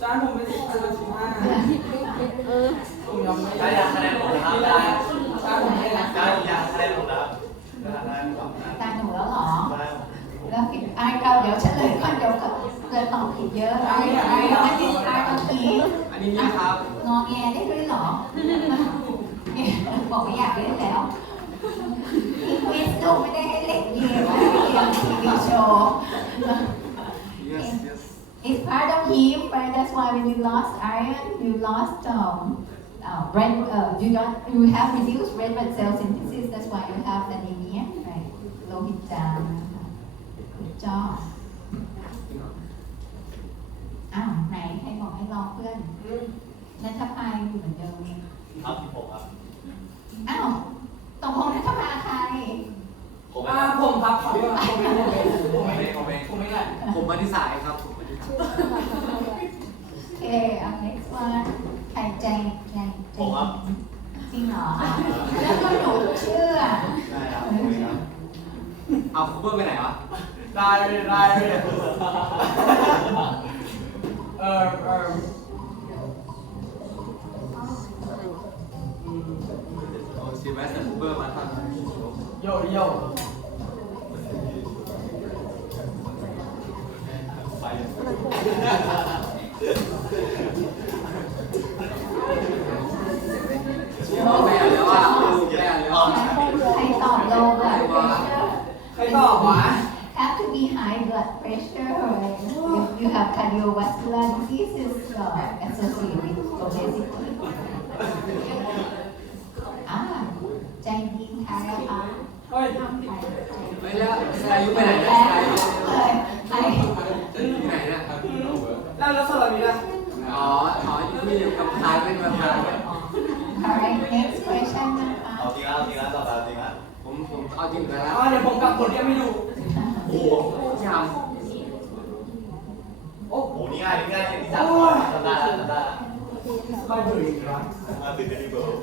จานผมไม่ติดอันละ15ผมยอมไม่ ได้ยังคะแนนผมนะครับ ได้จานผมไม่รัก ได้ยังคะแนนผมแล้วได้ครับ ตาหนูแล้วเหรอ ได้ แล้วผิดเราเดี๋ยวเฉลยก่อนเดี๋ยวเกิดตอบผิดเยอะไอ้อันนี้ไอ้เมื่อกี้ อันนี้นี่ครับ งอแงได้ด้วยเหรอบอกว่าอยากเล่นแล้วอีควิสลูกไม่ได้ให้เล่นเกมนะเกมทีวีโชว์ yes yes It's part of heme, right? That's why when you lost iron, you lost red. You have reduced red blood cell synthesis. That's why you have anemia, right? โลหิตจางนะคะคุณจ้ออ้าวไหนใครบอกให้รอเพื่อนนัทภาอยู่เหมือนเดิม ครับผมครับ อ้าวตกลงนัทภาใคร ผม ผมครับผมไม่ได้ ผมมาที่สายครับผมมาที่สาย โอเคเอา next one ใครใจ ผมครับ จริงเหรอคะแล้วก็หนูเชื่อ ได้ครับโอเคครับ เอาคูเปอร์ไปไหนวะ ได้ได้เออ เอาซีแวสกับคูเปอร์มาทำ โยโย่ ไป ไม่อ่านแล้วอ่ะไม่อ่านแล้ว ใครตอบ low blood pressure ใครตอบวะ have to be high blood pressure right? If you have cardiovascular diseases associated with obesity อ่าใจดีค่ะนะคะ เฮ้ย ไม่แล้วอายุไปไหนนะอายุ ใคร ที่ไหนนะ แล้วสลับนี้นะ อ๋อที่อยู่กับทายเป็นประธาน alright next question นะคะ เอาจริงแล้วจริงแล้วต่อไปจริงแล้ว ผมเอาจริงแล้ว เดี๋ยวผมกลับผลที่ไม่ดู โอ้โห ย โอ้ โหนี่ง่ายนี่ง่ายนี่จำได้จำได้แล้วจำได้แล้ว สบายดีครับ มาตื่นเต้นดีเบอร์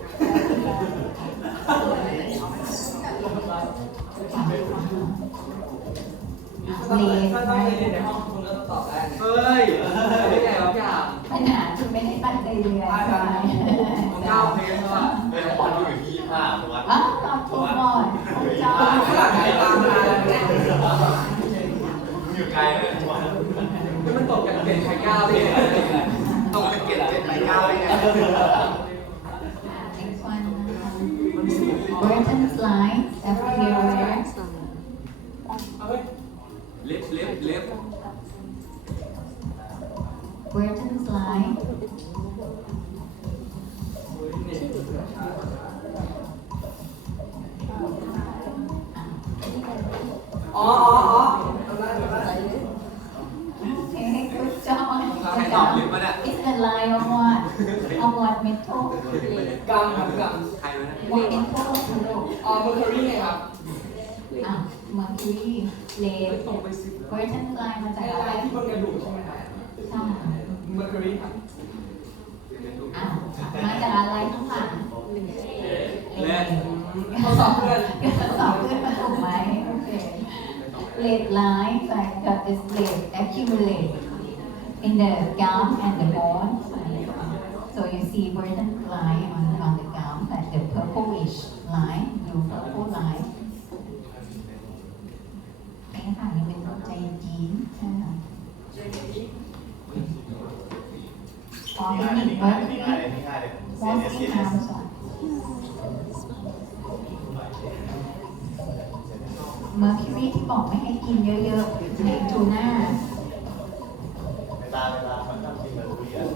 ถ้า เล ตั้ง ย ใจเรียนในห้องคุณก็ต้องตอบได้ ำเฮ้ยได้ไงวะพี่อ่ะ ปัญหาคือไม่ได้ตั้งใจเรียนใช่ไหม ผมก้าวเพลงแล้วอ่ะ เฮ้ยบอลดูอยู่ที่25ถูกไหม อ๋อตอบถูกหมดจอ ขนาดไหนตามมาเนี่ย อยู่ไกลเลยถูกไหม มันตกกันเป็นใครก้าวได้ไงตกกันเกล็ดเป็นใครก้าวได้ไง next one Burton's line everywhere เฮ้ย เล็บ Burton's line อ๋อจำได้ Okay, good job. ใครตอบลิฟต์วะเนี่ย It's the line of what? Of what metal? กำครับก ใครวะเนี่ย What metal? ำเมอร์คิวรีไงครับ อ่ะ Mercury, lead. ตกไป10 Burton's line มาจาก ไอ้ อะไร ลายที่บนกระดูกใช่ไหมครับ ใช่ เมอร์คิวรีครับ อ่ะมาจากอะไรข้างหลัง เล่น เขาสอบเพื่อน เดี๋ยวทดสอบเพื่อนมาถูกไหมโอเค Lead lines like that is lead accumulate in the gum and the bone. So you see Burton's line on the gum, like the purplish line, blue purple line. นี่ค่ะนี่เป็นใจจีนนะคะOrganic นี่ง่ายเลย mercury นี่ง่ายเลยนี่ง่ายเลย mostly comes on mercury ที่บอกไม่ให้กินเยอะๆในทูน่า เวลามันต้องกินแบบเรียน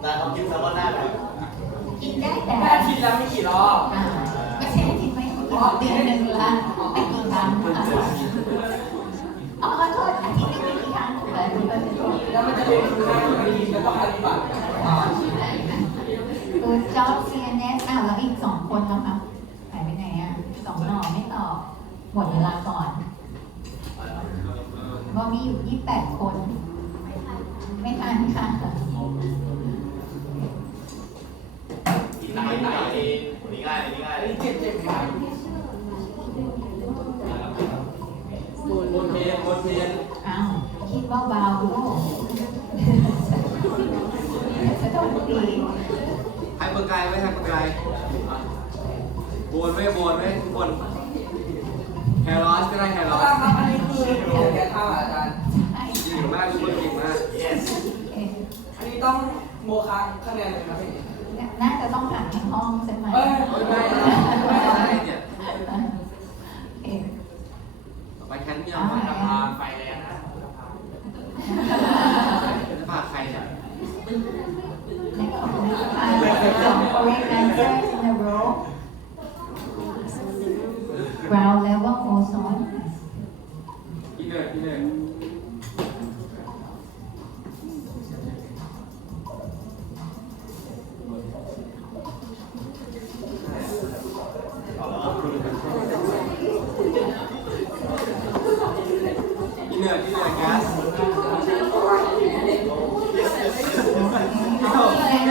แต่เขากินแซลมอนได้ไหม กินได้แต่ แม่อาทิตย์แล้วไม่กี่รอบ ไม่ใช่อาทิตย์ไม่เดือนหนึ่งละไม่กี่ครั้งอ๋อขอโทษอาทิตย์ไม่กี่ครั้งแต่คุณก็จะโทษ แล้วมันจะเรียนรู้ได้ไหมแล้วก็ปฏิบัติ ตัวจ็อบ CNS อ้าวแล้วอีก2 คนแล้วคะหายไปไหนอ่ะ2 หน่อไม่ตอบหมดเวลาก่อนเพราะมีอยู่28 คน ไม่ทันค่ะ นี่ง่ายนี่ง่ายนี่ง่าย อัน เลย นี้เจ็บครับ บนเทียน อ้าวคิดว่าเบาลูกจะต้องตี ให้เบอร์ไกลไว้ให้เบอร์ไกลบนไม่ทุกคนแฮร์ลอสก็ได้แฮร์ลอ อา ส จารย์ครับอันนี้คือเดี๋ยวแกข้าวอาจารย์ เก่งมากทุกคนเก่งมาก yes อันนี้ต้องโมฆะคะแนนเลยนะพี่ น่าจะต้องผ่านทั้งห้องใช่ไหม เอ้ย ไม่เนี่ย โอเค ต่อไปแคนนี่เอาจะพาไฟแรงนะจะพาใครเนี่ย ในของนี้ผ่าน2 correct answers in a row ground level ozone พี่เนิร์ด เอาแล้ว พี่เนิร์ดแก๊ส เอาแรง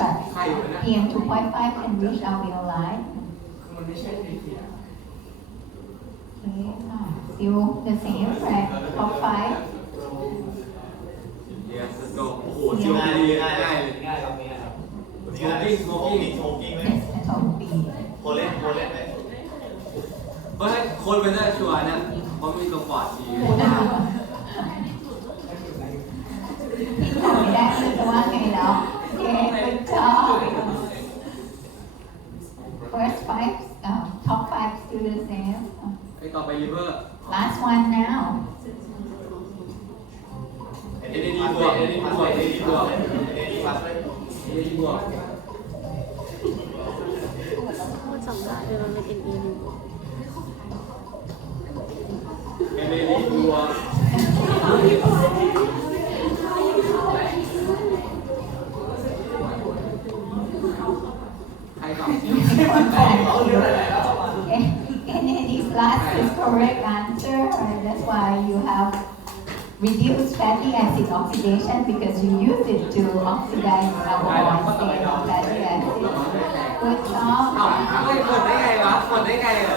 but ใครอยู่นะ PM 2.5 can reach alveoli. คือมันไม่ใช่สีเขียว Okay, still the same, right? Top 5. Yes let's go โอ้โห ง่าย จิว ง่าย ดี ง่าย ง่าย ง่ายครับง่ายครับ Smoking โชกิ้งไหม Yes, the top B. โคเล่นไหม เฮ้ยคนเป็นได้ชัวร์นะเพราะมีตัวปอดสี ที่ทำไม่ได้คือจะว่าไงแล้วโอเค good job first 5 top 5 still the same ไอ้ต่อไปลิเวอร์ last one now NAD บวก NAD บวก NAD บวก NAD พัสเลย NAD บวก พูดจำได้เลยมันเป็น NE หนึ่ง NAD บวกใครตอบ okay NAD's last is correct answer and that's why you have reduced fatty acid oxidation because you use it to oxidize alcohol instead of fatty acid good เอ้า job เฮ้ยกดได้ไงวะกดได้ไงอ่ะ